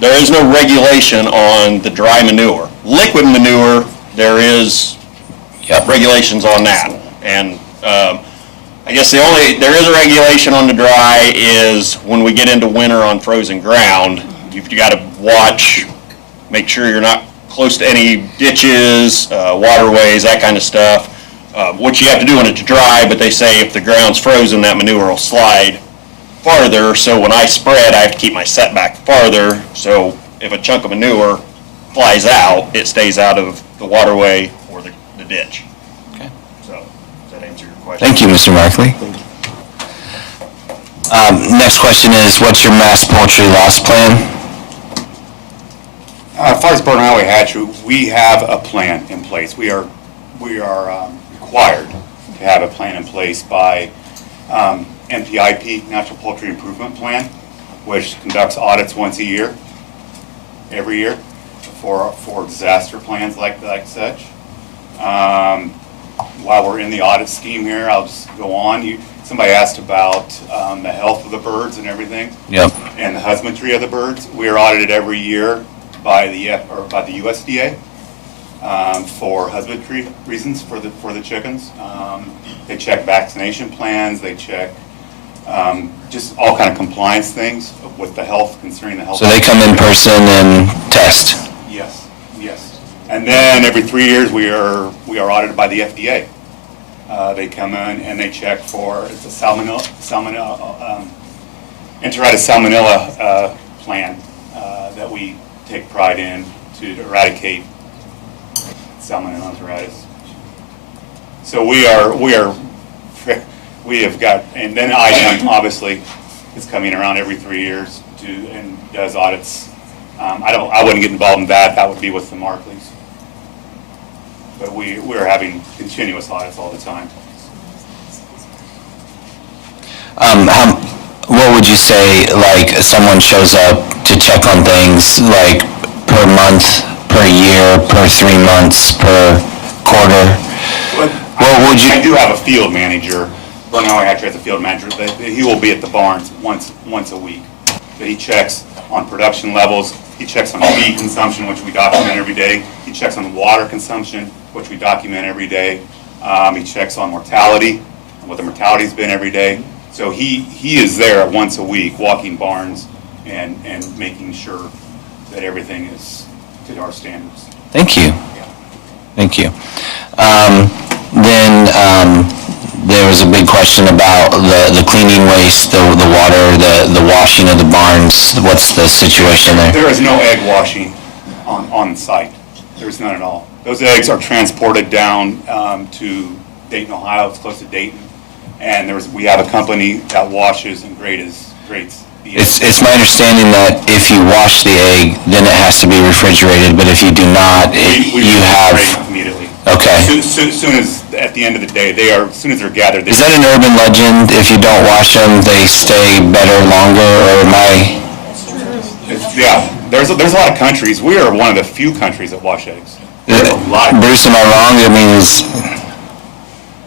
there is no regulation on the dry manure. Liquid manure, there is regulations on that. And I guess there is a regulation on the dry is when we get into winter on frozen ground, you gotta watch, make sure you're not close to any ditches, waterways, that kind of stuff. What you have to do when it's dry, but they say if the ground's frozen, that manure will slide farther, so when I spread, I have to keep my setback farther, so if a chunk of manure flies out, it stays out of the waterway or the ditch. Okay. So, does that answer your question? Thank you, Mr. Markley. Next question is, what's your mass poultry loss plan? As far as Burton Highway Hatchery, we have a plan in place. We are required to have a plan in place by NPIP, Natural Poultry Improvement Plan, which conducts audits once a year, every year, for disaster plans like such. While we're in the audit scheme here, I'll just go on. Somebody asked about the health of the birds and everything. Yep. And the husbandry of the birds. We are audited every year by the USDA for husbandry reasons for the chickens. They check vaccination plans. They check just all kind of compliance things with the health, concerning the health. So they come in person and test? Yes, yes. And then every 3 years, we are audited by the FDA. They come in and they check for, it's a enteritis salmonella plan that we take pride in to eradicate salmonella enteritis. So we have got, and then IDEM obviously is coming around every 3 years and does audits. I wouldn't get involved in that. That would be with the Markleys. But we're having continuous audits all the time. What would you say, like, someone shows up to check on things, like, per month, per year, per 3 months, per quarter? What would you... I do have a field manager. Burton Highway Hatchery has a field manager. He will be at the barns once a week. He checks on production levels. He checks on feed consumption, which we document every day. He checks on water consumption, which we document every day. He checks on mortality, what the mortality's been every day. So he is there once a week, walking barns and making sure that everything is to our standards. Thank you. Thank you. Then there was a big question about the cleaning waste, the water, the washing of the barns. What's the situation there? There is no egg washing on site. There's none at all. Those eggs are transported down to Dayton, Ohio. It's close to Dayton. And we have a company that washes and grates the eggs. It's my understanding that if you wash the egg, then it has to be refrigerated, but if you do not, we you have... immediately. Okay. Soon as, at the end of the day, as soon as they're gathered. Is that an urban legend? If you don't wash them, they stay better longer, or am I... Yeah, there's a lot of countries. We are one of the few countries that wash eggs. Bruce, am I wrong? I mean,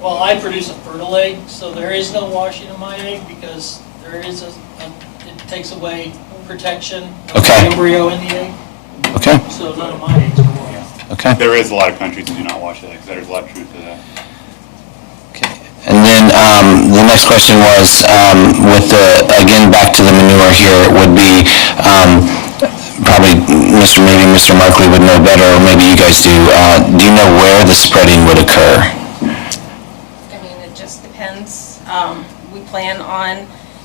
Well, I produce a fertile egg, so there is no washing of my egg because there is it takes away protection of the embryo in the egg. Okay. So none of my eggs are washed. Okay. There is a lot of countries that do not wash eggs. There's a lot of truth to that. And then the next question was, again, back to the manure here, would be probably, maybe Mr. Markley would know better, or maybe you guys do. Do you know where the spreading would occur? I mean, it just depends.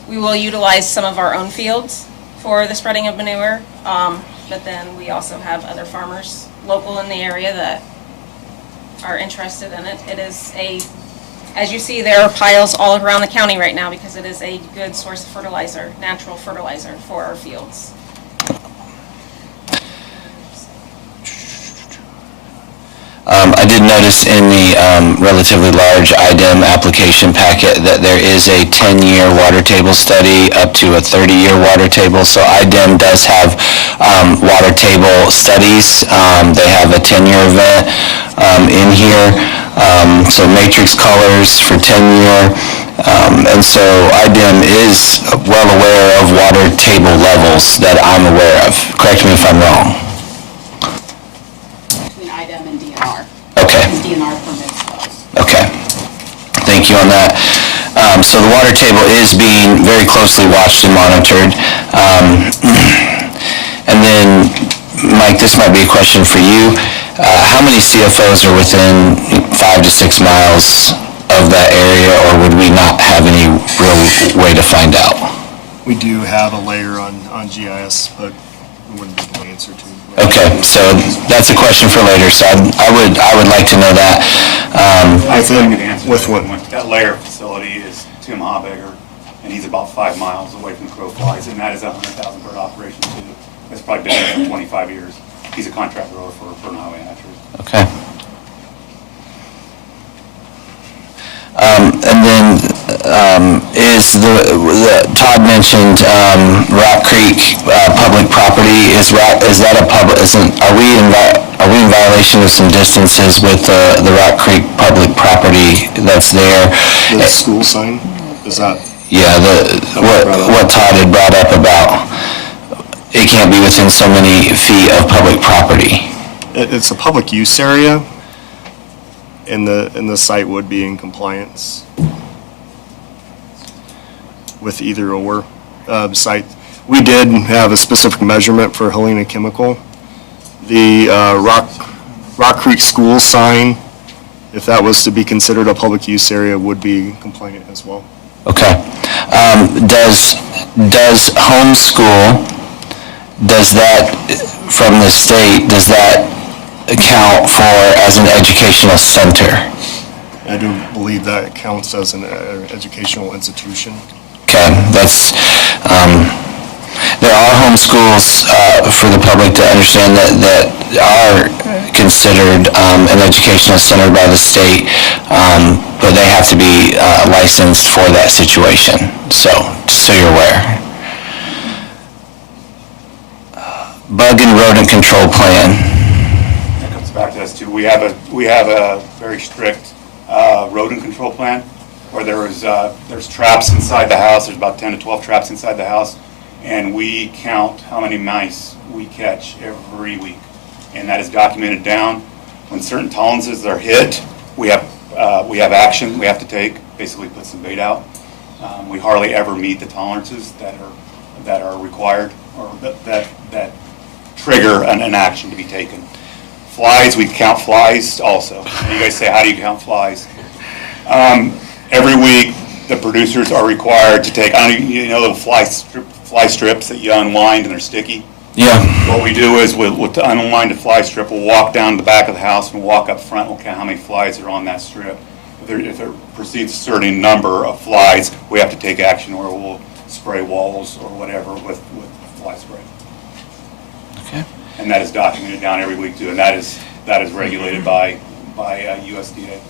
We will utilize some of our own fields for the spreading of manure, but then we also have other farmers local in the area that are interested in it. It is as you see, there are piles all around the county right now because it is a good source of fertilizer, natural fertilizer for our fields. I did notice in the relatively large IDEM application packet that there is a 10-year water table study up to a 30-year water table. So IDEM does have water table studies. They have a 10-year event in here. So matrix colors for 10-year. And so IDEM is well aware of water table levels that I'm aware of. Correct me if I'm wrong. Between IDEM and DNR. Okay. Because DNR permits those. Okay. Thank you on that. So the water table is being very closely watched and monitored. And then, Mike, this might be a question for you. How many CFOs are within 5 to 6 miles of that area, or would we not have any real way to find out? We do have a layer on GIS, but we wouldn't be able to answer to. Okay, so that's a question for later, so I would like to know that. I could answer that layer facility is Tim Hobegger, and he's about 5 miles away from the crow flies, and that is a 100,000 bird operation too. That's probably been there for 25 years. He's a contract grower for an highway hatchery. Okay. And then is Todd mentioned Rock Creek public property. Is that a public? Are we in violation of some distances with the Rock Creek public property that's there? The school sign, is that? Yeah, what Todd had brought up about it can't be within so many feet of public property. It's a public use area, and the site would be in compliance with either or site. We did have a specific measurement for Helena Chemical. The Rock Creek School sign, if that was to be considered a public use area, would be compliant as well. Okay. Does homeschool, does that, from the state, does that count for as an educational center? I do believe that counts as an educational institution. Okay, that's, there are homeschools for the public to understand that are considered an educational center by the state, but they have to be licensed for that situation, so just so you're aware. Bug and rodent control plan. That comes back to us too. We have a very strict rodent control plan where there's traps inside the house. There's about 10 to 12 traps inside the house, and we count how many mice we catch every week, and that is documented down. When certain tolerances are hit, we have action we have to take. Basically, put some bait out. We hardly ever meet the tolerances that are required or that trigger an action to be taken. Flies, we count flies also. And you guys say, how do you count flies? Every week, the producers are required to take, you know the fly strips that you unwind and they're sticky? Yeah. What we do is we'll unwind the fly strip, we'll walk down to the back of the house and walk up front, we'll count how many flies are on that strip. If it precedes a certain number of flies, we have to take action, or we'll spray walls or whatever with fly spray. Okay. And that is documented down every week too, and that is regulated by USDA.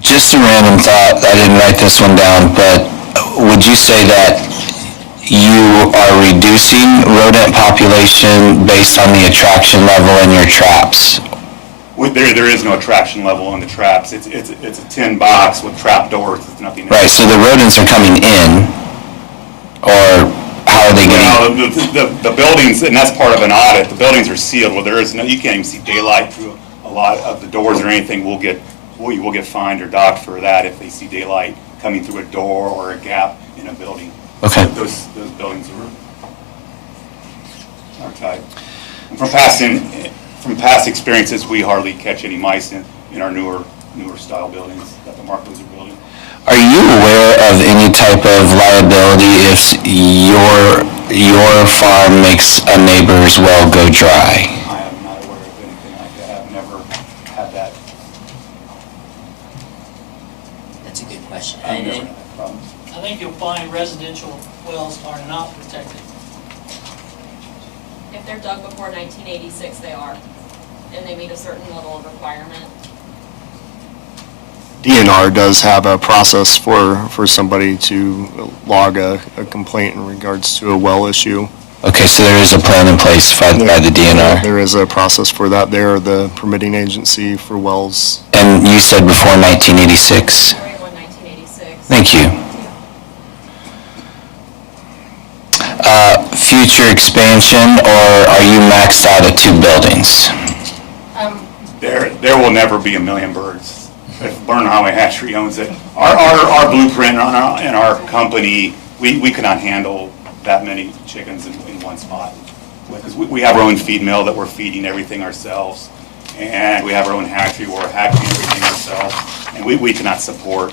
Just a random thought, I didn't write this one down, but would you say that you are reducing rodent population based on the attraction level in your traps? There is no attraction level in the traps. It's a tin box with trap doors. It's nothing. Right, so the rodents are coming in, or how are they getting? Well, the buildings, and that's part of an audit, the buildings are sealed where there is no, you can't even see daylight through a lot of the doors or anything. We'll get fined or docked for that if they see daylight coming through a door or a gap in a building. Okay. Those buildings are tight. From past experiences, we hardly catch any mice in our newer style buildings that the Markleys are building. Are you aware of any type of liability if your farm makes a neighbor's well go dry? I am not aware of anything like that. I've never had that. That's a good question. I've never had that problem. I think you'll find residential wells are not protected. If they're dug before 1986, they are, and they meet a certain level of requirement. DNR does have a process for somebody to log a complaint in regards to a well issue. Okay, so there is a plan in place by the DNR. There is a process for that. They're the permitting agency for wells. And you said before 1986? January 1, 1986. Thank you. Future expansion, or are you maxed out at 2 buildings? There will never be a million birds. If Burn Highway Hatchery owns it. Our blueprint in our company, we cannot handle that many chickens in one spot. Because we have our own feed mill that we're feeding everything ourselves. And we have our own hatchery where we're hatching everything ourselves. And we cannot support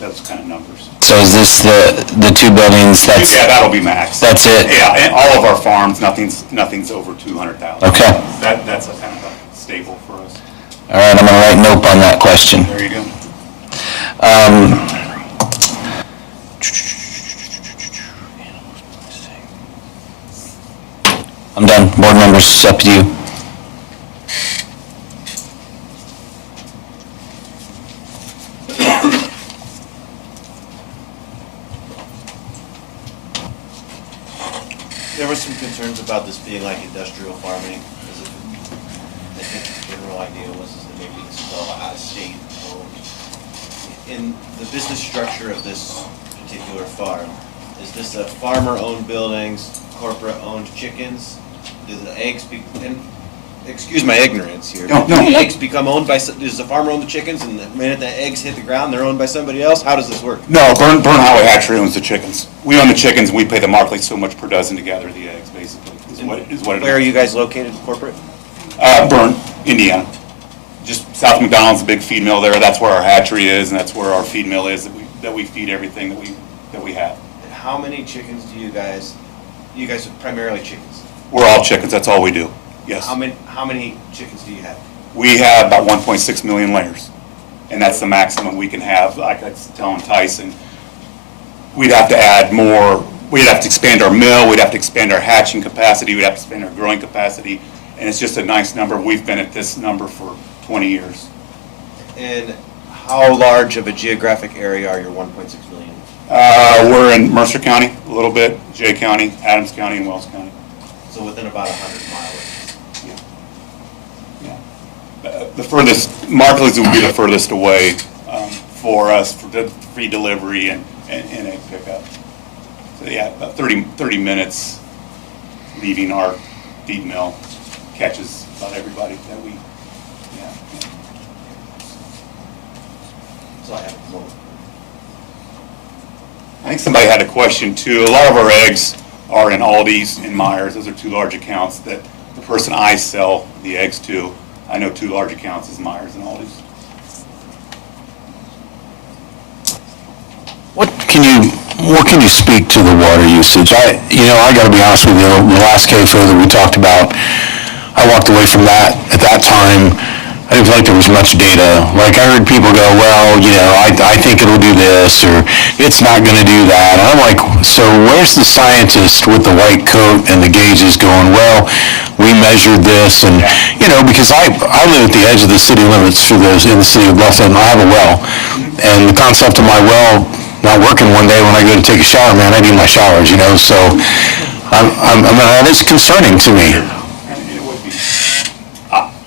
those kind of numbers. So is this the 2 buildings that's... Yeah, that'll be max. That's it? Yeah, and all of our farms, nothing's over 200,000. Okay. That's a kind of a staple for us. All right, I'm going to write nope on that question. There you go. I'm done. Board members, it's up to you. There were some concerns about this being like industrial farming. I think the general idea was that maybe this is all out of state owned. In the business structure of this particular farm, is this a farmer-owned buildings, corporate-owned chickens? Do the eggs and excuse my ignorance here. No. Do the eggs become owned by, does the farmer own the chickens, and the minute the eggs hit the ground, they're owned by somebody else? How does this work? No, Burn Highway Hatchery owns the chickens. We own the chickens, and we pay the Markleys so much per dozen to gather the eggs, basically, is what it is. Where are you guys located, corporate? Burn, Indiana. Just south of McDonald's, a big feed mill there. That's where our hatchery is, and that's where our feed mill is, that we feed everything that we have. And how many chickens do you guys are primarily chickens? We're all chickens, that's all we do, yes. How many chickens do you have? We have about 1.6 million layers, and that's the maximum we can have. Like I was telling Tyson, we'd have to add more, we'd have to expand our mill, we'd have to expand our hatching capacity, we'd have to expand our growing capacity, and it's just a nice number. We've been at this number for 20 years. And how large of a geographic area are your 1.6 million? We're in Mercer County, a little bit, Jay County, Adams County, and Wells County. So within about 100 miles. Yeah. The furthest, Markleys would be the furthest away for us for the free delivery and egg pickup. So yeah, about 30 minutes leaving our feed mill catches about everybody that we, yeah. So I have a moment. I think somebody had a question too. A lot of our eggs are in Aldi's and Myers. Those are 2 large accounts that the person I sell the eggs to, I know 2 large accounts is Myers and Aldi's. What can you speak to the water usage? I got to be honest with you, the last KFO that we talked about, I walked away from that at that time. I didn't feel like there was much data. Like I heard people go, well, I think it'll do this, or it's not going to do that. And I'm like, so where's the scientist with the white coat and the gauges going, well, we measured this, and, because I live at the edge of the city limits in the city of Bluffton, and I have a well. And the concept of my well not working one day when I go to take a shower, man, I need my showers, so that is concerning to me.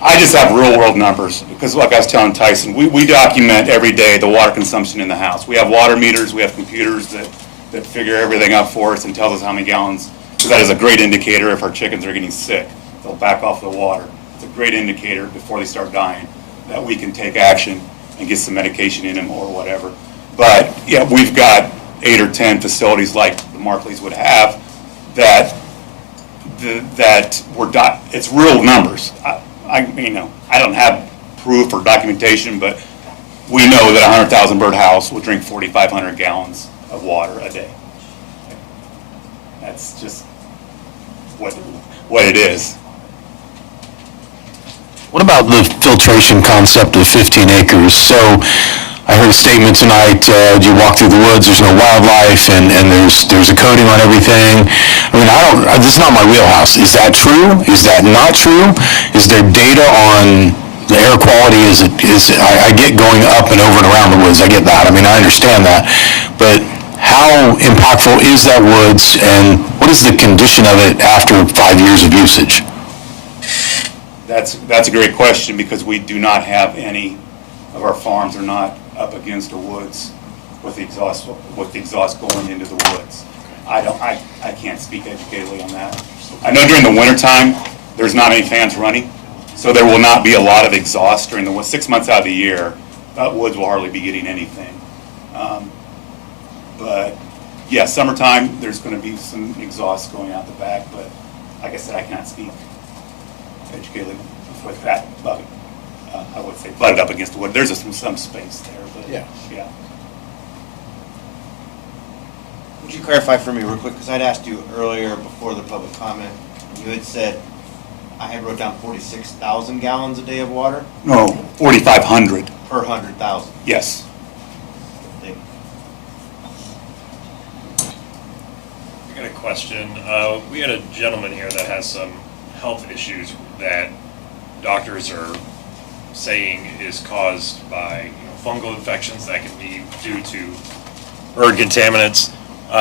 I just have real-world numbers, because like I was telling Tyson, we document every day the water consumption in the house. We have water meters, we have computers that figure everything up for us and tells us how many gallons, because that is a great indicator if our chickens are getting sick. They'll back off the water. It's a great indicator before they start dying that we can take action and get some medication in them or whatever. But, we've got 8 or 10 facilities like the Markleys would have that that it's real numbers. I don't have proof or documentation, but we know that a 100,000 bird house will drink 4,500 gallons of water a day. That's just what it is. What about the filtration concept of 15 acres? So I heard a statement tonight, you walk through the woods, there's no wildlife, and there's a coating on everything. I mean, this is not my wheelhouse. Is that true? Is that not true? Is there data on the air quality? I get going up and over and around the woods, I get that. I mean, I understand that. But how impactful is that woods, and what is the condition of it after 5 years of usage? That's a great question, because we do not have any of our farms are not up against the woods with the exhaust going into the woods. I can't speak educatedly on that. I know during the wintertime, there's not any fans running, so there will not be a lot of exhaust during the 6 months out of the year. That woods will hardly be getting anything. But yeah, summertime, there's going to be some exhaust going out the back, but like I said, I cannot speak educatedly with that, but I would say butted up against the wood. There's some space there, but yeah. Would you clarify for me real quick, because I'd asked you earlier before the public comment, you had said, I had wrote down 46,000 gallons a day of water? No, 4,500. Per 100,000? Yes. I got a question. We had a gentleman here that has some health issues that doctors are saying is caused by fungal infections that can be due to bird contaminants.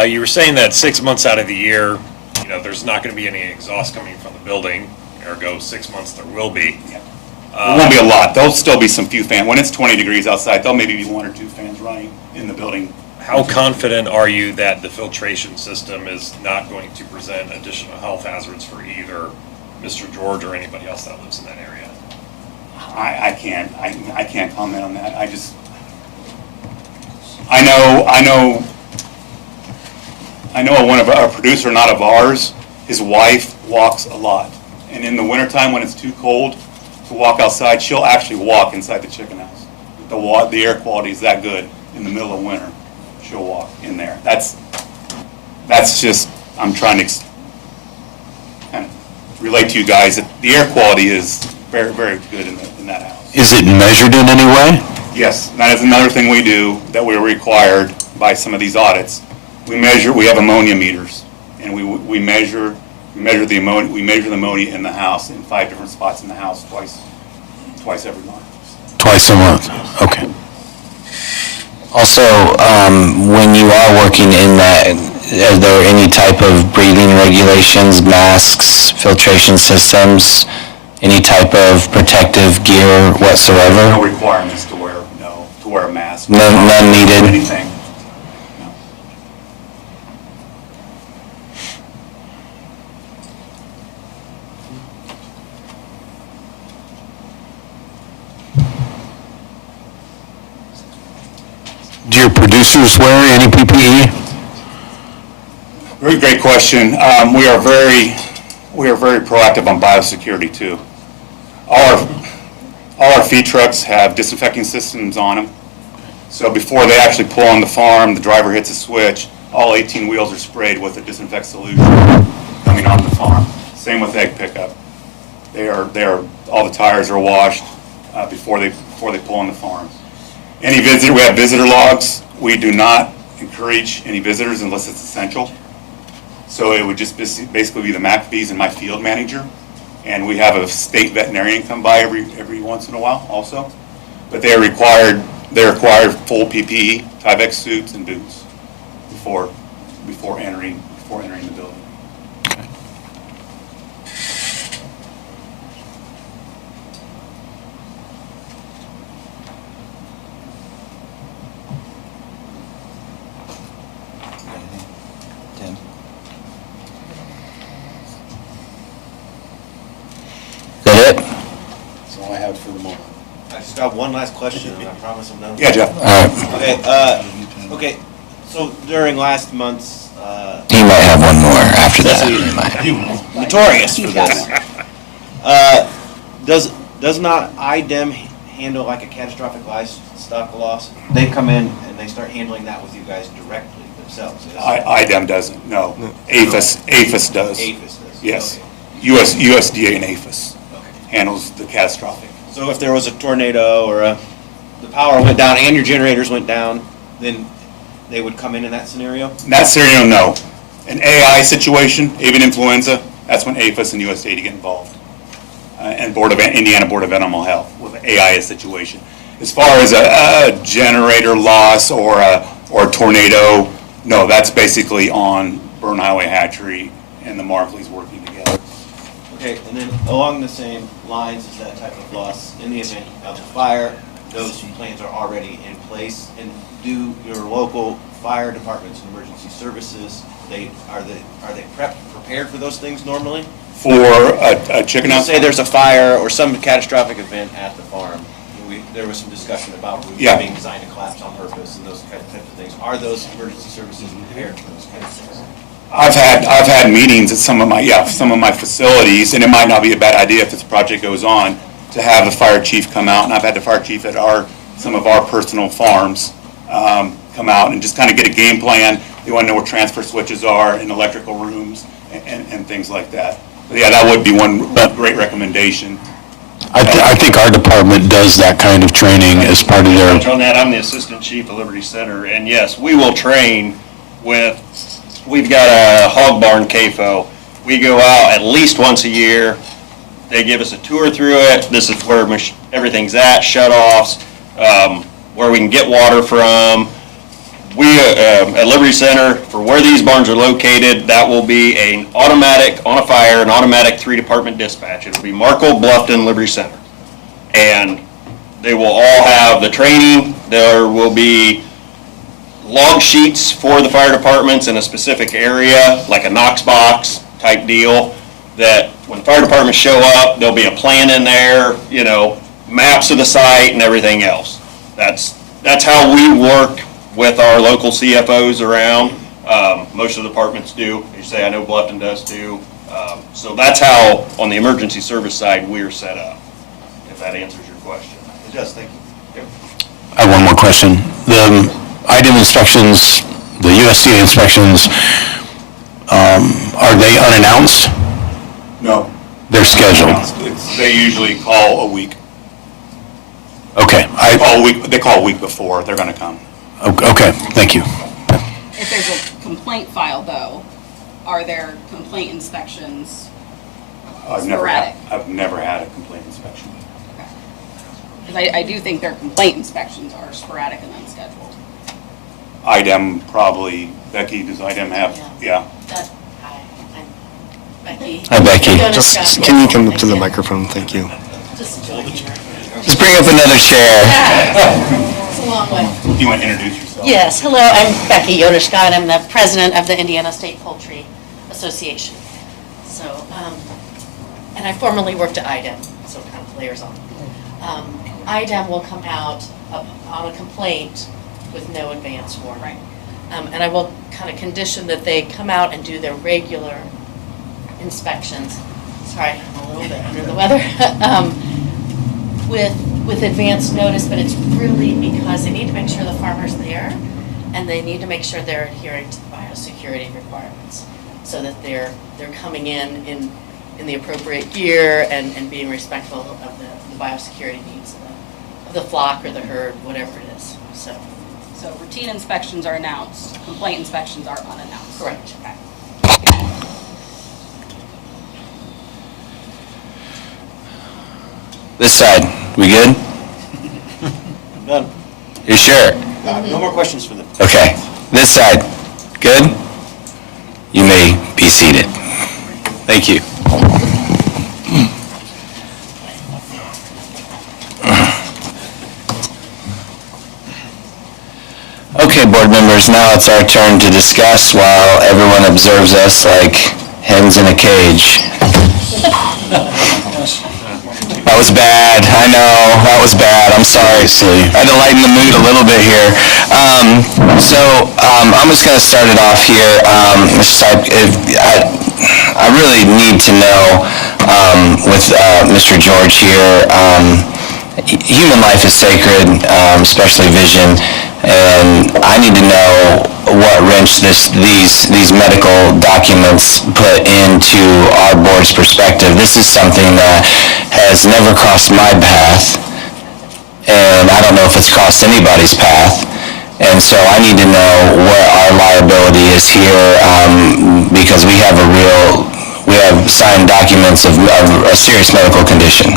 You were saying that 6 months out of the year, there's not going to be any exhaust coming from the building. Ergo, 6 months there will be. There won't be a lot. There'll still be some few fans. When it's 20 degrees outside, there'll maybe be 1 or 2 fans running in the building. How confident are you that the filtration system is not going to present additional health hazards for either Mr. George or anybody else that lives in that area? I can't comment on that. I know one of our producer, not of ours, his wife walks a lot. And in the wintertime when it's too cold to walk outside, she'll actually walk inside the chicken house. The air quality is that good in the middle of winter. She'll walk in there. That's just, I'm trying to kind of relate to you guys that the air quality is very, very good in that house. Is it measured in any way? Yes, that is another thing we do that we're required by some of these audits. We have ammonia meters, and we measure the ammonia in the house in 5 different spots in the house twice every month. Twice a month, okay. Also, when you are working in that, are there any type of breathing regulations, masks, filtration systems, any type of protective gear whatsoever? No requirements to wear a mask. None needed? Anything. Do your producers wear any PPE? Very great question. We are very proactive on biosecurity too. All our feed trucks have disinfecting systems on them. So before they actually pull on the farm, the driver hits a switch, all 18 wheels are sprayed with a disinfect solution coming on the farm. Same with egg pickup. All the tires are washed before they pull on the farm. We have visitor logs. We do not encourage any visitors unless it's essential. So it would just basically be the McAfee's and my field manager. And we have a state veterinarian come by every once in a while also. But they require full PPE, Tyvek suits and boots before entering the building. That's all I have for the moment. I just got one last question, and I promise I'm done. Yeah, Jeff. Okay, so during last month's, He might have one more after that. He might. notorious for this. Does not IDEM handle like a catastrophic livestock loss? They come in and they start handling that with you guys directly themselves? IDEM doesn't, no. APHIS does. APHIS does? Yes. Okay. USDA and APHIS handles the catastrophic. So if there was a tornado or the power went down and your generators went down, then they would come in that scenario? In that scenario, no. An AI situation, avian influenza, that's when APHIS and USDA get involved. And Indiana Board of Animal Health with an AI situation. As far as a generator loss or a tornado, no, that's basically on Burn Highway Hatchery and the Markleys working together. Okay, and then along the same lines as that type of loss, in the event of a fire, those plans are already in place. And do your local fire departments and emergency services, are they prepared for those things normally? For a chicken Let's house? say there's a fire or some catastrophic event at the farm. There was some discussion about roofs being designed to collapse on purpose and those types of things. Are those emergency services prepared for those kinds of things? I've had meetings at some of my facilities, and it might not be a bad idea if this project goes on, to have the fire chief come out, and I've had the fire chief at some of our personal farms come out and just kind of get a game plan. They want to know where transfer switches are in electrical rooms and things like that. But yeah, that would be one great recommendation. I think our department does that kind of training as part of their... On that, I'm the assistant chief of Liberty Center, and yes, we will train with, we've got a hog barn CAFO. We go out at least once a year. They give us a tour through it. This is where everything's at, shut-offs, where we can get water from. We, at Liberty Center, for where these barns are located, that will be an automatic, on a fire, an automatic 3-department dispatch. It'll be Markle, Bluffton, Liberty Center. And they will all have the training. There will be log sheets for the fire departments in a specific area, like a Knox box type deal, that when fire departments show up, there'll be a plan in there, maps of the site and everything else. That's how we work with our local CFOs around. Most of the departments do. As you say, I know Bluffton does too. So that's how, on the emergency service side, we're set up, if that answers your question. It does, thank you. I have one more question. The IDEM inspections, the USDA inspections, are they unannounced? No. They're scheduled? They usually call a week. Okay. They call a week before they're going to come. Okay, thank you. If there's a complaint filed, though, are there complaint inspections sporadic? I've never had a complaint inspection. Because I do think their complaint inspections are sporadic and unscheduled. IDEM probably, Becky, does IDEM have, yeah. Hi, I'm Becky. Hi, Becky. Just, can you come up to the microphone? Thank you. Just bring up another chair. It's a long way. Do you want to introduce yourself? Yes, hello, I'm Becky Yoderschott. I'm the president of the Indiana State Poultry Association. So, and I formerly worked at IDEM, so it kind of layers on. IDEM will come out on a complaint with no advance warning. Right. And I will kind of condition that they come out and do their regular inspections. Sorry, I'm a little bit under the weather. With advance notice, but it's really because they need to make sure the farmer's there, and they need to make sure they're adhering to the biosecurity requirements, so that they're coming in the appropriate gear and being respectful of the biosecurity needs of the flock or the herd, whatever it is. So routine inspections are announced, complaint inspections are unannounced. Correct. Okay. This side, we good? Done. You sure? No more questions for them. Okay. This side, good? You may be seated. Thank you. Okay, board members, now it's our turn to discuss while everyone observes us like hens in a cage. That was bad, I know, that was bad, I'm sorry. I had to lighten the mood a little bit here. I'm just gonna start it off here. Mr. Saib, I really need to know, with Mr. George here, human life is sacred, especially vision, and I need to know what wrench these medical documents put into our board's perspective. This is something that has never crossed my path, and I don't know if it's crossed anybody's path. And so I need to know what our liability is here, because we have signed documents of a serious medical condition.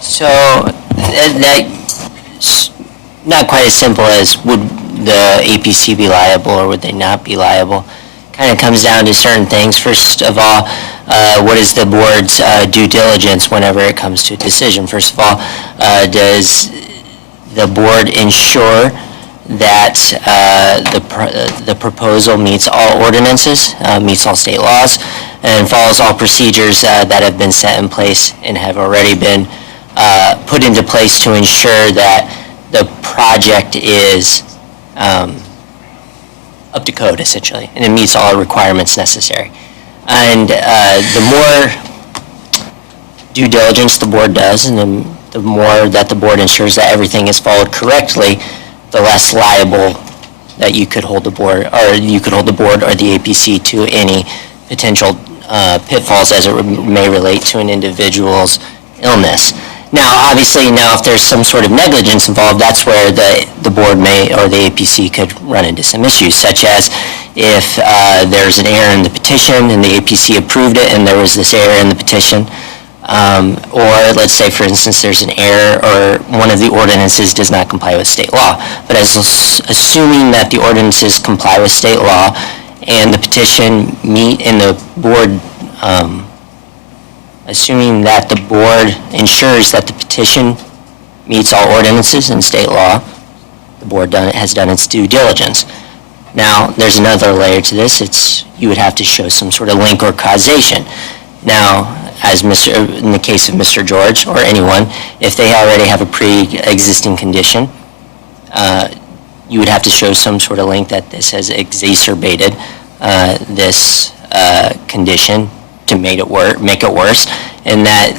So, that's not quite as simple as would the APC be liable or would they not be liable. Kind of comes down to certain things. First of all, what is the board's due diligence whenever it comes to a decision? First of all, does the board ensure that the proposal meets all ordinances, meets all state laws, and follows all procedures that have been set in place and have already been put into place to ensure that the project is up to code, essentially, and it meets all requirements necessary. And the more due diligence the board does, and the more that the board ensures that everything is followed correctly, the less liable that you could hold the board, or the APC to any potential pitfalls as it may relate to an individual's illness. Now, obviously, if there's some sort of negligence involved, that's where the board may, or the APC could run into some issues, such as if there's an error in the petition and the APC approved it and there was this error in the petition, or let's say, for instance, there's an error or one of the ordinances does not comply with state law. But assuming that the ordinances comply with state law and the petition meet in the board, assuming that the board ensures that the petition meets all ordinances and state law, the board has done its due diligence. Now, there's another layer to this. You would have to show some sort of link or causation. Now, in the case of Mr. George or anyone, if they already have a pre-existing condition, you would have to show some sort of link that this has exacerbated this condition to make it worse, and that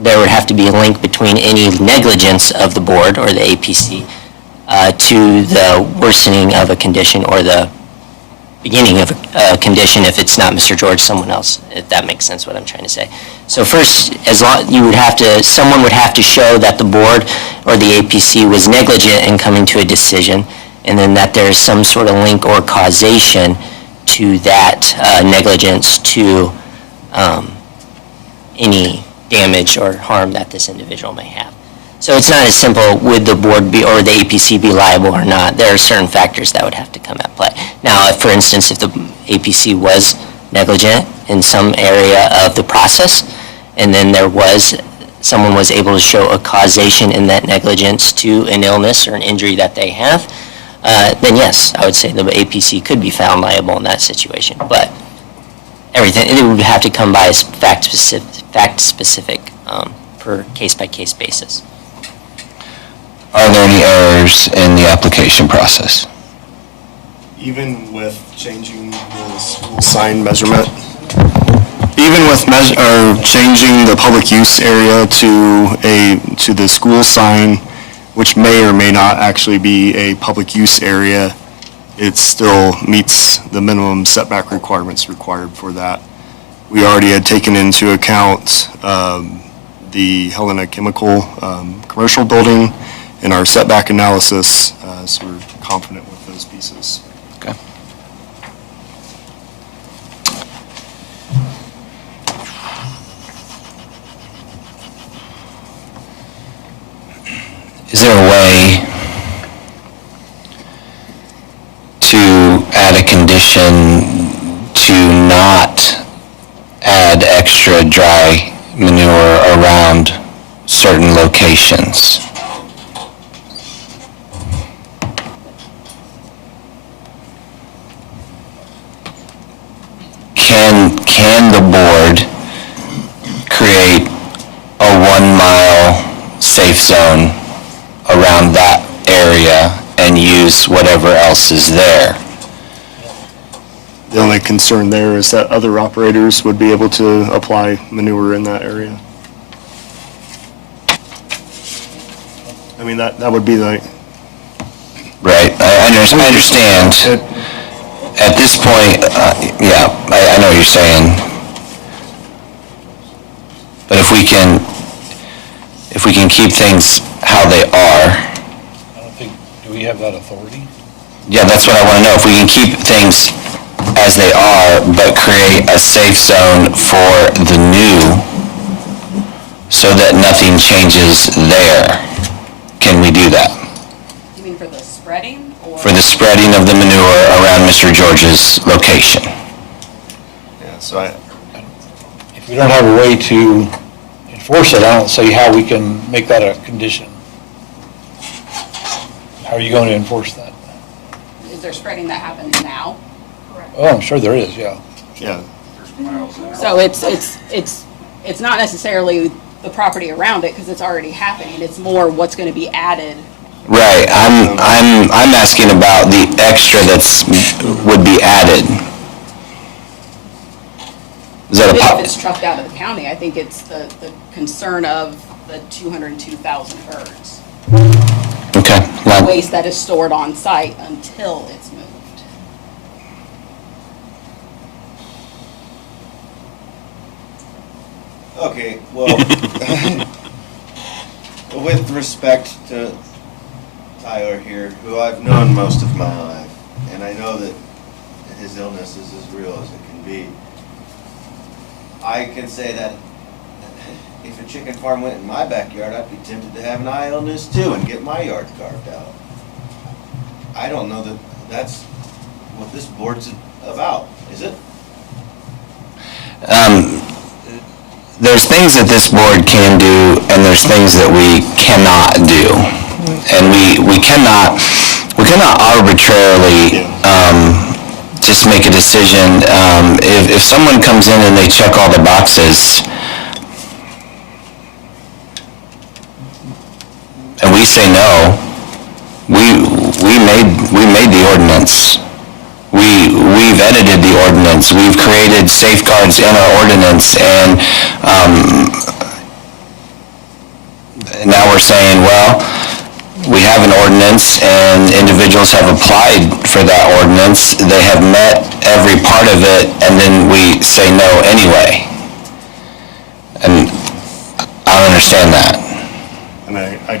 there would have to be a link between any negligence of the board or the APC to the worsening of a condition or the beginning of a condition. If it's not Mr. George, someone else, if that makes sense what I'm trying to say. So first, someone would have to show that the board or the APC was negligent in coming to a decision, and then that there's some sort of link or causation to that negligence to any damage or harm that this individual may have. So it's not as simple, would the board be, or the APC be liable or not? There are certain factors that would have to come at play. Now, for instance, if the APC was negligent in some area of the process, and then someone was able to show a causation in that negligence to an illness or an injury that they have, then yes, I would say the APC could be found liable in that situation. But it would have to come by a fact-specific per case-by-case basis. Are there any errors in the application process? Even with changing the school sign measurement, even with changing the public use area to the school sign, which may or may not actually be a public use area, it still meets the minimum setback requirements required for that. We already had taken into account the Helena Chemical commercial building in our setback analysis, so we're confident with those pieces. Okay. Is there a way to add a condition to not add extra dry manure around certain locations? Can the board create a 1-mile safe zone around that area and use whatever else is there? The only concern there is that other operators would be able to apply manure in that area. I mean, that would be the, Right, I understand. At this point, yeah, I know what you're saying. But if we can keep things how they are, I don't think, do we have that authority? yeah, that's what I want to know. If we can keep things as they are, but create a safe zone for the new, so that nothing changes there, can we do that? You mean for the spreading or? For the spreading of the manure around Mr. George's location? yeah, so If we don't have a way to enforce it, I don't see how we can make that a condition. How are you going to enforce that? Is there spreading that happens now? Oh, I'm sure there is, yeah. Yeah. So it's not necessarily the property around it because it's already happening. It's more what's going to be added. Right, I'm asking about the extra would be added. Is that If it's trucked out of the county, I think it's the concern of the 202,000 birds. Okay. The waste that is stored on site until it's moved. Okay, well, with respect to Tyler here, who I've known most of my life, and I know that his illness is as real as it can be, I can say that if a chicken farm went in my backyard, I'd be tempted to have an eye illness too and get my yard carved out. I don't know that that's what this board's about, is it? There's things that this board can do, and there's things that we cannot do. And we cannot arbitrarily just make a decision. If someone comes in and they check all the boxes, and we say no, we made the ordinance. We've edited the ordinance. We've created safeguards in our ordinance, and now we're saying, well, we have an ordinance, and individuals have applied for that ordinance. They have met every part of it, and then we say no anyway. And I don't understand that. And I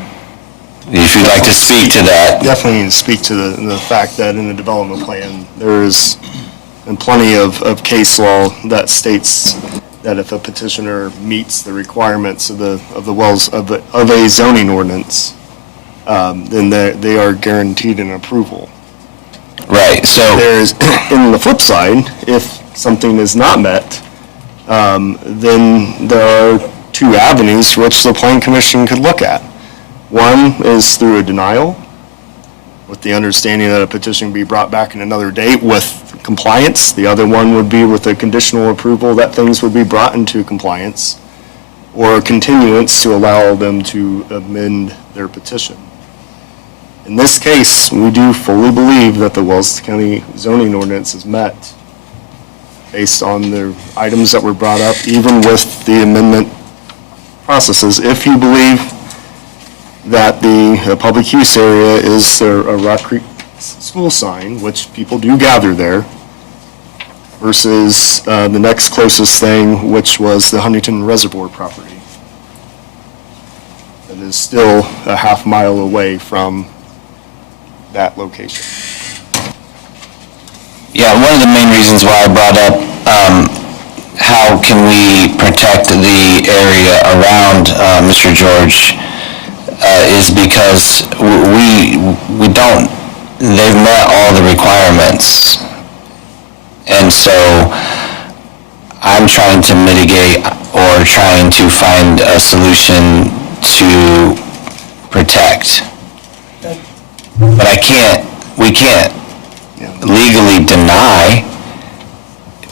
If you'd like to speak to that. definitely need to speak to the fact that in the development plan, there is plenty of case law that states that if a petitioner meets the requirements of the wells of a zoning ordinance, then they are guaranteed an approval. Right, so. There's, in the flip side, if something is not met, then there are two avenues which the Plan Commission could look at. One is through a denial, with the understanding that a petition be brought back in another date with compliance. The other one would be with a conditional approval that things would be brought into compliance, or a continuance to allow them to amend their petition. In this case, we do fully believe that the Wells County zoning ordinance is met based on the items that were brought up, even with the amendment processes. If you believe that the public use area is a Rock Creek school sign, which people do gather there, versus the next closest thing, which was the Huntington Reservoir property. That is still a half mile away from that location. Yeah, one of the main reasons why I brought up how can we protect the area around Mr. George is because we don't, they've met all the requirements. And so I'm trying to mitigate or trying to find a solution to protect. But we can't legally deny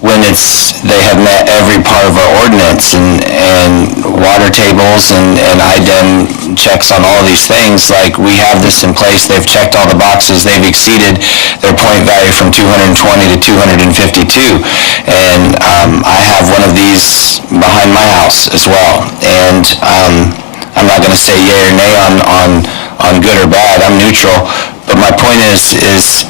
when they have met every part of our ordinance and water tables and IDEM checks on all these things, like, we have this in place, they've checked all the boxes, they've exceeded their point value from 220 to 252. And I have one of these behind my house as well. And I'm not gonna say yay or nay on good or bad, I'm neutral. But my point is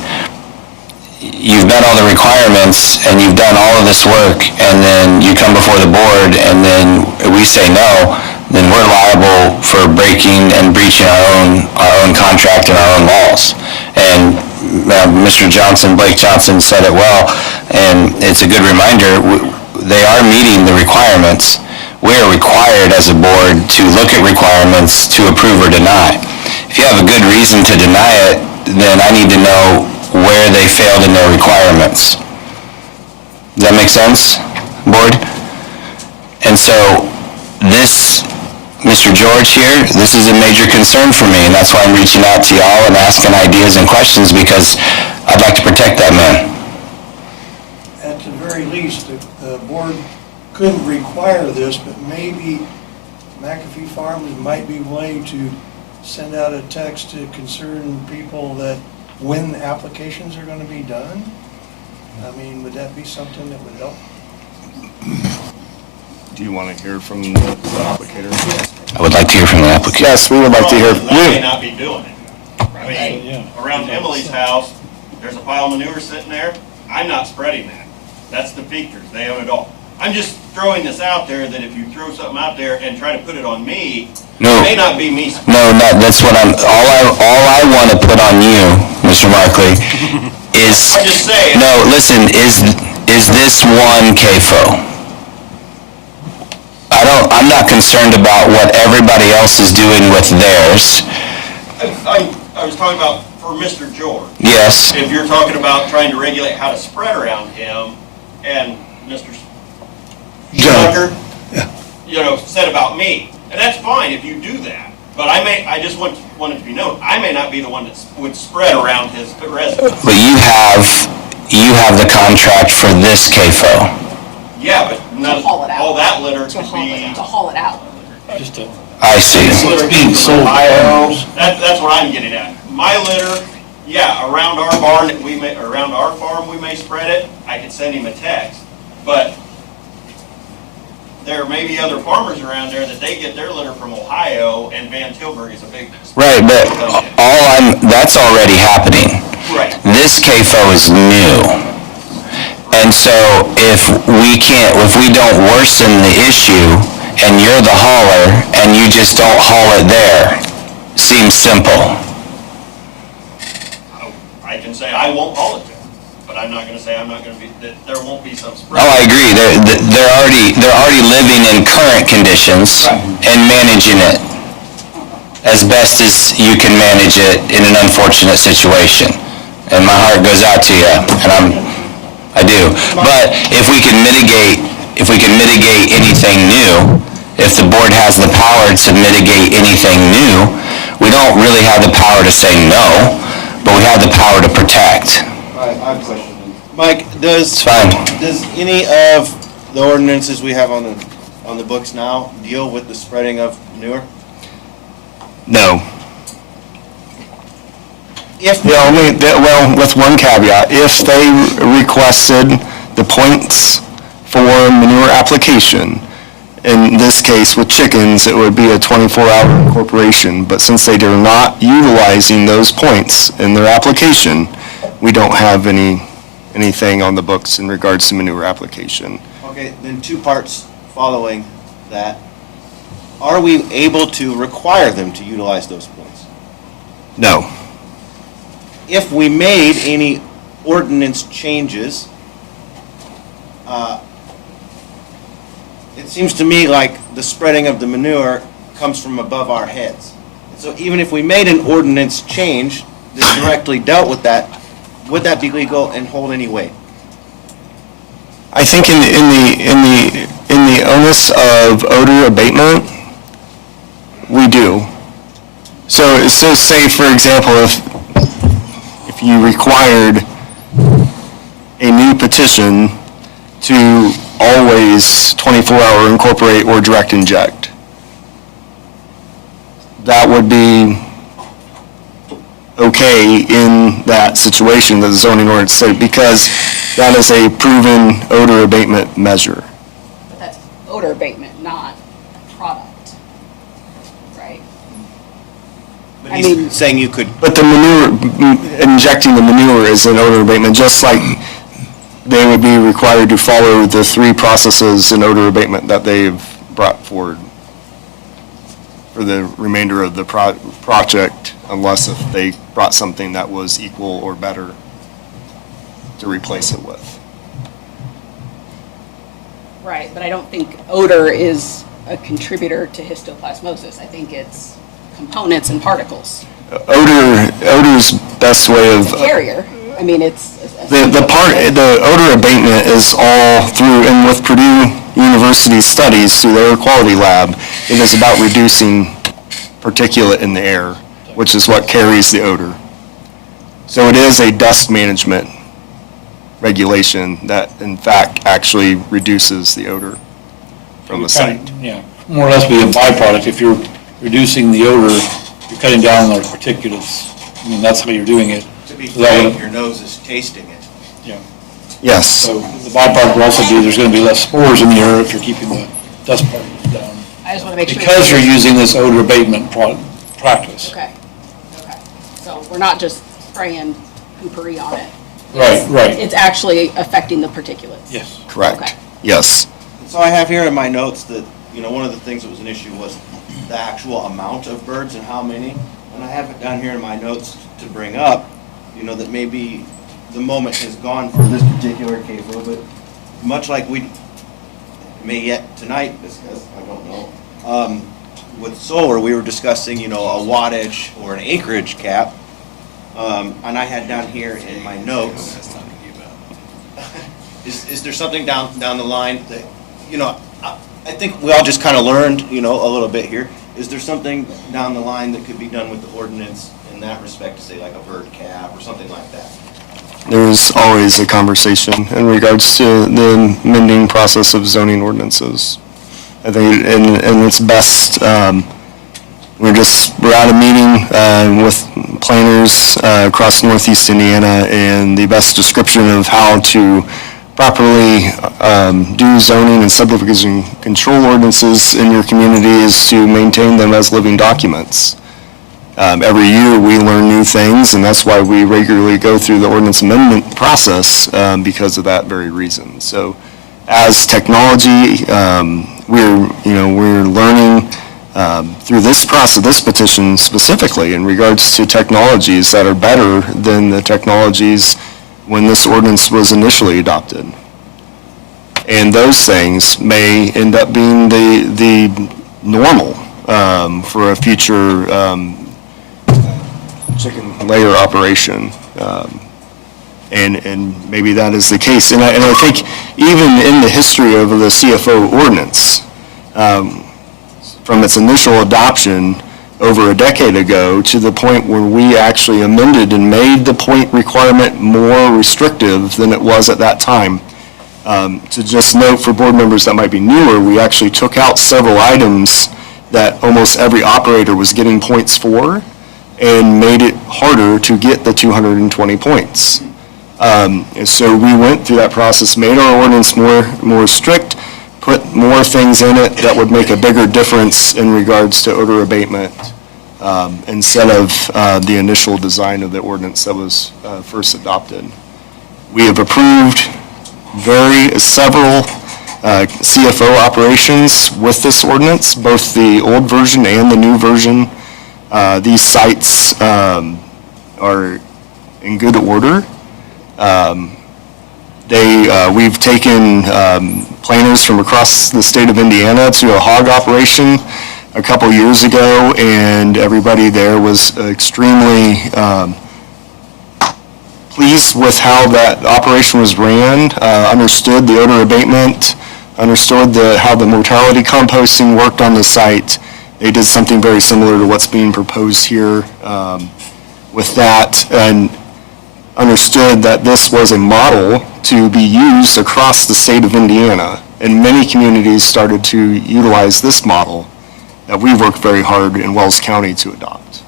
you've met all the requirements and you've done all of this work, and then you come before the board and then we say no, then we're liable for breaking and breaching our own contract and our own laws. And Mr. Johnson, Blake Johnson said it well, and it's a good reminder, they are meeting the requirements. We are required as a board to look at requirements to approve or deny. If you have a good reason to deny it, then I need to know where they failed in their requirements. Does that make sense, board? And so this, Mr. George here, this is a major concern for me, and that's why I'm reaching out to y'all and asking ideas and questions, because I'd like to protect that man. At the very least, the board couldn't require this, but maybe McAfee Farms might be willing to send out a text to concerned people that when applications are going to be done? I mean, would that be something that would help? Do you want to hear from the applicator? I would like to hear from the applicant. Yes, we would like to hear. I may not be doing it. I mean, around Emily's house, there's a pile of manure sitting there. I'm not spreading that. That's the Peakters. They own it all. I'm just throwing this out there that if you throw something out there and try to put it on me, No. it may not be me. No, that's what all I want to put on you, Mr. Markley, is... I'm just saying. No, listen, is this one CAFO? I'm not concerned about what everybody else is doing with theirs. I was talking about for Mr. George. Yes. If you're talking about trying to regulate how to spread around him, and Mr. Schumacher, said about me, and that's fine if you do that. But I just want it to be known, I may not be the one that would spread around his residence. But you have the contract for this CAFO. Yeah, but To haul it out. all that litter could To be. haul it out. I see. It's being sold. That's what I'm getting at. My litter, yeah, around our barn, around our farm, we may spread it. I could send him a text, but there may be other farmers around there that they get their litter from Ohio, and Van Tilburg is a big. Right, but that's already happening. Right. This CAFO is new. And so if we don't worsen the issue, and you're the hauler, and you just don't haul it there, seems simple. I can say I won't haul it there, but I'm not gonna say I'm not gonna be, that there won't be some spread. Oh, I agree, they're already living in current conditions and managing it as best as you can manage it in an unfortunate situation. And my heart goes out to you, and I do. But if we can mitigate anything new, if the board has the power to mitigate anything new, we don't really have the power to say no, but we have the power to protect. I have a question. Mike, does any of the ordinances we have on the books now deal with the spreading of manure? No. If with one caveat, if they requested the points for manure application, in this case with chickens, it would be a 24-hour incorporation, but since they are not utilizing those points in their application, we don't have anything on the books in regards to manure application. Okay, then two parts following that. Are we able to require them to utilize those points? No. If we made any ordinance changes, it seems to me like the spreading of the manure comes from above our heads. So even if we made an ordinance change that directly dealt with that, would that be legal and hold any weight? I think in the onus of odor abatement, we do. So say for example, if you required a new petition to always 24-hour incorporate or direct inject. That would be okay in that situation, the zoning ordinance said, because that is a proven odor abatement measure. But that's odor abatement, not product, right? But I he's mean- saying you could, But the manure, injecting the manure is an odor abatement, just like they would be required to follow the 3 processes in odor abatement that they've brought forward for the remainder of the project, unless if they brought something that was equal or better to replace it with. Right, but I don't think odor is a contributor to histoplasmosis. I think it's components and particles. Odor's best way of, Carrier, I mean, it's. the odor abatement is all through, and with Purdue University studies through their quality lab, it is about reducing particulate in the air, which is what carries the odor. So it is a dust management regulation that in fact actually reduces the odor from the site. Yeah, more or less be a byproduct. If you're reducing the odor, you're cutting down on the particulates. I mean, that's how you're doing it. to be So that frank, would- your nose is tasting it. Yeah. Yes. So the byproduct will also be, there's going to be less spores in the air if you're keeping the dust particles down. I just want to make sure. Because you're using this odor abatement practice. Okay, okay. So we're not just spraying poopery on it. Right, right. It's actually affecting the particulates. Yes. Correct. Okay. Yes. So I have here in my notes that, one of the things that was an issue was the actual amount of birds and how many. And I have it down here in my notes to bring up, that maybe the moment has gone for this particular case a little bit, much like we may yet tonight discuss, I don't know. With solar, we were discussing, a wattage or an acreage cap. And I had down here in my notes, is there something down the line that, I think we all just kind of learned, a little bit here. Is there something down the line that could be done with the ordinance in that respect, to say like a bird cap or something like that? There's always a conversation in regards to the amending process of zoning ordinances. I think, and it's best, we're at a meeting with planners across northeast Indiana, and the best description of how to properly do zoning and subdivision control ordinances in your community is to maintain them as living documents. Every year, we learn new things, and that's why we regularly go through the ordinance amendment process, because of that very reason. So as technology, we're learning through this process, this petition specifically, in regards to technologies that are better than the technologies when this ordinance was initially adopted. And those things may end up being the normal for a future chicken layer operation. And maybe that is the case. And I think even in the history of the CFO ordinance, from its initial adoption over a decade ago to the point where we actually amended and made the point requirement more restrictive than it was at that time. To just note for board members that might be newer, we actually took out several items that almost every operator was getting points for, and made it harder to get the 220 points. And so we went through that process, made our ordinance more strict, put more things in it that would make a bigger difference in regards to odor abatement, instead of the initial design of the ordinance that was first adopted. We have approved several CFO operations with this ordinance, both the old version and the new version. These sites are in good order. We've taken planners from across the state of Indiana to a hog operation a couple years ago, and everybody there was extremely pleased with how that operation was ran, understood the odor abatement, understood how the mortality composting worked on the site. They did something very similar to what's being proposed here with that, and understood that this was a model to be used across the state of Indiana. And many communities started to utilize this model that we worked very hard in Wells County to adopt.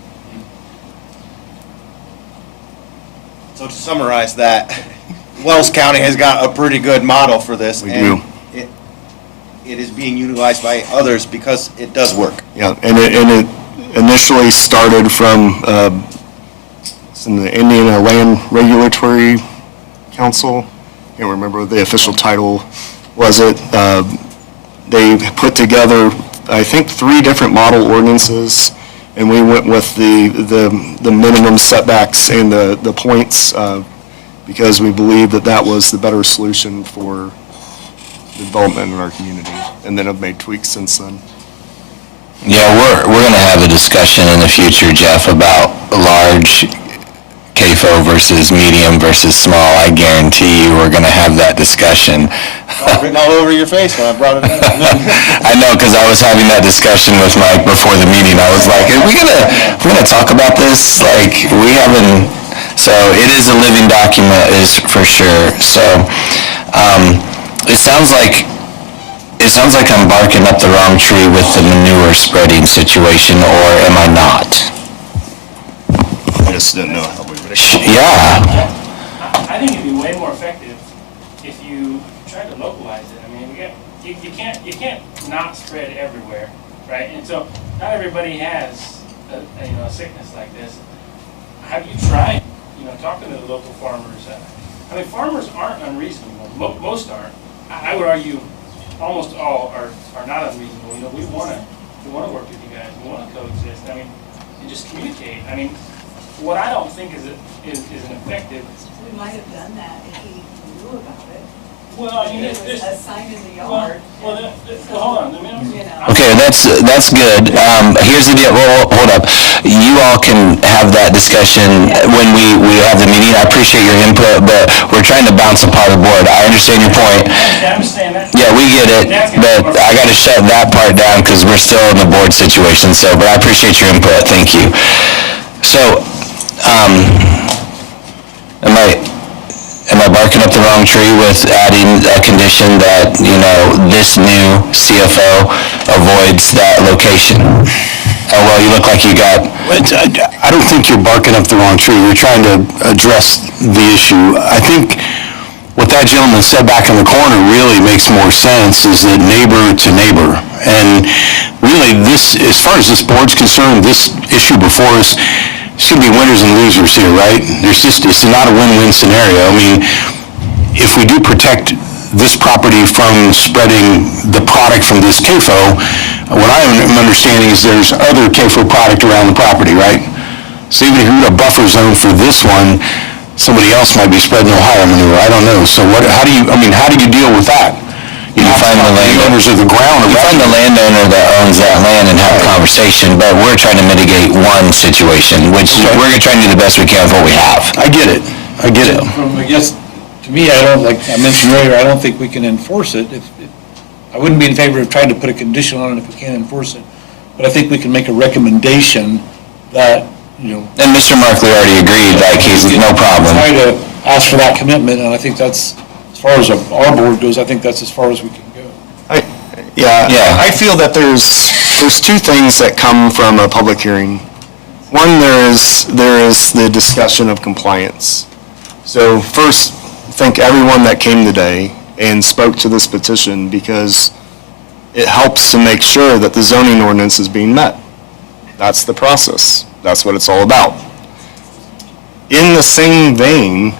So to summarize that, Wells County has got a pretty good model for this. We and do. It is being utilized by others because it does work. Yeah, and it initially started from, it's in the Indiana Land Regulatory Council. I can't remember what the official title was it. They put together, I think, 3 different model ordinances, and we went with the minimum setbacks and the points because we believed that that was the better solution for development in our community, and then have made tweaks since then. Yeah, we're going to have a discussion in the future, Jeff, about large CAFO versus medium versus small. I guarantee you we're going to have that discussion. Written all over your face when I brought it up. I know, because I was having that discussion with Mike before the meeting. I was like, are we gonna talk about this? Like, we haven't, so it is a living document, is for sure. So, it sounds like I'm barking up the wrong tree with the manure spreading situation, or am I not? I just didn't know how we would. Yeah. I think it'd be way more effective if you try to localize it. I mean, you can't not spread everywhere, right? And so not everybody has a sickness like this. Have you tried, talking to the local farmers? I mean, farmers aren't unreasonable. Most aren't. I would argue almost all are not unreasonable. We want to work with you guys. We want to coexist. I mean, and just communicate. I mean, what I don't think is an effective. We might have done that if he knew about it. Well, I mean, there's a sign in the yard. Well, hold on. Okay, that's good. Here's the deal, well, hold up. You all can have that discussion when we have the meeting. I appreciate your input, but we're trying to bounce a part of the board. I understand your point. I understand that. Yeah, we get it, but I gotta shut that part down because we're still in the board situation, but I appreciate your input, thank you. So, am I barking up the wrong tree with adding a condition that, this new CFO avoids that location? Oh, well, you look like you got... I don't think you're barking up the wrong tree. You're trying to address the issue. I think what that gentleman said back in the corner really makes more sense, is that neighbor to neighbor. And really, this, as far as this board's concerned, this issue before us, should be winners and losers here, right? It's not a win-win scenario. I mean, if we do protect this property from spreading the product from this CAFO, what I'm understanding is there's other CAFO product around the property, right? So even if you put a buffer zone for this one, somebody else might be spreading Ohio manure, I don't know. So how do you deal with that? You find the landowners of the ground. You find the landowner that owns that land and have a conversation, but we're trying to mitigate one situation, which we're going to try and do the best we can with what we have. I get it. I guess, to me, like I mentioned earlier, I don't think we can enforce it. I wouldn't be in favor of trying to put a condition on it if we can't enforce it. But I think we can make a recommendation that, And Mr. Markley already agreed, like, he's no problem. Try to ask for that commitment, and I think that's, as far as our board goes, I think that's as far as we can go. I feel that there's 2 things that come from a public hearing. One, there is the discussion of compliance. So first, thank everyone that came today and spoke to this petition, because it helps to make sure that the zoning ordinance is being met. That's the process. That's what it's all about. In the same vein,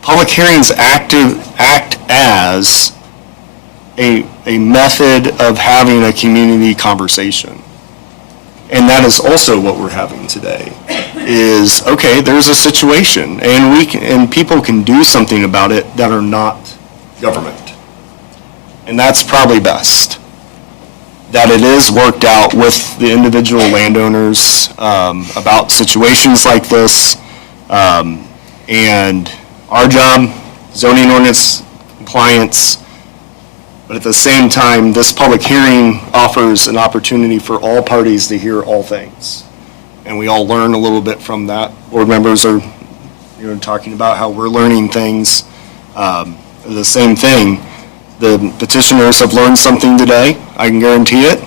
public hearings act as a method of having a community conversation. And that is also what we're having today, is, okay, there's a situation, and people can do something about it that are not government. And that's probably best, that it is worked out with the individual landowners about situations like this. And our job, zoning ordinance compliance, but at the same time, this public hearing offers an opportunity for all parties to hear all things. And we all learn a little bit from that. Board members are, talking about how we're learning things. The same thing, the petitioners have learned something today, I can guarantee it.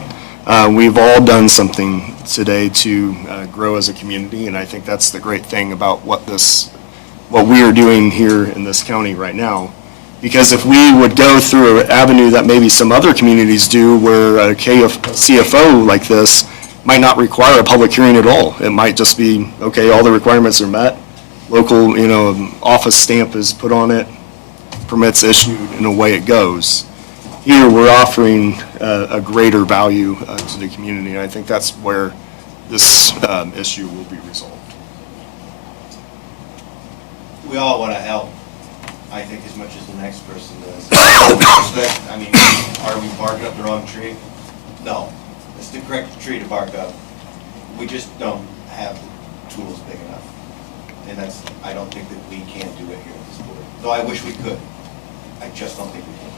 We've all done something today to grow as a community, and I think that's the great thing about what we are doing here in this county right now. Because if we would go through an avenue that maybe some other communities do, where a CFO like this might not require a public hearing at all. It might just be, okay, all the requirements are met, local, office stamp is put on it, permits issued, and away it goes. Here, we're offering a greater value to the community, and I think that's where this issue will be resolved. We all want to help, I think, as much as the next person does. I mean, are we barking up the wrong tree? No, it's the correct tree to bark up. We just don't have the tools big enough. And I don't think that we can do it here at this board. Though I wish we could. I just don't think we can.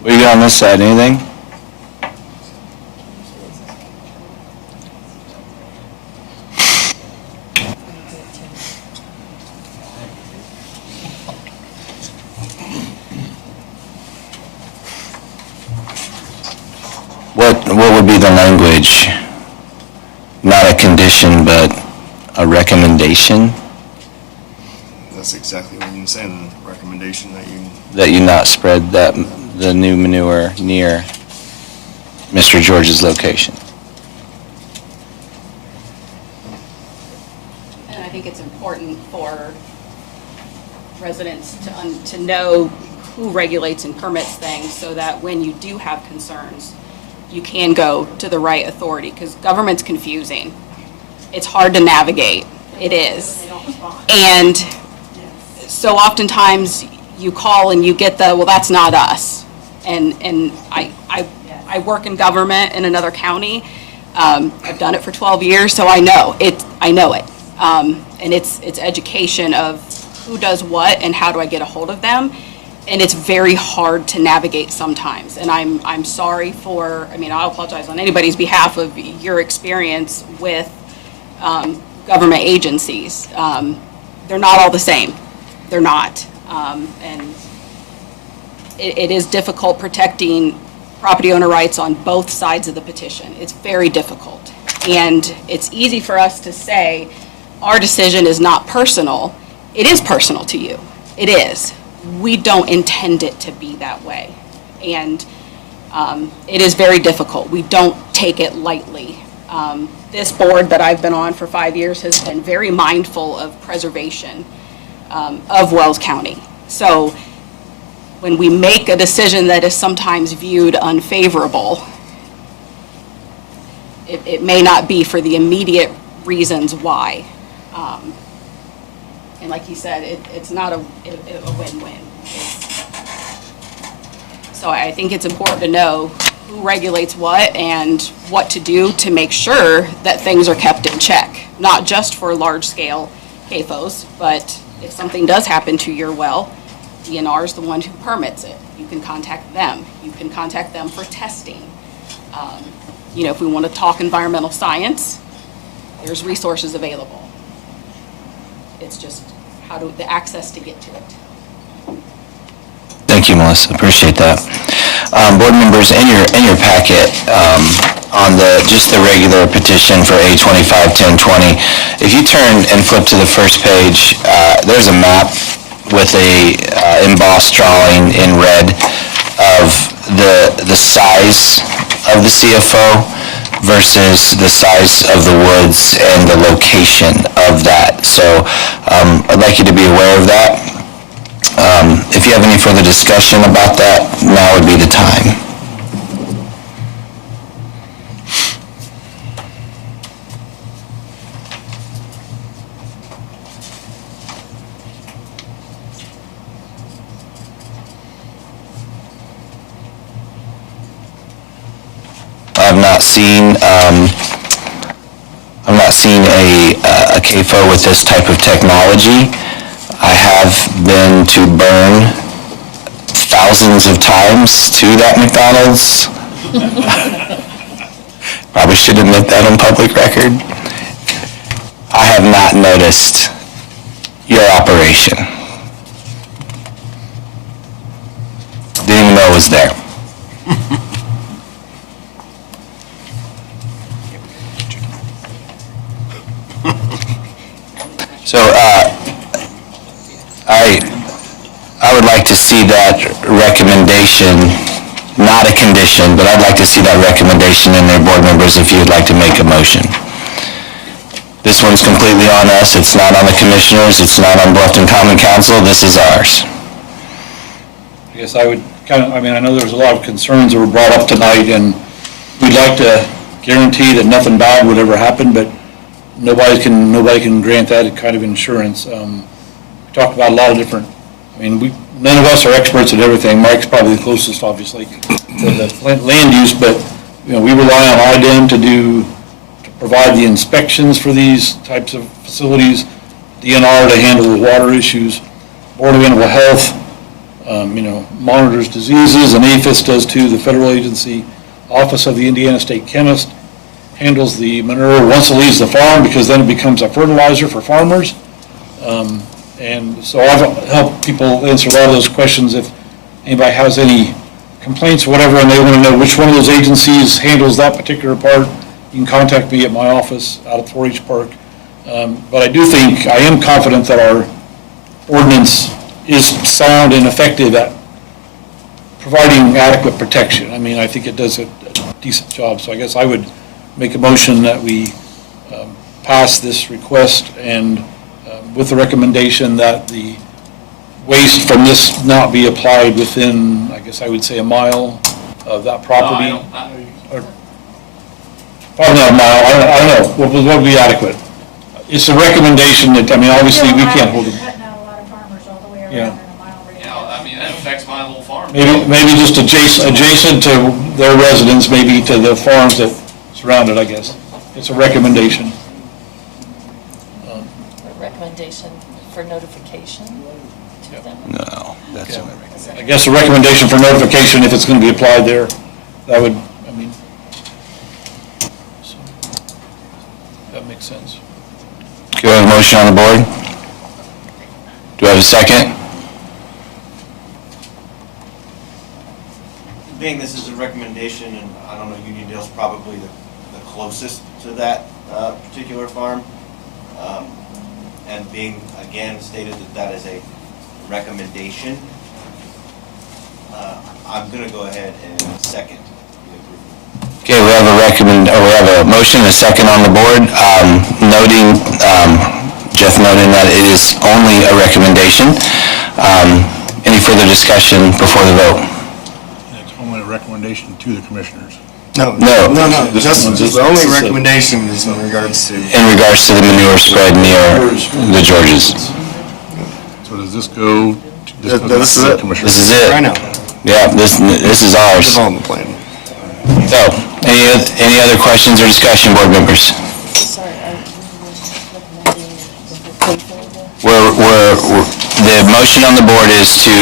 What do you got on this side, anything? What would be the language? Not a condition, but a recommendation? That's exactly what you're saying, the recommendation that you... That you not spread the new manure near Mr. George's location. And I think it's important for residents to know who regulates and permits things, so that when you do have concerns, you can go to the right authority, because government's confusing. It's hard to navigate. It is. And so oftentimes you call and you get well, that's not us. And I work in government in another county. I've done it for 12 years, so I know it. And it's education of who does what and how do I get a hold of them. And it's very hard to navigate sometimes. And I'm sorry I'll apologize on anybody's behalf of your experience with government agencies. They're not all the same. They're not. And it is difficult protecting property owner rights on both sides of the petition. It's very difficult. And it's easy for us to say, our decision is not personal. It is personal to you. It is. We don't intend it to be that way. And it is very difficult. We don't take it lightly. This board that I've been on for 5 years has been very mindful of preservation of Wells County. So when we make a decision that is sometimes viewed unfavorable, it may not be for the immediate reasons why. And like he said, it's not a win-win. So I think it's important to know who regulates what and what to do to make sure that things are kept in check, not just for large-scale CAFOs, but if something does happen to your well, DNR is the one who permits it. You can contact them. You can contact them for testing. If we want to talk environmental science, there's resources available. It's just the access to get to it. Thank you, Melissa. Appreciate that. Board members, in your packet, on just the regular petition for A25-1020, if you turn and flip to the first page, there's a map with a embossed drawing in red of the size of the CFO versus the size of the woods and the location of that. So I'd like you to be aware of that. If you have any further discussion about that, now would be the time. I've not seen a CAFO with this type of technology. I have been to burn thousands of times to that McDonald's. Probably should admit that on public record. I have not noticed your operation. Didn't even know it was there. So, I would like to see that recommendation, not a condition, but I'd like to see that recommendation in there, board members, if you would like to make a motion. This one's completely on us, it's not on the commissioners, it's not on Bluffton Common Council, this is ours. I guess I would I know there was a lot of concerns that were brought up tonight, and we'd like to guarantee that nothing bad would ever happen, but nobody can grant that kind of insurance. We talked about a lot of different, none of us are experts at everything. Mike's probably the closest, obviously, to the land use, but, we rely on IDEM to provide the inspections for these types of facilities, DNR to handle the water issues, Board of Animal Health, monitors diseases, and APHIS does too, the federal agency. Office of the Indiana State Chemist handles the manure once it leaves the farm, because then it becomes a fertilizer for farmers. And so I've helped people answer a lot of those questions. If anybody has any complaints or whatever, and they want to know which one of those agencies handles that particular part, you can contact me at my office out at 4-H Park. But I am confident that our ordinance is sound and effective at providing adequate protection. I think it does a decent job. So I guess I would make a motion that we pass this request, and with the recommendation that the waste from this not be applied within, I guess I would say, a mile of that property. Or probably not a mile, I don't know, what would be adequate? It's a recommendation that, obviously, we can't hold it. Cutting out a lot of farmers all the way around Yeah. in a mile radius. That affects my little farm. Maybe just adjacent to their residence, maybe to the farms that surround it, I guess. It's a recommendation. A recommendation for notification to them? No, that's Yeah. I guess a recommendation for notification, if it's going to be applied there, that would, so, that makes sense. Do I have a motion on the board? Do I have a second? Being this is a recommendation, and I don't know, Uniondale's probably the closest to that particular farm. And being, again, stated that that is a recommendation, I'm going to go ahead and second the approval. Okay, we have a motion, and a second on the board, noting, Jeff noting that it is only a recommendation. Any further discussion before the vote? It's only a recommendation to the commissioners. No, just the only recommendation is in regards to. In regards to the manure spread near the Georges. So does this go? This is it. This is it. I know. Yeah, this is ours. Development plan. So, any other questions or discussion, board members? Sorry, The motion on the board is to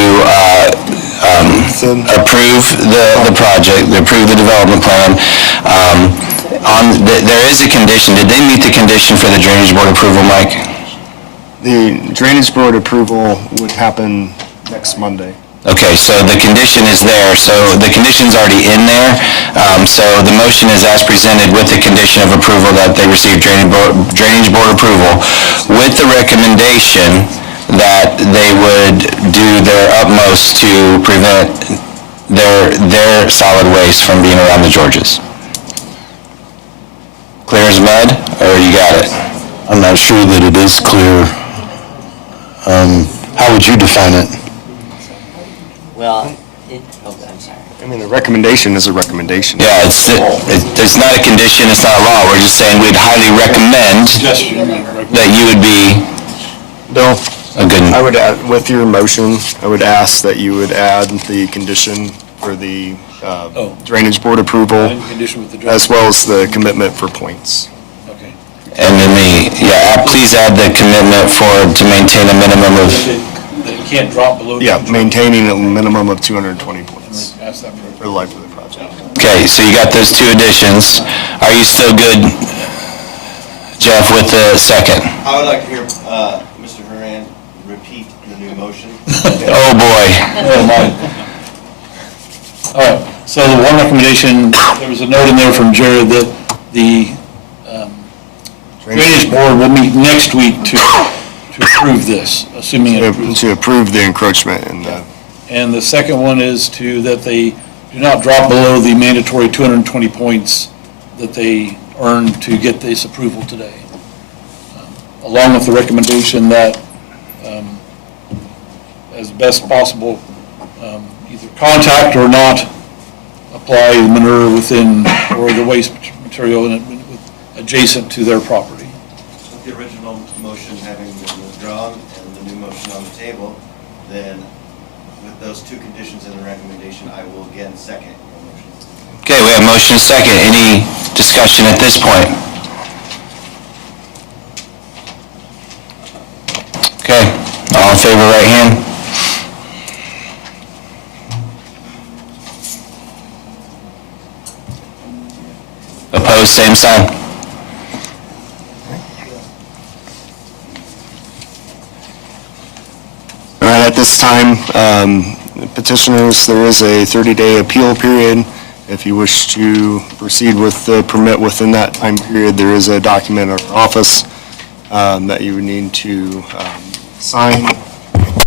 approve the project, approve the development plan. There is a condition. Did they meet the condition for the drainage board approval, Mike? The drainage board approval would happen next Monday. Okay, so the condition is there, so the condition's already in there. So the motion is as presented with the condition of approval that they receive drainage board approval, with the recommendation that they would do their utmost to prevent their solid waste from being around the Georges. Clear as mud, or you got it? I'm not sure that it is clear. How would you define it? Well, I'm sorry. The recommendation is a recommendation. Yeah, it's not a condition, it's not a law, we're just saying we'd highly recommend that you would be Bill, a good... I would add, with your motion, I would ask that you would add the condition for the drainage board approval, as well as the commitment for points. Okay. And then please add the commitment to maintain a minimum of... That it can't drop below. Yeah, maintaining a minimum of 220 points Ask that for for the life of the project. Okay, Okay, so you got those 2 additions. Are you still good, Jeff, with the second? I would like to hear Mr. Haran repeat the new motion. Oh, boy. Oh, my. All right, so the one recommendation, there was a note in there from Jared that the Drainage Board will meet next week to approve this, assuming it approves. To approve the encroachment and the, And the second one is that they do not drop below the mandatory 220 points that they earned to get this approval today. Along with the recommendation that, as best possible, either contact or not apply the manure within, or the waste material in it adjacent to their property. With the original motion having been withdrawn and the new motion on the table, then with those 2 conditions in the recommendation, I will again second your motion. Okay, we have motion and second. Any discussion at this point? Okay, all in favor, right hand? Opposed, same sign. all right, at this time, petitioners, there is a 30-day appeal period. If you wish to proceed with the permit within that time period, there is a document in our office that you would need to sign.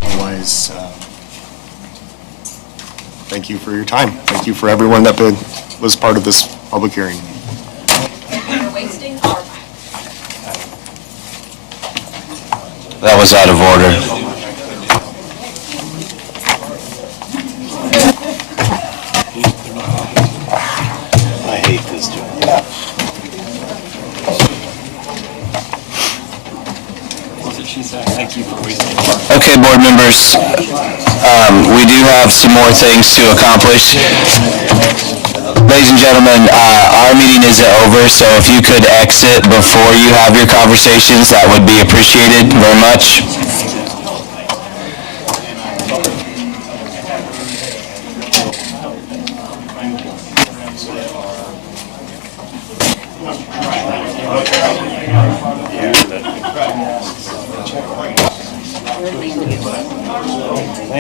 Otherwise, thank you for your time. Thank you for everyone that was part of this public hearing. We're wasting our time. That was out of order. I hate this job. Thank you for wasting. Okay, board members, we do have some more things to accomplish. Ladies and gentlemen, our meeting isn't over, so if you could exit before you have your conversations, that would be appreciated very much.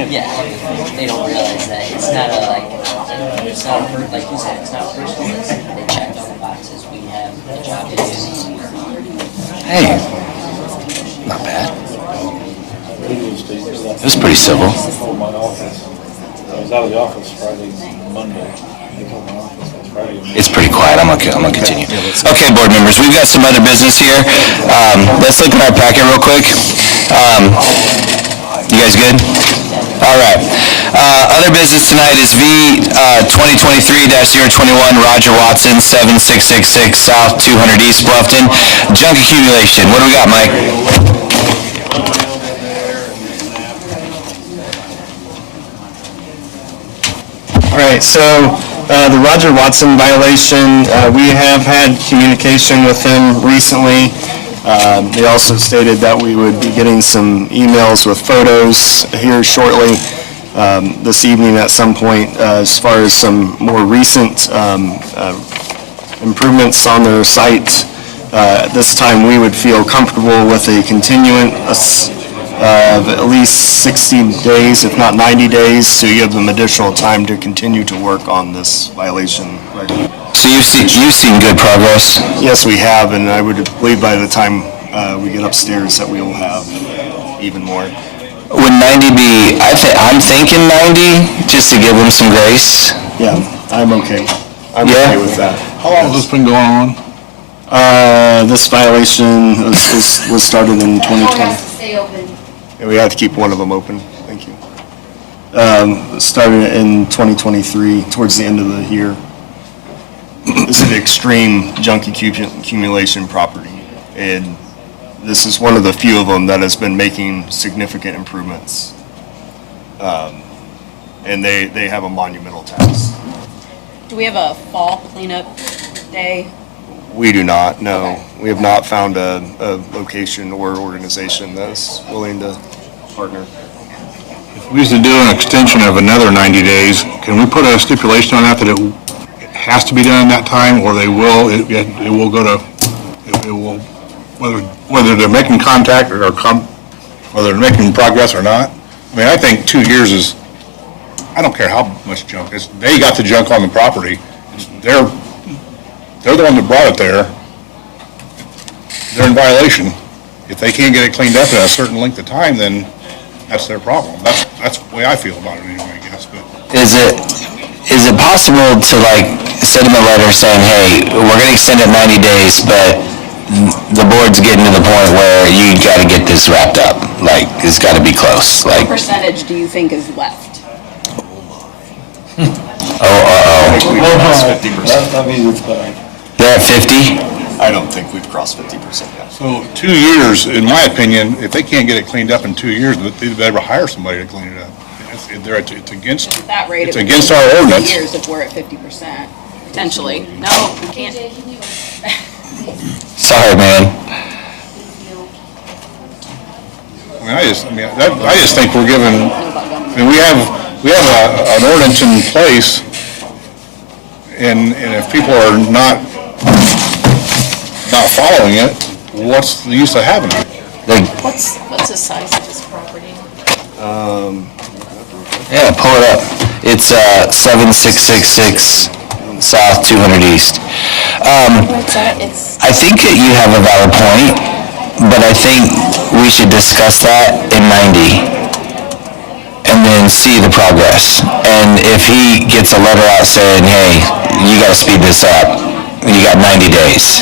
Yeah, they don't realize that it's not like you said, it's not personal, they checked all the boxes, we have a job to do. Hey, not bad. It was pretty civil. I was out of the office Friday, Monday. They told my office that's Friday. It's pretty quiet, I'm gonna continue. Okay, board members, we've got some other business here. Let's look at our packet real quick. You guys good? All right. Other business tonight is V 2023-021 Roger Watson, 7666 South 200 East Bluffton. Junk accumulation. What do we got, Mike? All right, so the Roger Watson violation, we have had communication with him recently. They also stated that we would be getting some emails with photos here shortly this evening at some point as far as some more recent improvements on their site. At this time, we would feel comfortable with a continuance of at least 60 days, if not 90 days, to give them additional time to continue to work on this violation. So you've seen good progress? Yes, we have, and I would believe by the time we get upstairs that we will have even more. Would 90 be, I'm thinking 90, just to give them some grace. Yeah, I'm okay. I'm okay with that. How long has this been going on? This violation was started in 2020. Stay open. Yeah, we have to keep one of them open. Thank you. Started in 2023, towards the end of the year. This is an extreme junk accumulation property, and this is one of the few of them that has been making significant improvements. And they have a monumental task. Do we have a fall cleanup day? We do not, no. We have not found a location or organization that's willing to partner. If we used to do an extension of another 90 days, can we put a stipulation on that it has to be done in that time, or it will go to, it will, whether they're making contact or whether they're making progress or not. I mean, I think 2 years is, I don't care how much junk is, they got the junk on the property. They're the one that brought it there. They're in violation. If they can't get it cleaned up in a certain length of time, then that's their problem. That's the way I feel about it anyway, I guess, but. Is it possible to like send them a letter saying, hey, we're gonna extend it 90 days, but the board's getting to the point where you gotta get this wrapped up, like, it's gotta be close, What like, percentage do you think is left? They're at 50? I don't think we've crossed 50% yet. So 2 years, in my opinion, if they can't get it cleaned up in 2 years, they better hire somebody to clean it up. It's against, At that rate, it's it would against be our 2 ordinance. years if we're at 50%, potentially. No, we can't. Sorry, man. I just think we're giving, we have an ordinance in place, and if people are not following it, what's the use of having it? What's the size of this property? Yeah, pull it up. It's 7666 South 200 East. What's that? It's, I think that you have a valid point, but I think we should discuss that in 90 and then see the progress. And if he gets a letter out saying, hey, you gotta speed this up, you got 90 days,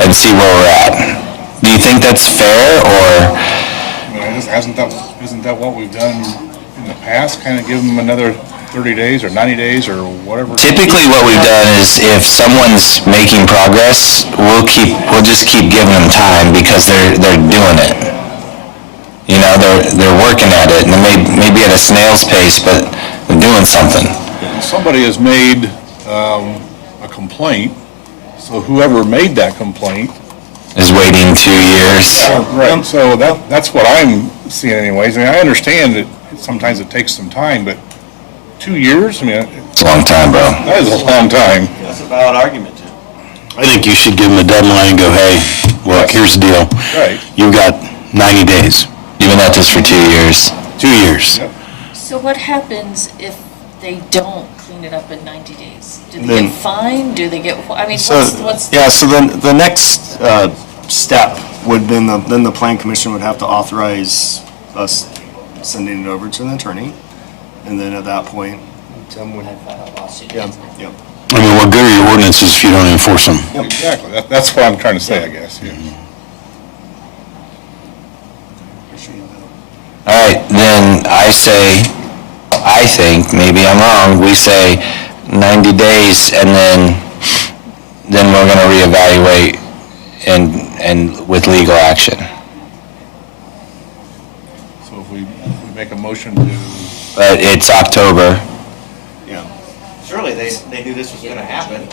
and see where we're at. Do you think that's fair, or? Isn't that what we've done in the past? Kind of give them another 30 days or 90 days or whatever? Typically, what we've done is if someone's making progress, we'll just keep giving them time because they're doing it. You know, they're working at it, and they may be at a snail's pace, but they're doing something. Somebody has made a complaint, so whoever made that complaint is waiting 2 years. Right, so that's what I'm seeing anyways. I mean, I understand that sometimes it takes some time, but 2 years, I mean. It's a long time, bro. That is a long time. That's a valid argument, Tim. I think you should give them a deadline and go, hey, look, here's the deal. Right. You've got 90 days. You've been at this for 2 years. 2 years. Yep. so what happens if they don't clean it up in 90 days? Do they Then- get fined? Do they get, I mean, So, what's? yeah, so then the next step would then the plan commission would have to authorize us sending it over to an attorney. And then at that point, Tim would. Yeah, yep. I mean, what good are your ordinances if you don't enforce them? Exactly, that's what I'm trying to say, I guess, yeah. All right, then I think, maybe I'm wrong, we say 90 days and then we're gonna reevaluate and with legal action. So if we make a motion to, But it's October. Surely they knew this was gonna happen.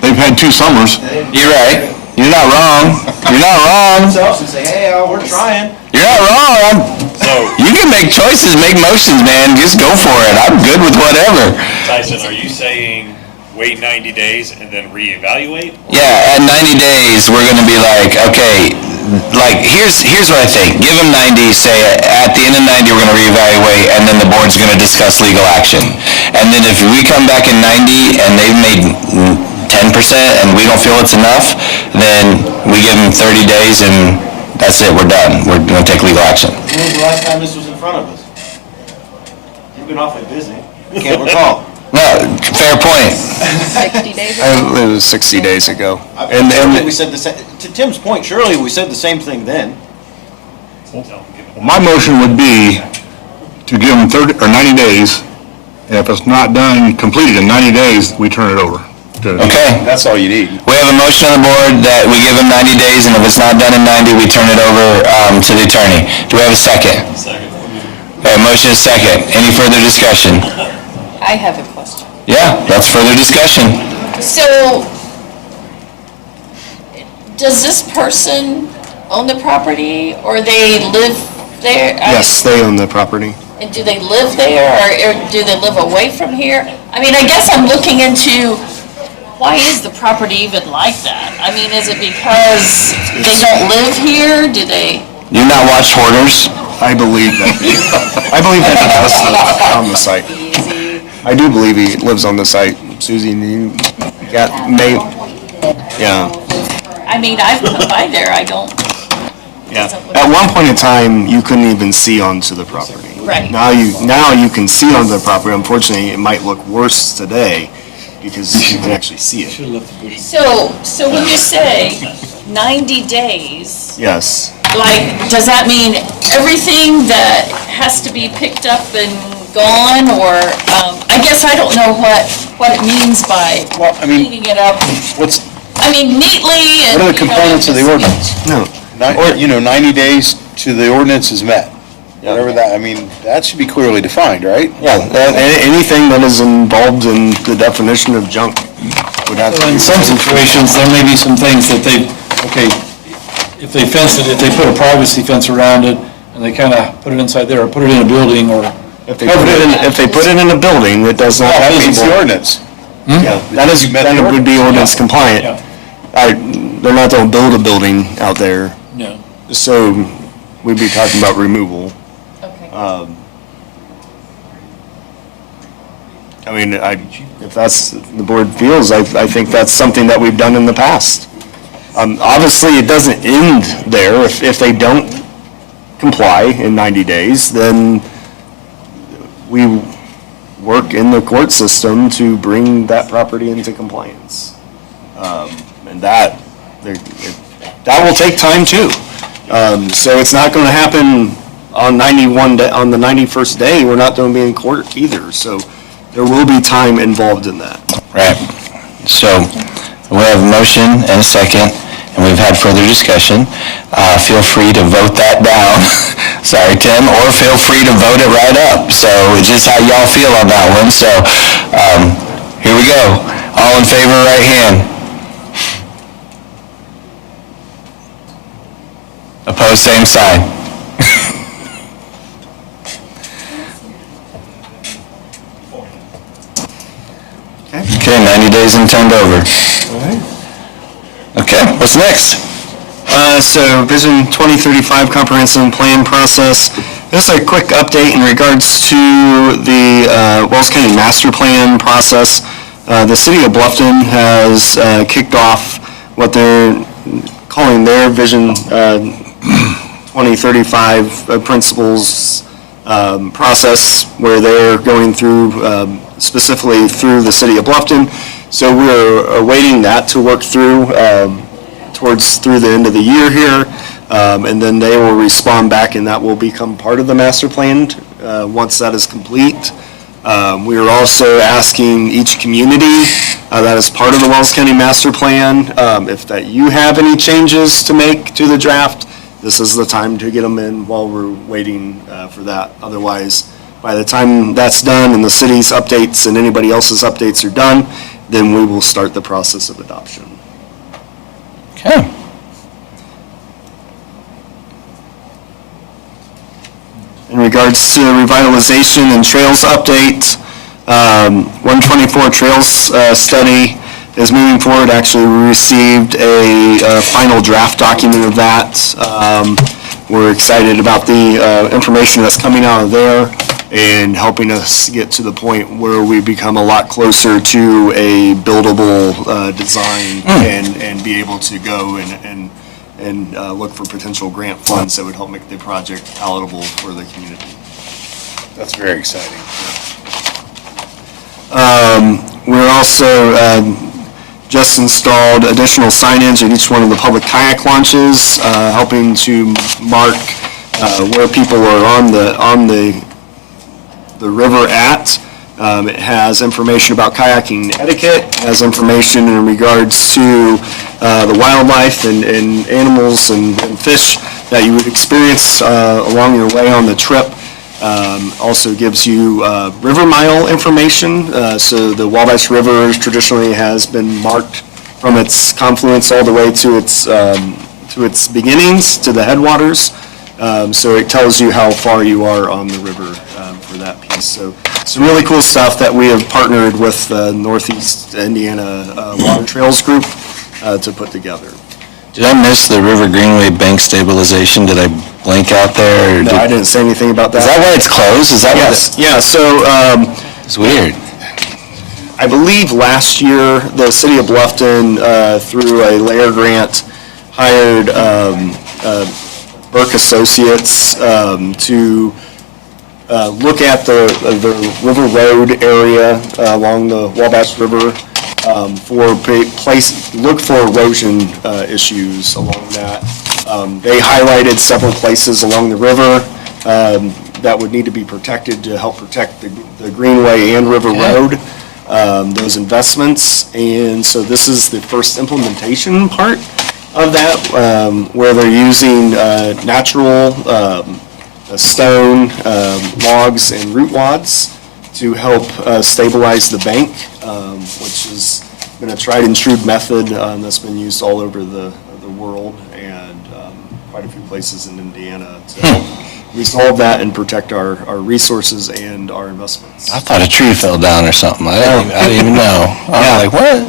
they've had 2 summers. You're right. You're not wrong. You're not wrong. Themselves and say, hey, we're trying. You're not wrong. You can make choices, make motions, man. Just go for it. I'm good with whatever. Tyson, are you saying wait 90 days and then reevaluate? Yeah, at 90 days, we're gonna be like, okay, like, here's what I think. Give them 90, say, at the end of 90, we're gonna reevaluate, and then the board's gonna discuss legal action. And then if we come back in 90 and they've made 10% and we don't feel it's enough, then we give them 30 days and that's it, we're done. We're gonna take legal action. When was the last time this was in front of us? You've been awfully busy. Can't recall. No, fair point. 60 days ago? It was 60 days ago. Surely we said the same, to Tim's point, surely we said the same thing then. My motion would be to give them 30 or 90 days, and if it's not done, completed in 90 days, we turn it over. Okay. That's all you need. We have a motion on the board that we give them 90 days, and if it's not done in 90, we turn it over to the attorney. Do we have a second? Second. Okay, motion is second. Any further discussion? I have a question. Yeah, that's further discussion. So, does this person own the property, or they live there? Yes, they own the property. And do they live there, or do they live away from here? I mean, I guess I'm looking into, why is the property even like that? I mean, is it because they don't live here? Do they? You not watch Hoarders? I believe that he does live on the site. I do believe he lives on the site. Susie, you yeah. I mean, I've come by there, I don't. Yeah. At one point in time, you couldn't even see onto the property. Right. Now you can see onto the property. Unfortunately, it might look worse today because you can actually see it. So when you say 90 days, Yes. like, does that mean everything that has to be picked up and gone, or, I guess I don't know what it means by cleaning it up. Neatly and. What are the components of the ordinance? No. 90 days to the ordinance is met. Whatever that, that should be clearly defined, right? Yeah, anything that is involved in the definition of junk would have to be. In some situations, there may be some things that if they fence it, if they put a privacy fence around it, and they kind of put it inside there, or put it in a building, or. If they put it in a building that does not have. It's the ordinance. Yeah, that would be ordinance compliant. They're not going to build a building out there. No. So we'd be talking about removal. Okay. If that's, the board feels, I think that's something that we've done in the past. Obviously, it doesn't end there. If they don't comply in 90 days, then we work in the court system to bring that property into compliance. And that will take time too. So it's not going to happen on on the 91st day. We're not going to be in court either. So there will be time involved in that. Right. So we have a motion and a second, and we've had further discussion. Feel free to vote that down. Sorry, Tim, or feel free to vote it right up. So it's just how y'all feel on that one. So here we go. All in favor, right hand. Opposed, same sign. Okay, 90 days and turned over. Okay, what's next? So Vision 2035 Comprehensive Plan Process. Just a quick update in regards to the Wells County Master Plan process. The City of Bluffton has kicked off what they're calling their Vision 2035 Principles process, where they're going through, specifically through the City of Bluffton. So we're awaiting that to work through through the end of the year here, and then they will respond back, and that will become part of the master plan once that is complete. We are also asking each community that is part of the Wells County Master Plan, if that you have any changes to make to the draft, this is the time to get them in while we're waiting for that. Otherwise, by the time that's done and the city's updates and anybody else's updates are done, then we will start the process of adoption. Okay. In regards to revitalization and trails update, 124 Trails study is moving forward. Actually, we received a final draft document of that. We're excited about the information that's coming out of there and helping us get to the point where we become a lot closer to a buildable design and be able to go and look for potential grant funds that would help make the project palatable for the community. That's very exciting. We're also just installed additional signage at each one of the public kayak launches, helping to mark where people are on the river at. It has information about kayaking etiquette, has information in regards to the wildlife and animals and fish that you would experience along your way on the trip. Also gives you river mile information. So the Wabash River traditionally has been marked from its confluence all the way to its beginnings, to the headwaters. So it tells you how far you are on the river for that piece. So some really cool stuff that we have partnered with the Northeast Indiana Water Trails Group to put together. Did I miss the River Greenway bank stabilization? Did I blink out there? Or No, I didn't say anything about that. Is that why it's closed? Is that Yes, yeah, so It's weird. I believe last year, the city of Bluffton, through a layer grant, hired Burke Associates to look at the River Road area along the Wabash River look for erosion issues along that. They highlighted several places along the river that would need to be protected to help protect the Greenway and River Road, those investments. And so this is the first implementation part of that, where they're using natural stone, logs, and root wads to help stabilize the bank, which has been a tried and true method that's been used all over the world and quite a few places in Indiana to help resolve that and protect our resources and our investments. I thought a tree fell down or something. I didn't even know. I was like, what?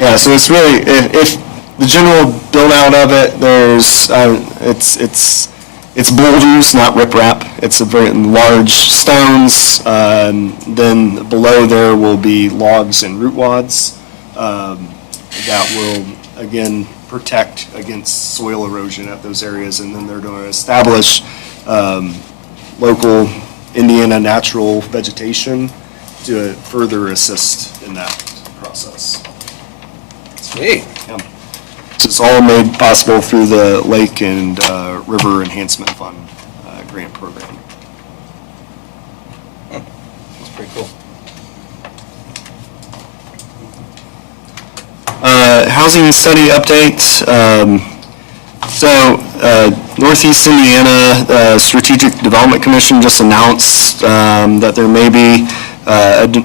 Yeah, so it's really, if the general build out of it, there's, it's boulders, not riprap. It's a very large stones. Then below there will be logs and root wads that will, again, protect against soil erosion at those areas. And then they're going to establish local Indiana natural vegetation to further assist in that process. Sweet. Yeah. It's all made possible through the Lake and River Enhancement Fund grant program. That's pretty cool. Housing study update. Northeast Indiana Strategic Development Commission just announced that there may be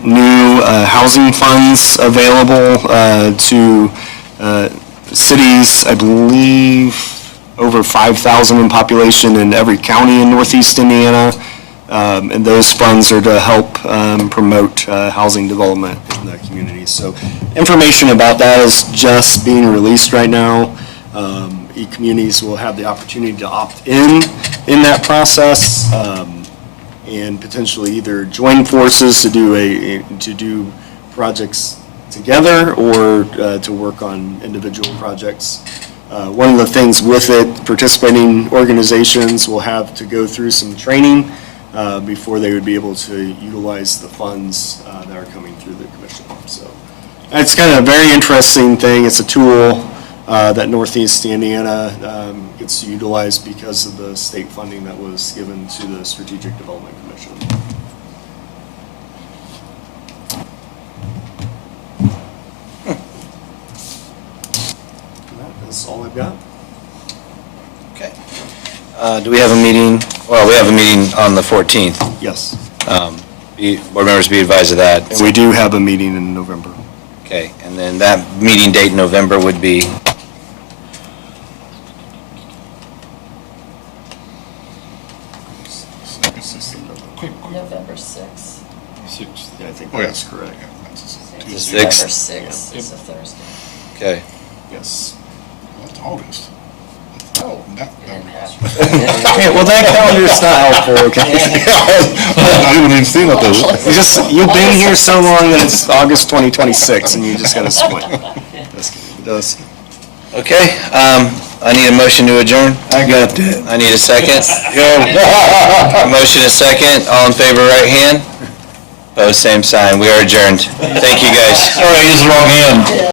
new housing funds available to cities, I believe, over 5,000 in population in every county in Northeast Indiana. And those funds are to help promote housing development in the community. So information about that is just being released right now. E-communities will have the opportunity to opt in that process and potentially either join forces to do projects together or to work on individual projects. One of the things with it, participating organizations will have to go through some training before they would be able to utilize the funds that are coming through the commission. So it's kind of a very interesting thing. It's a tool that Northeast Indiana gets to utilize because of the state funding that was given to the Strategic Development Commission. That's all I've got. Okay. Do we have a meeting? Well, we have a meeting on the 14th. Yes. Board members be advised of that. And we do have a meeting in November. Okay, and then that meeting date in November would be? November 6th. Yeah, I think Oh, yeah. that's correct. The November 6th? 6th is a Thursday. Okay. Yes. That's August. Oh. Yeah, well, that calendar's not helpful, okay? I didn't even see what those. You've been here so long that it's August 2026, and you just gotta squint. It does. Okay, I need a motion to adjourn. I got that. I need a second. A motion, a second. All in favor, right hand. Opposed, same sign. We are adjourned. Thank you, guys. Sorry, I used the wrong hand.